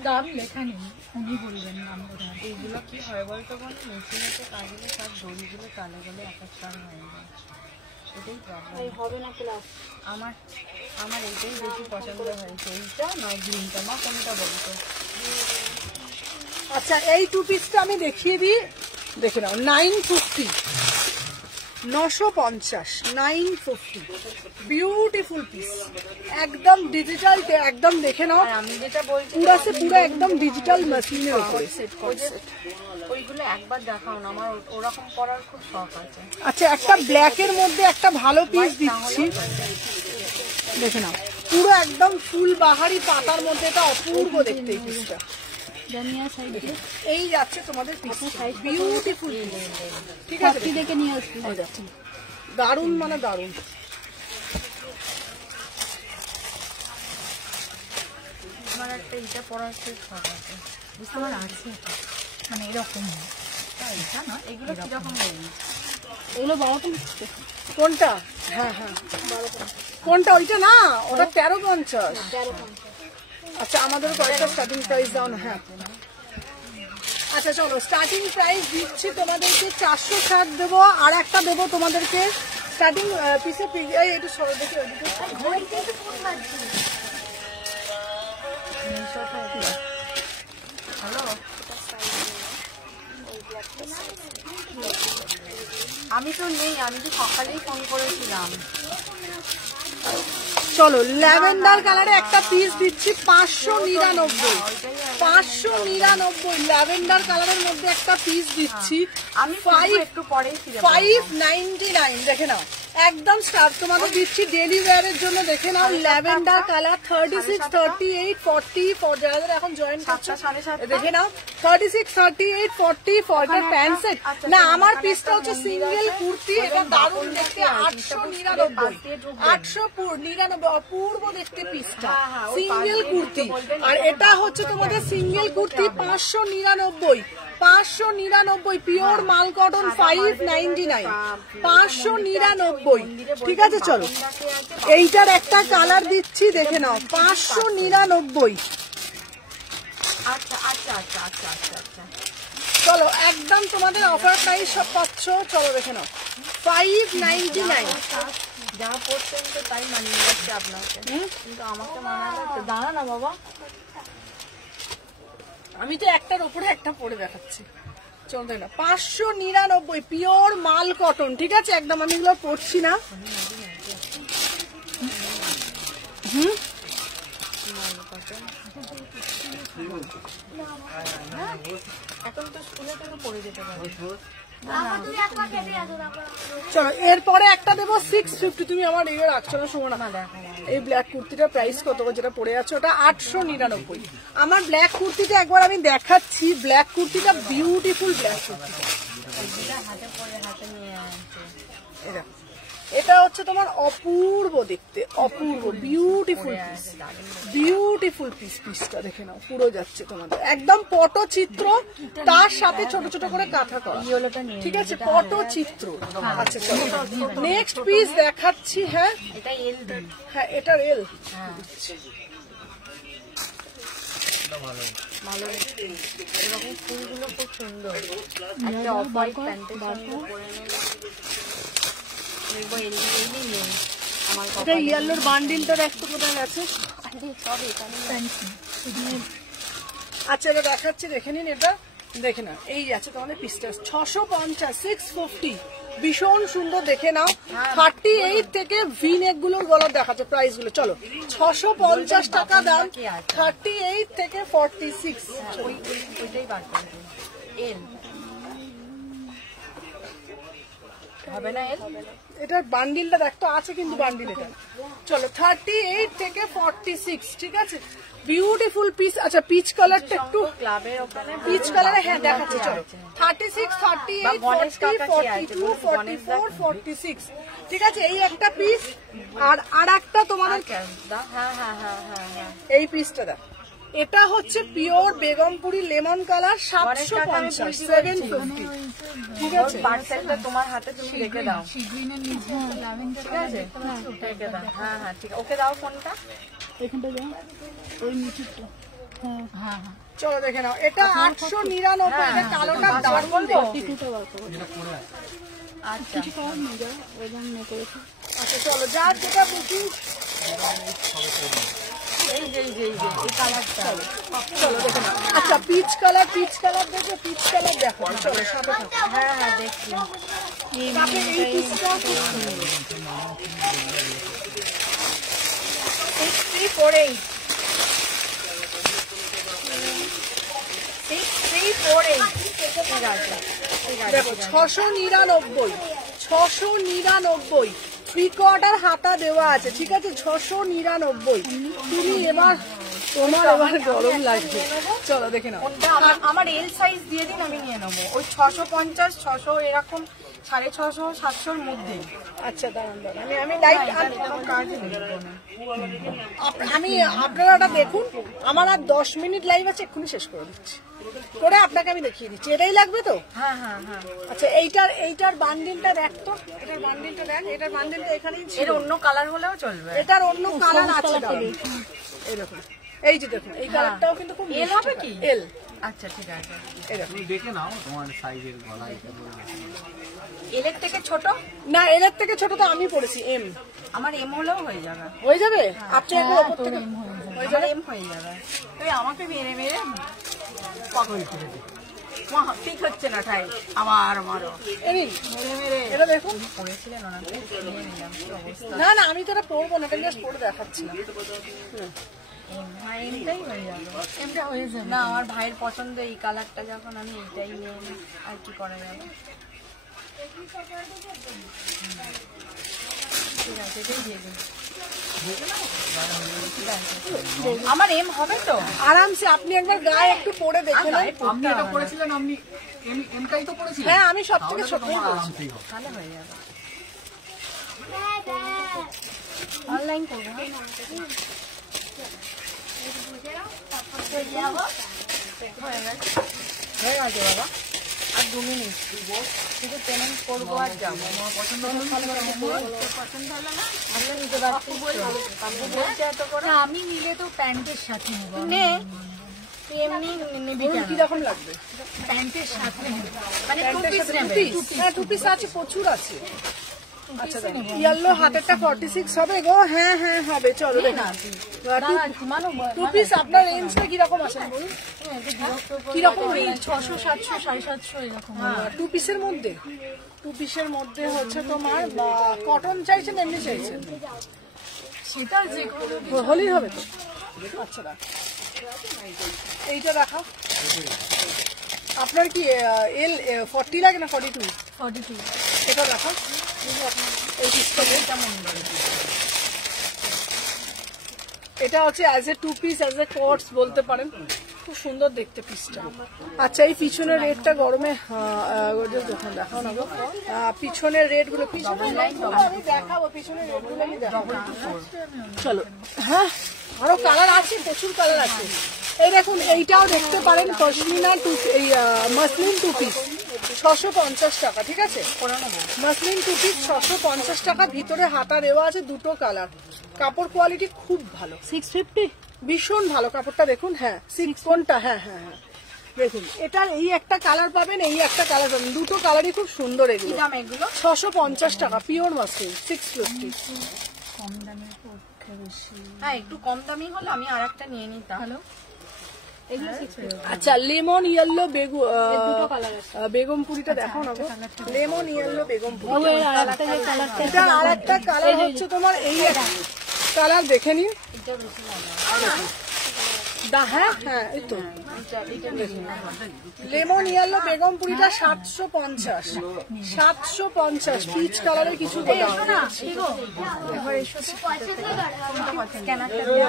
দাম লেখা নেই, উনি বলবেন নাম। এইগুলো কি হয় বলতো, মেশিনেতে কাজগুলো সব দড়িগুলো চালে গেলে এক একটা হয়ে যায়, এটাই প্রবলেম। হবে না প্লাস আমার এইটাই বেশি পছন্দ হয়েছে, এইটা নয় গ্রিনটা। মা কোনটা বলতো? আচ্ছা এই 2 পিসটা আমি দেখিয়ে দিই, দেখে নাও। 950, 950, 950, বিউটিফুল পিস, একদম ডিজিটাল, একদম দেখে নাও। আমি যেটা বলছি পুরো একদম ডিজিটাল মেশিনের উপরে। ওইগুলো একবার দেখাও না, আমার ওরকম করার খুব শখ আছে। আচ্ছা একটা ব্ল্যাকের মধ্যে একটা ভালো পিস দিচ্ছি, দেখে নাও, পুরো একদম ফুল বাহারি পাতার মধ্যে, এটা অপূর্ব দেখতে এই পিসটা। এই যাচ্ছে তোমাদের বিউটিফুল, ঠিক আছে, দেখে নিয়ে আসছি, দারুণ মানে দারুণ। আমার একটা এইটা পরার খুব শখ আছে, আমার আছে মানে এরকম। এটা না, এগুলো কিরকম রেঞ্জ? এগুলো 12টা। কোনটা? হ্যাঁ কোনটা? ওইটা না, ওটা 1350। আচ্ছা আমাদের কয়েকটা স্টার্টিং প্রাইস দাও না। হ্যাঁ আচ্ছা চলো স্টার্টিং প্রাইস দিচ্ছি তোমাদেরকে 460 দেবো, আর একটা দেবো তোমাদেরকে স্টার্টিং পিসে, একটু সরো দেখি ওইদিকে। হ্যালো, আমি তো নেই, আমি তো সকালেই ফোন করেছিলাম। চলো ল্যাভেন্ডার কালারে একটা পিস দিচ্ছি 599, 599 ল্যাভেন্ডার কালারের মধ্যে একটা পিস দিচ্ছি আমি একটু পরেই ফিরে 599। দেখে নাও একদম স্টার তোমাদের দিচ্ছি ডেলি ওয়্যারের জন্য। দেখে নাও ল্যাভেন্ডার কালার 36, 38, 40 যারা এখন জয়েন করছে দেখে নাও 36, 38, 40 ফর দ্য প্যান্ট সেট। না আমার পিসটা হচ্ছে সিঙ্গেল কুর্তি, এটা দারুণ দেখতে 899, 899 অপূর্ব দেখতে পিসটা সিঙ্গেল কুর্তি। আর এটা হচ্ছে তোমাদের সিঙ্গেল কুর্তি 599, 599 পিওর মাল কটন 599, 599। ঠিক আছে চলো এইটার একটা কালার দিচ্ছি দেখে নাও 599। চলো একদম তোমাদের অফার প্রাইস সব পাচ্ছ। চলো দেখে নাও 599। যা পড়ছেন তো তাই মানিয়ে যাচ্ছে আপনাকে, কিন্তু আমাকে মানাবে দাঁড়া না বাবা। আমি তো একটার উপরে একটা পরে দেখাচ্ছি। চলবে না 599 পিওর মাল কটন। ঠিক আছে একদম আমি এগুলো পড়ছি না। এখন তো স্কুলে তো পড়ে যেতে পারে। চলো এরপরে একটা দেবো 650। তুমি আমার ইয়ে রাখছো না শোনো না। এই ব্ল্যাক কুর্তিটার প্রাইস কত যেটা পড়ে আছে ওটা 899। আমার ব্ল্যাক কুর্তিটা একবার আমি দেখাচ্ছি। ব্ল্যাক কুর্তিটা বিউটিফুল ব্ল্যাক কুর্তি। এটা হচ্ছে তোমার অপূর্ব দেখতে, অপূর্ব বিউটিফুল পিস, বিউটিফুল পিস। পিসটা দেখে নাও পুরো যাচ্ছে তোমাদের একদম পটচিত্র, তার সাথে ছোট ছোট করে কাঁথা করা। ঠিক আছে পটচিত্র। আচ্ছা চলো নেক্সট পিস দেখাচ্ছি। হ্যাঁ এটা এল, হ্যাঁ এটার এল। ভালো এরকম ফুলগুলো খুব সুন্দর। একটা অফ হোয়াইট প্যান্টের সঙ্গে পরে নেই। এটা ইয়েলোর বান্ডিলটা দেখতো কোথায় গেছে। আচ্ছা এটা দেখাচ্ছি দেখে নিন। এটা দেখে নাও এই আছে তোমাদের পিসটা 650, 650 ভীষণ সুন্দর। দেখে নাও 38 থেকে ভি নেক গুলোর গলার দেখাচ্ছে প্রাইস গুলো। চলো 650 টাকা দাম, 38 থেকে 46। ওইটাই বার করবে এল হবে না এল। এটার বান্ডিলটা দেখতো আছে কিন্তু বান্ডিল এটা। চলো 38 থেকে 46। ঠিক আছে বিউটিফুল পিস। আচ্ছা পিচ কালারটা একটু ক্লাবের ওখানে পিচ কালারে হ্যাঁ দেখাচ্ছি। চলো 36, 38, 40, 42, 44, 46। ঠিক আছে এই একটা পিস। আর একটা তোমাদের এই পিসটা দাও। এটা হচ্ছে পিওর বেগমপুরি লেমন কালার 750, 750। ঠিক আছে পার্সেলটা তোমার হাতে তুমি রেখে দাও। ঠিক আছে রেখে দাও। হ্যাঁ হ্যাঁ ঠিক ওকে দাও ফোনটা এখানটা দাও ওই নিচেরটা। হ্যাঁ চলো দেখে নাও এটা 899। এটা কালোটা দারুণ দেখতে। আচ্ছা আচ্ছা চলো যার যেটা বুকিং। এই যে এই কালারটা চলো দেখে নাও। আচ্ছা পিচ কালার, পিচ কালার দেখো, পিচ কালার দেখো। চলো সাথে থাকো। হ্যাঁ হ্যাঁ দেখছি। তারপরে এই পিসটা 6348 দেখো 699, 699 থ্রি কোয়ার্টার হাতা দেওয়া আছে। ঠিক আছে 699। তুমি এবার তোমার এবার গরম লাগবে। চলো দেখে নাও। আমার এল সাইজ দিয়ে দিন আমি নিয়ে নেবো। ওই 650, 600 এরকম 650, 700 মধ্যে। আচ্ছা দাঁড়ান দাঁড়ান আমি লাইট আমি আপনারা এটা দেখুন। আমার আর 10 মিনিট লাইভ আছে, এক্ষুনি শেষ করে দিচ্ছি করে আপনাকে আমি দেখিয়ে দিচ্ছি। এটাই লাগবে তো? হ্যাঁ হ্যাঁ হ্যাঁ। আচ্ছা এইটার বান্ডিলটা দেখ তো। এটার বান্ডিলটা দেখ। এটার বান্ডিলটা এখানেই ছিল। এর অন্য কালার হলেও চলবে। এটার অন্য কালার আছে এরকম। এই যে দেখুন এই কালারটাও কিন্তু খুব এল হবে কি? এল। আচ্ছা ঠিক আছে তুমি দেখে নাও তোমার সাইজের গলা। এলের থেকে ছোট না, এলের থেকে ছোট তো আমি পড়েছি এম। আমার এম হলেও হয়ে যাবে। হয়ে যাবে আপনার উপর থেকে হয়ে যাবে এম হয়ে যাবে। তুই আমাকে মেরে মেরে পাগল করে দে। ঠিক হচ্ছে না ঠাই আবার আমারও এটা দেখুন। পড়েছিলেন ওনাকে নিয়ে নিলাম কি অবস্থা না না আমি তো এটা পরবো না, এটা জাস্ট পরে দেখাচ্ছিলাম। এটাই হয়ে যাবে এমটা হয়ে যাবে। না আমার ভাইয়ের পছন্দ এই কালারটা, যখন আমি এইটাই নিয়ে নিই আর কি করা যাবে। ঠিক আছে এটাই দিয়ে দিন। আমার এম হবে তো আরামসে আপনি একবার গায়ে একটু পরে দেখে নেন। আপনি এটা পড়েছিলেন, আপনি এমটাই তো পড়েছিলেন। হ্যাঁ আমি সব থেকে ছোটই বলছি। আরামসেই হবে। তাহলে হয়ে যাবে। অনলাইন করবো হয়ে গেছে বাবা, আর 2 মিনিট শুধু পেমেন্ট করবো আর যাবো। পছন্দ হলো না আমরা নিতে পারছি। বলছে এত করে না, আমি নিলে তো প্যান্টের সাথে নেব। নে তুই এমনি নিবি বলুন কেন? কিরকম লাগবে? প্যান্টের সাথে নেব। মানে টু প্যান্টের পিস সাথে নেবে? 2 পিস? হ্যাঁ 2 পিস আছে, প্রচুর আছে। আচ্ছা ইয়েলো হাতেরটা 46 হবে গো? হ্যাঁ হ্যাঁ হবে, চলো দেখুন। 2 পিস আপনার রেঞ্জটা কিরকম আছে বলুন? কিরকম রেঞ্জ? 600, 700, 750 এরকম। 2 পিসের মধ্যে? 2 পিসের মধ্যে হচ্ছে তোমার কটন চাইছেন এমনি চাইছেন? সেটা যে কোনো হলেই হবে তো। আচ্ছা রাখ, এইটা রাখা। আপনার কি এল 40 লাগে না 42? 42। এটা রাখা, এই পিসটা এটা হচ্ছে as a 2 piece, as a quotes বলতে পারেন। খুব সুন্দর দেখতে পিসটা। আচ্ছা এই পিছনের রেটটা গরমে যখন দেখাও না গো, পিছনের রেট গুলো আমি দেখাবো, পিছনের রেট গুলো আমি দেখাবো। চলো হ্যাঁ আরো কালার আছে, প্রচুর কালার আছে। এই দেখুন এইটাও দেখতে পারেন, পশমিনা এই মাসলিন 2 পিস 650 টাকা। ঠিক আছে, মাসলিন 2 পিস 650 টাকা। ভিতরে হাতা দেওয়া আছে, 2টো কালার। কাপড় কোয়ালিটি খুব ভালো, 650। ভীষণ ভালো কাপড়টা দেখুন। হ্যাঁ 6 কোনটা? হ্যাঁ হ্যাঁ হ্যাঁ দেখুন, এটার এই একটা কালার পাবেন, এই একটা কালার পাবেন, 2টো কালারই খুব সুন্দর। এগুলো দাম এগুলো 650 টাকা, পিওর মাসলিন 650। কম দামের পক্ষে বেশি। হ্যাঁ একটু কম দামি হলে আমি আর একটা নিয়ে নিতাম। এগুলো 650। আচ্ছা লেমন ইয়েলো দুটো কালার আছে। বেগমপুরিটা দেখো না গো, লেমন ইয়েলো বেগমপুরি। আরেকটা যে কালারটা এটা আর একটা কালার হচ্ছে তোমার এই কালার, দেখে নিন। এটা বেশি ভালো। হ্যাঁ হ্যাঁ এই তো লেমন ইয়েলো বেগমপুরিটা 750 পিচ কালারের কিছু এবার এসো স্ক্যানারটা দেওয়া।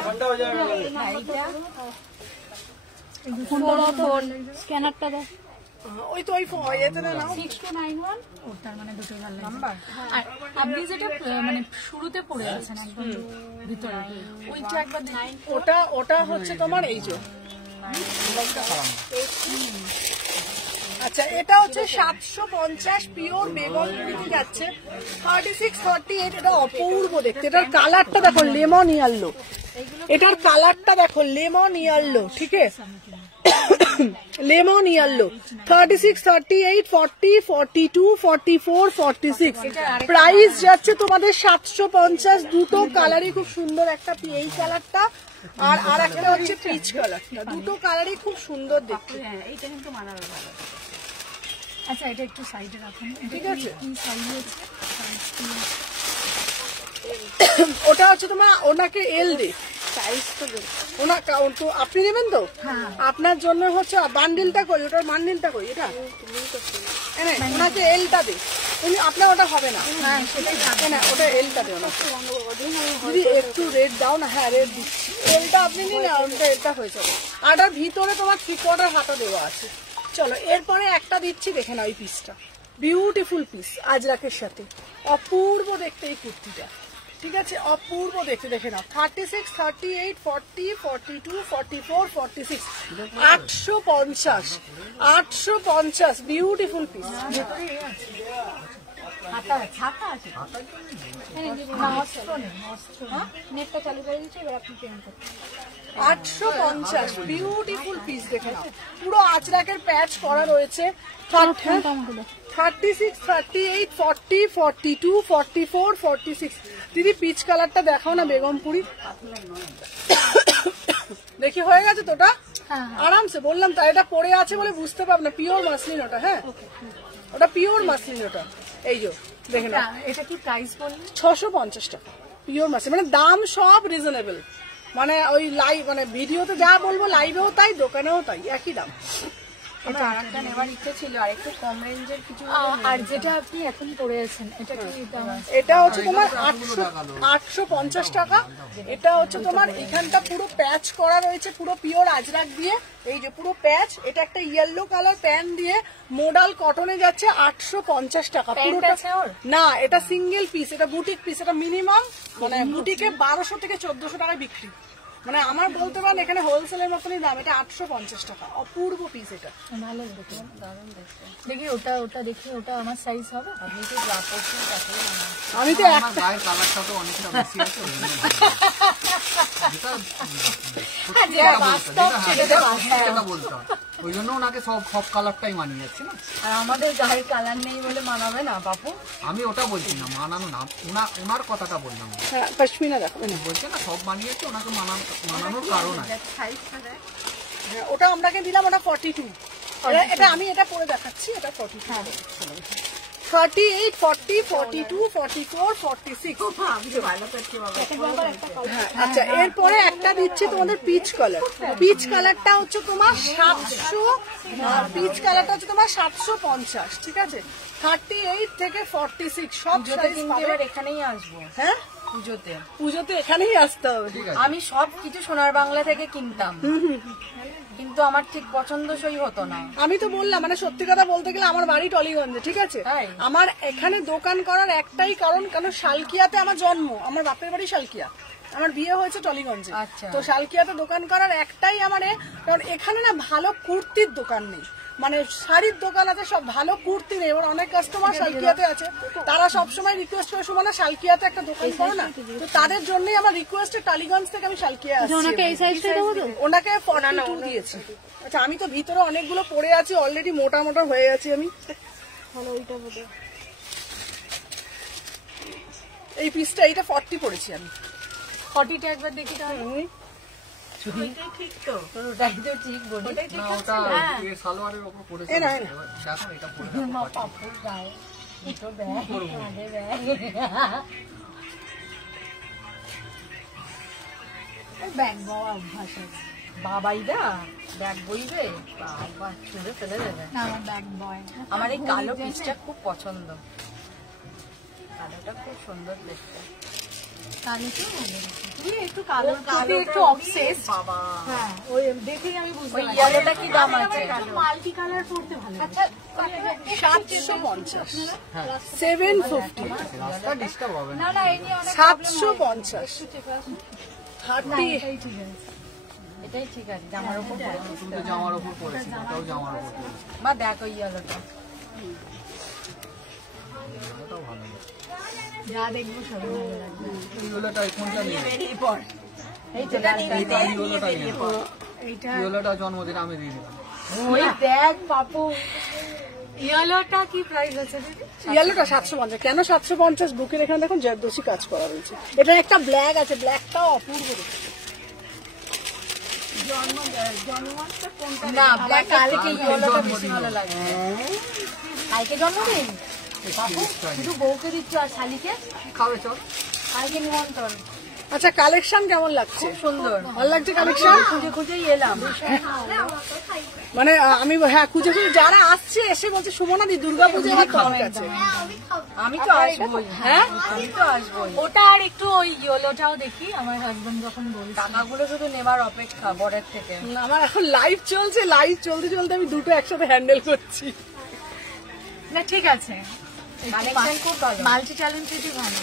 স্ক্যানারটা দাও। ওই তো ওই এতে না নাও। 6291। ও তার মানে দুটো ভালো নাম্বার আর আপনি যেটা মানে শুরুতে পড়ে আছেন একদম ভিতরে, ওইটা একবার দেখুন। ওটা হচ্ছে তোমার এই যে, আচ্ছা এটা হচ্ছে 750 পিওর বেগমপুরি যাচ্ছে 36 38। এটা অপূর্ব দেখতে, এটার কালারটা দেখো লেমন ইয়েলো, এটার কালারটা দেখো লেমন ইয়েলো। ঠিক আছে, লেমন ইয়েলো 36 38 40 42 44 46। প্রাইস যাচ্ছে তোমাদের 750। 2টো কালারই খুব সুন্দর, একটা এই কালারটা আর একটা হচ্ছে পিচ কালারটা। 2টো কালারই খুব সুন্দর দেখতে। এইটা কিন্তু মানাবে ভালো। আচ্ছা এটা একটু সাইডে রাখুন। ঠিক আছে, কি সাইজ আছে? ওটা হচ্ছে তোমার ওনাকে এল দে সাইজ তো তো আপনি নেবেন তো? আপনার জন্য হচ্ছে বান্ডিলটা কই, ওটার বান্ডিলটা কই? এটা ওনাকে এলটা দে, আপনার ওটা হবে না। হ্যাঁ সেটাই থাকে না, ওটা এলটা দে ওনাকে। যদি একটু রেড দাও না। হ্যাঁ রেড দিচ্ছি, এলটা আপনি নিন, ওটা এলটা হয়ে যাবে। আর ওটার ভিতরে তোমার 3/4 হাতা দেওয়া আছে। চলো এরপরে একটা দিচ্ছি, দেখে নাও এই পিসটা, বিউটিফুল পিস আজরাকের সাথে, অপূর্ব দেখতে এই কুর্তিটা। ঠিক আছে, অপূর্ব দেখতে, দেখে নাও। 36 38 40 42 44 46 850 বিউটিফুল পিস। নেটটা চালু করে দিচ্ছি, এবার আপনি পেমেন্ট করতে। 850 বিউটিফুল পিস, দেখে নাও। পুরো আজরাকের প্যাচ করা রয়েছে। 36 38 40 42 44 46। দিদি পিচ কালারটা দেখাও না বেগমপুরি, দেখি হয়ে গেছে তোটা। আরামসে বললাম তাই, এটা পরে আছে বলে বুঝতে পারব না, পিওর মাসলিন ওটা। হ্যাঁ ওটা পিওর মাসলিন ওটা। এই যে দেখেন এটা কি প্রাইস বললেন? 650 টাকা পিওর মাসলিন, মানে দাম সব রিজনেবল, মানে ওই লাইভ মানে ভিডিওতে যা বলবো লাইভেও তাই দোকানেও তাই একই দাম। আমার আরেকটা নেওয়ার ইচ্ছে ছিল, আর একটু কম রেঞ্জের কিছু। আর যেটা আপনি এখন পরে আছেন এটা কি দাম? এটা হচ্ছে তোমার 850 টাকা। এটা হচ্ছে তোমার এখানটা পুরো প্যাচ করা রয়েছে, পুরো পিওর আজরাক দিয়ে, এই যে পুরো প্যাচ। এটা একটা ইয়েলো কালার প্যান দিয়ে মোডাল কটনে যাচ্ছে 850 টাকা পুরোটা। না এটা সিঙ্গেল পিস, এটা বুটিক পিস, এটা মিনিমাম মানে বুটিকে 1200 থেকে 1400 টাকায় বিক্রি, মানে আমার বলতে পারেন এখানে হোলসেলের মতনই দাম। এটা 850 টাকা, অপূর্ব পিস এটা। ভালো দেখতে, দারুণ দেখতে। দেখি ওটা দেখি, ওটা আমার সাইজ হবে? আপনি তো যা করছেন তাতে আমি তো আমার গায়ের কালারটা তো অনেকটা বেশি আছে, ওই জন্য। যেটা বলতাম ওই জন্য ওনাকে সব কালারটাই মানিয়ে যাচ্ছে না। আর আমাদের গায়ের কালার নেই বলে মানাবে না বাপু। আমি ওটা বলছি না, মানানো না, ওনার কথাটা বললাম। হ্যাঁ পশমিনা দেখো বলছে না সব মানিয়েছে, ওনাকে মানানোর কারণ আছে। হ্যাঁ, ওটা আমরাকে দিলাম, ওটা 42। এটা আমি এটা পরে দেখাচ্ছি, এটা 42, 38, 40, 42, 44, 46। আচ্ছা এরপরে একটা দিচ্ছি তোমাদের পিচ কালার। পিচ কালারটা হচ্ছে তোমার 700, পিচ কালারটা হচ্ছে তোমার 750, ঠিক আছে? 38 থেকে 46 সব সাইজ পাবে। এবার এখানেই আসবো। হ্যাঁ পুজোতে এখানেই আসতে হবে। আমি সব কিছু সোনার বাংলা থেকে কিনতাম, কিন্তু আমার ঠিক পছন্দসই হতো না। আমি তো বললাম মানে সত্যি কথা বলতে গেলে আমার বাড়ি টলিগঞ্জে, ঠিক আছে? আমার এখানে দোকান করার একটাই কারণ, কেন শালকিয়াতে আমার জন্ম, আমার বাপের বাড়ি শালকিয়া, আমার বিয়ে হয়েছে টলিগঞ্জে। তো শালকিয়াতে দোকান করার একটাই আমার কারণ এখানে না ভালো কুর্তির দোকান নেই, মানে শাড়ির দোকান আছে সব, ভালো কুর্তি নেই। এবার অনেক কাস্টমার শালকিয়াতে আছে, তারা সবসময় রিকোয়েস্ট করে সুমনা শালকিয়াতে একটা দোকান করো না, তো তাদের জন্যই আমার রিকোয়েস্টে টালিগঞ্জ থেকে আমি শালকিয়া আসছি। ওনাকে এই সাইজটা দেবো তো? ওনাকে 42 দিয়েছি। আচ্ছা আমি তো ভিতরে অনেকগুলো পরে আছি অলরেডি, মোটা মোটা হয়ে গেছি আমি। এই পিসটা এইটা 40 পড়েছি আমি। 40টা একবার দেখি তাহলে। ঠিক তো, ওটাই তো ঠিক বলি না, ওটা এর সালোয়ারের উপর পড়েছে। দেখো এটা পড়ে পাপুর গায়ে দুটো ব্যাগ, আগে ব্যাগ, ব্যাগ বাবা অভ্যাস আছে। বাবাইদা ব্যাগ বইবে, বাবা ছুঁড়ে ফেলে দেবে। না আমার ব্যাগ বয়। আমার এই কালো পিসটা খুব পছন্দ, কালোটা খুব সুন্দর দেখতে। একটু কালো একটু অবসেস বাবা হ্যাঁ, ওই দেখেই আমি বুঝতে ওই ইয়েলোটা কি দাম আছে? মাল্টি কালার পড়তে ভালো। আচ্ছা 750, 750, রাস্তা ডিস্টার্ব হবে না। না এই নিয়ে অনেক 750, 30। এটাই ঠিক আছে, জামার উপর পড়েছে। তুমি তো জামার উপর পড়েছি, ওটাও জামার উপর পড়েছি, বা দেখো ইয়েলোটা, ওটাও ভালো লাগে। যা দেখবো সব ভালো লাগবে। ইয়েলোটা কোনটা নিয়ে? এই তো লালটা। এইটা ইয়েলোটা নিয়ে। এইটা ইয়েলোটা জন্মদিন আমি দিয়ে দিলাম। ওই দেখ বাপু, ইয়েলোটা কি প্রাইস আছে দিদি? ইয়েলোটা 750। কেন 750? বুকের এখানে দেখুন জর্দোসি কাজ করা রয়েছে। এটা একটা ব্ল্যাক আছে, ব্ল্যাকটাও অপূর্ব দেখতে। না ব্ল্যাক কালকে ইয়েলোটা বেশি ভালো লাগে। কালকে জন্মদিন বাপু, শুধু বউকে দিচ্ছ আর শালিকে খাবে চল। কালকে নিমন্ত্রণ। আচ্ছা কালেকশন কেমন লাগছে? সুন্দর, ভালো লাগছে কালেকশন? খুঁজে খুঁজেই এলাম। মানে আমি হ্যাঁ খুঁজে খুঁজে যারা আসছে এসে বলছে সুমনাদি দুর্গাপূজা আমার দরকার আছে। আমি তো আসবোই, হ্যাঁ আমি তো আসবোই। ওটা আর একটু ওই ইয়েলোটাও দেখি, আমার হাজবেন্ড যখন বলছে। টাকাগুলো শুধু নেবার অপেক্ষা বরের থেকে। আমার এখন লাইভ চলছে, লাইভ চলতে চলতে আমি দুটো একসাথে হ্যান্ডেল করছি। না ঠিক আছে, কালেকশন খুব ভালো, মাল্টি ট্যালেন্টেডই ভালো।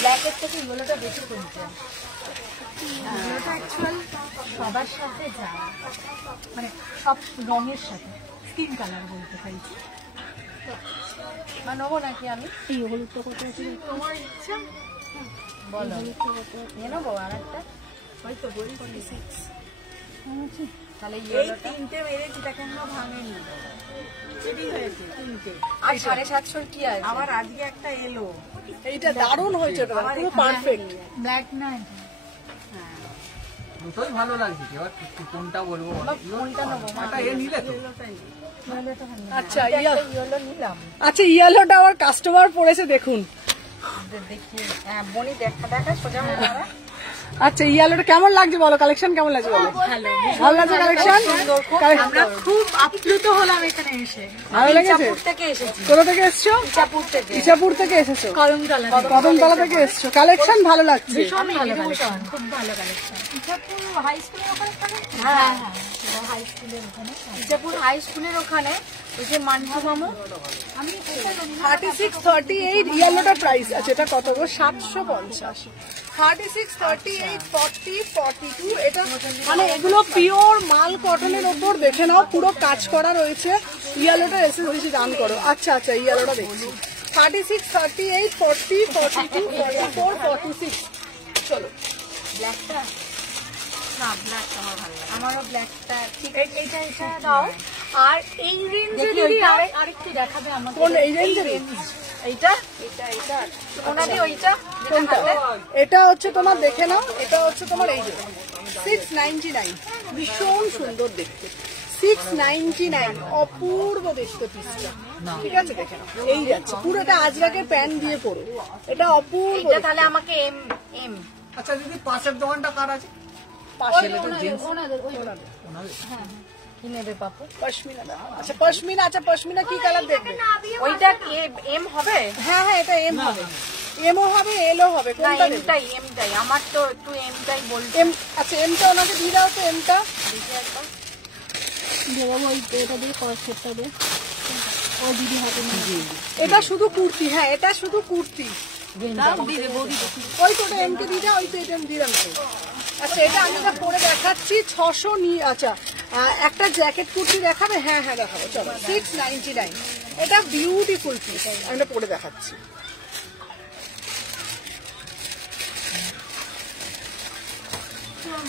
ব্ল্যাকের থেকে ইয়েলোটা বেশি কিনছে। ইয়েলোটা অ্যাকচুয়াল সবার সাথে যায়, মানে সব রঙের সাথে, স্কিন কালার বলতে চাইছি। নেবো নাকি আমি? এই হলুদটা কত আছে তোমার ইচ্ছা? বলো, নিয়ে নেবো আর একটা। হয়তো বলি 46 তাহলে ইয়েলোটা তিনটে মেরেছি, তাকে আমরা ভাঙেনি, আর 750 কি আছে? আমার আজকে একটা এলো, এইটা দারুণ হয়েছে, পুরো পারফেক্ট। ব্ল্যাক না দুটোই ভালো লাগছে, এবার কোনটা বলবো কোনটা নেবো? এটা এ নিলে তো আচ্ছা ইয়েলো নিলাম। আচ্ছা ইয়েলোটা আমার কাস্টমার পড়েছে দেখুন। দেখি হ্যাঁ বনি দেখা সোজা হয়ে দাঁড়া। আচ্ছা ইয়েলোটা কেমন লাগছে বলো, কালেকশন কেমন লাগছে বলো? ভালো লাগছে কালেকশন? আমরা খুব আপ্লুত হলাম এখানে এসে। ভালো লেগেছে? ইছাপুর থেকে এসেছি। কোথা থেকে এসছো? ইছাপুর থেকে। ইছাপুর থেকে এসেছো? কদমতলা থেকে এসছো। কালেকশন ভালো লাগছে? ভীষণ ভালো কালেকশন, খুব ভালো কালেকশন। ইছাপুর হাই স্কুলের ওখানে থাকে? হ্যাঁ হাই স্কুলের ওখানে। ইছাপুর হাই স্কুলের ওখানে ওই যে মান্টু মামু। আমি 36, 38 ইয়েলোটা প্রাইস আছে, এটা কত গো? 750। 36, 38, 40, 42 এটা মানে এগুলো পিওর মাল কটনের ওপর দেখে নাও, পুরো কাজ করা রয়েছে। ইয়েলোটা এসএসডিসি দাম করো। আচ্ছা আচ্ছা ইয়েলোটা দেখছি। 36, 38, 40, 42, 44, 46 চলো। ব্ল্যাকটা না, ব্ল্যাক আমার ভালো লাগে। আমারও ব্ল্যাকটা ঠিক। এইটা দাও। আর এই রেঞ্জে যদি আরেকটু দেখাবে আমাকে। কোন এই রেঞ্জে? এইটা ওনাদি ওইটা কোনটা? এটা হচ্ছে তোমার দেখে নাও, এটা হচ্ছে তোমার এই যে 699, ভীষণ সুন্দর দেখতে। 699 অপূর্ব দেখতে পিসটা, ঠিক আছে দেখে নাও। এই যাচ্ছে পুরো, এটা আজরাকের প্যান্ট দিয়ে পরো, এটা অপূর্ব। এইটা তাহলে আমাকে এম। আচ্ছা দিদি পাশের দোকানটা কার আছে? পাশে কি নেবে পাপু? পশমিনা দাও। আচ্ছা পশমিনা, আচ্ছা পশমিনা কি কালার দেখবে? ওইটা এম হবে? হ্যাঁ হ্যাঁ এটা এম হবে, এমও হবে এলও হবে। না কোনটা নেবে? এমটাই আমার তো একটু এমটাই বলছি। এম আচ্ছা এমটা ওনাকে দিয়ে দাও তো। এমটা দেখি একবার। এটা শুধু কুর্তি, হ্যাঁ এটা শুধু কুর্তি। ওই তো ওটা এমকে দিয়ে দাও, ওই তো এটা এম দিলাম তো। আচ্ছা এটা আমি এটা পরে দেখাচ্ছি 600 আচ্ছা একটা জ্যাকেট কুর্তি দেখাবে? হ্যাঁ হ্যাঁ দেখাবো চলো। 699 এটা বিউটিফুল পিস, আমি এটা পরে দেখাচ্ছি।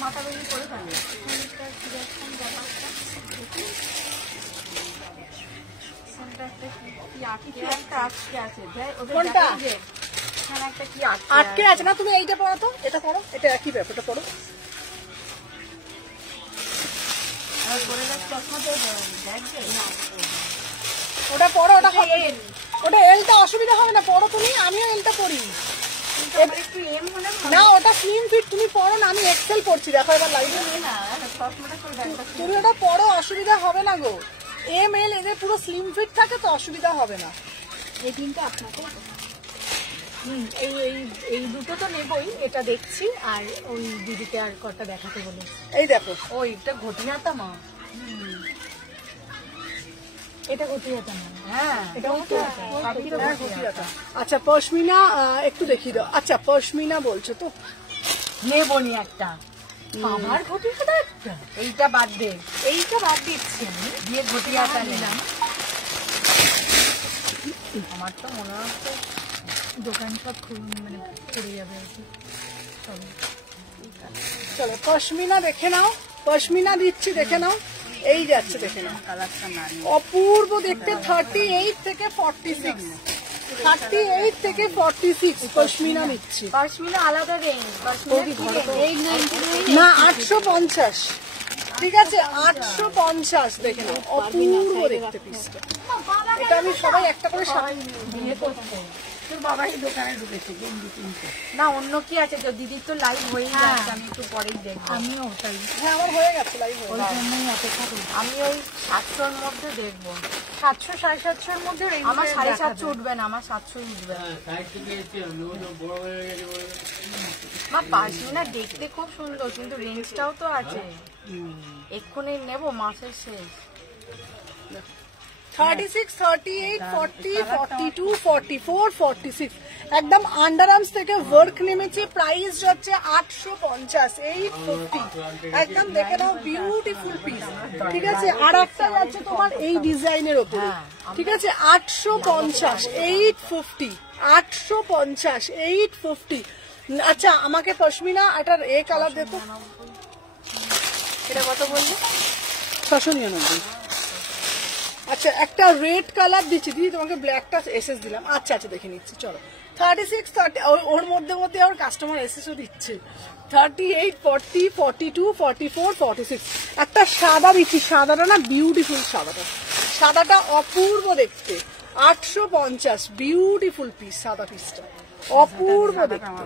মাথা বেরিয়ে করে ফেলে। কোনটা? একটা কি আটকে আছে না, তুমি এইটা পড়ো তো, এটা পড়ো, এটা একই ব্যাপার, এটা পড়ো। ওটা পড়ো, ওটা হবে, ওটা এলটা অসুবিধা হবে না, পড়ো তুমি। আমিও এলটা পড়ি একটু এম হলে না, ওটা স্লিম ফিট, তুমি পড়ো না, আমি এক্সেল পড়ছি, দেখো এবার লাইভে। তুমি ওটা পড়ো, অসুবিধা হবে না গো। এম এল এদের পুরো স্লিম ফিট থাকে তো অসুবিধা হবে না। এই দিনটা আপনাকে এই দুটো তো নেবই, এটা দেখছি। আর ওই দিদিকে আর কটা দেখাতে বলে। এই দেখো ওইটা ঘটিয়াতা মা। এটা ঘটিয়াতা মা। হ্যাঁ এটা ঘটিয়াতা। আচ্ছা পশমিনা একটু দেখিয়ে দাও। আচ্ছা পশমিনা বলছো তো, নেবনি একটা। আমার ঘটিয়াতা একটা। এইটা বাদ দে, এইটা বাদ দিচ্ছি আমি, দিয়ে ঘটিয়াতা নিলাম। আমার তো মনে হচ্ছে দোকান সব মানে পড়ে যাবে আর কি। চলো পশমিনা দেখে নাও, পশমিনা দিচ্ছি দেখে নাও। এই যাচ্ছে দেখে নাও, অপূর্ব দেখতে। 38 থেকে 46, 38 থেকে 46 পশমিনা নিচ্ছি। পশমিনা আলাদা রেঞ্জ। না 850, ঠিক আছে 850 দেখে নাও, অপূর্ব দেখতে পিসটা। এটা আমি সবাই একটা করে বিয়ে করতে তোর বাবাই দোকানে ঢুকেছে গেঞ্জি কিনতে। না অন্য কি আছে? তো দিদির তো লাইভ হয়ে যাচ্ছে, আমি একটু পরেই দেখবো। আমিও তাই, হ্যাঁ আমার হয়ে গেছে লাইভ হয়ে। ওই জন্যই অপেক্ষা করি। আমি ওই 700-র মধ্যে দেখবো। 700 750-র মধ্যে। আমার 750 উঠবে না, আমার 700 উঠবে। মা পশমিনা দেখতে খুব সুন্দর, কিন্তু রেঞ্জটাও তো আছে। এক্ষুনি নেবো, মাসের শেষ। 36, 38, 40, 42, 44, 46 একদম আন্ডার আর্মস থেকে ওয়ার্ক নেমেছে। প্রাইস যাচ্ছে 850, 850 একদম দেখে নাও, বিউটিফুল পিস, ঠিক আছে। আর একটা যাচ্ছে তোমার এই ডিজাইনের ওপরে, ঠিক আছে 850, 850, 850, 850। আচ্ছা আমাকে পশমিনা এটার এ কালার দেখো, এটা কত বললি? 699। আচ্ছা একটা রেড কালার দিচ্ছি দিদি, তোমাকে ব্ল্যাকটা এসএস দিলাম। আচ্ছা আচ্ছা দেখে নিচ্ছি চলো। 36, 30 ওর মধ্যে মধ্যে ওর কাস্টমার এসেসও দিচ্ছে 38, 40, 42, 44, 46 একটা সাদা দিচ্ছি, সাদাটা না বিউটিফুল, সাদাটা অপূর্ব দেখতে 850 বিউটিফুল পিস, সাদা পিসটা অপূর্ব দেখতে,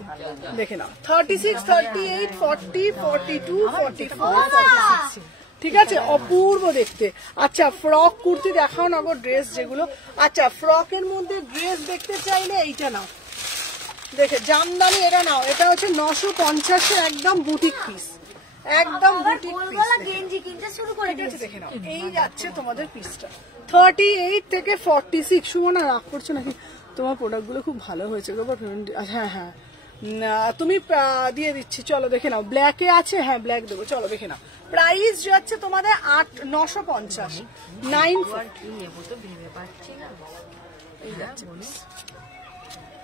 দেখে নাও 36, 38, 40, 42, 44, 46 ঠিক আছে, অপূর্ব দেখতে। আচ্ছা ফ্রক কুর্তি দেখাও না গো, ড্রেস যেগুলো। আচ্ছা ফ্রকের মধ্যে ড্রেস দেখতে চাইলে এইটা নাও, দেখে জামদানি এটা নাও, এটা হচ্ছে 950 একদম বুটিক পিস, একদম বুটিক পিস গেঞ্জি কিনতে শুরু করে দিয়েছে। দেখে নাও, এই যাচ্ছে তোমাদের পিসটা 38 থেকে 46। সুমনা রাগ করছো নাকি? তোমার প্রোডাক্ট গুলো খুব ভালো হয়েছে গো। হ্যাঁ হ্যাঁ তুমি দিয়ে দিচ্ছি, চলো দেখে নাও। ব্ল্যাকে আছে, হ্যাঁ ব্ল্যাক দেবো, চলো দেখে নাও। প্রাইস যাচ্ছে তোমাদের 950, 950 নেবো তো ভেবে পাচ্ছি না। এই যাচ্ছে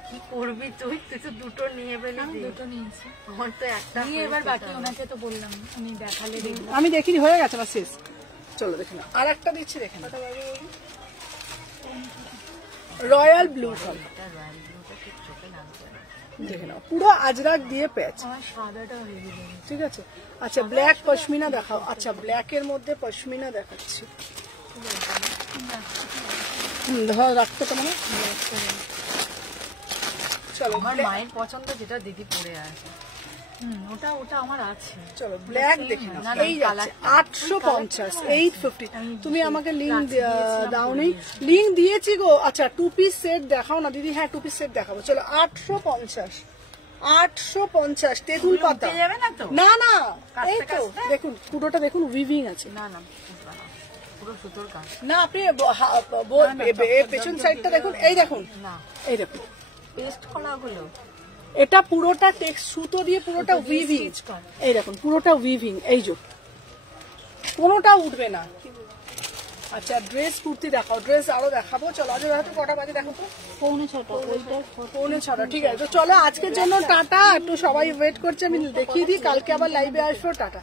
কি করবি তুই? তুই তো দুটো নিয়ে ফেলি। আমি দুটো নিয়েছি, আমার তো একটা নিয়ে এবার বাকি ওনাকে তো বললাম, উনি দেখালে দেখবো। আমি দেখিনি, হয়ে গেছে না শেষ। চলো দেখে নাও, আর একটা দিচ্ছি দেখে নাও, রয়্যাল ব্লু কালার দেখে নাও, পুরো আজরাক দিয়ে প্যাচ, আমার সাদাটা হয়ে গেছে। ঠিক আছে। আচ্ছা ব্ল্যাক পশমিনা দেখাও। আচ্ছা ব্ল্যাকের মধ্যে পশমিনা দেখাচ্ছি, ধর রাখতে তো মানে। চলো আমার মায়ের পছন্দ যেটা দিদি পরে আছে। ওটা ওটা আমার আছে। চলো ব্ল্যাক দেখে নাও, এই যাচ্ছে 850, 850। তুমি আমাকে লিঙ্ক দাওনি, লিঙ্ক দিয়েছি গো। আচ্ছা 2 পিস সেট দেখাও না দিদি। হ্যাঁ 2 পিস সেট দেখাবো, চলো 850, 850 তেঁতুল পাতা। না না এই তো দেখুন, পুরোটা দেখুন উইভিং আছে। না না পুরো সুতোর কাজ। না আপনি পেছন সাইডটা দেখুন, এই দেখুন, না এই দেখুন, পেস্ট করা হলো। এটা পুরোটা সুতো দিয়ে পুরোটা উইভিং, এই দেখুন পুরোটা উইভিং, এই যে কোনোটা উঠবে না। আচ্ছা ড্রেস কুর্তি দেখাও, ড্রেস আরো দেখাবো। চলো আজ রাতে কটা বাজে দেখো তো, 5:45, ঠিক আছে। তো চলো আজকের জন্য টাটা, একটু সবাই ওয়েট করছে, আমি দেখিয়ে দিই, কালকে আবার লাইভে আসবো, টাটা।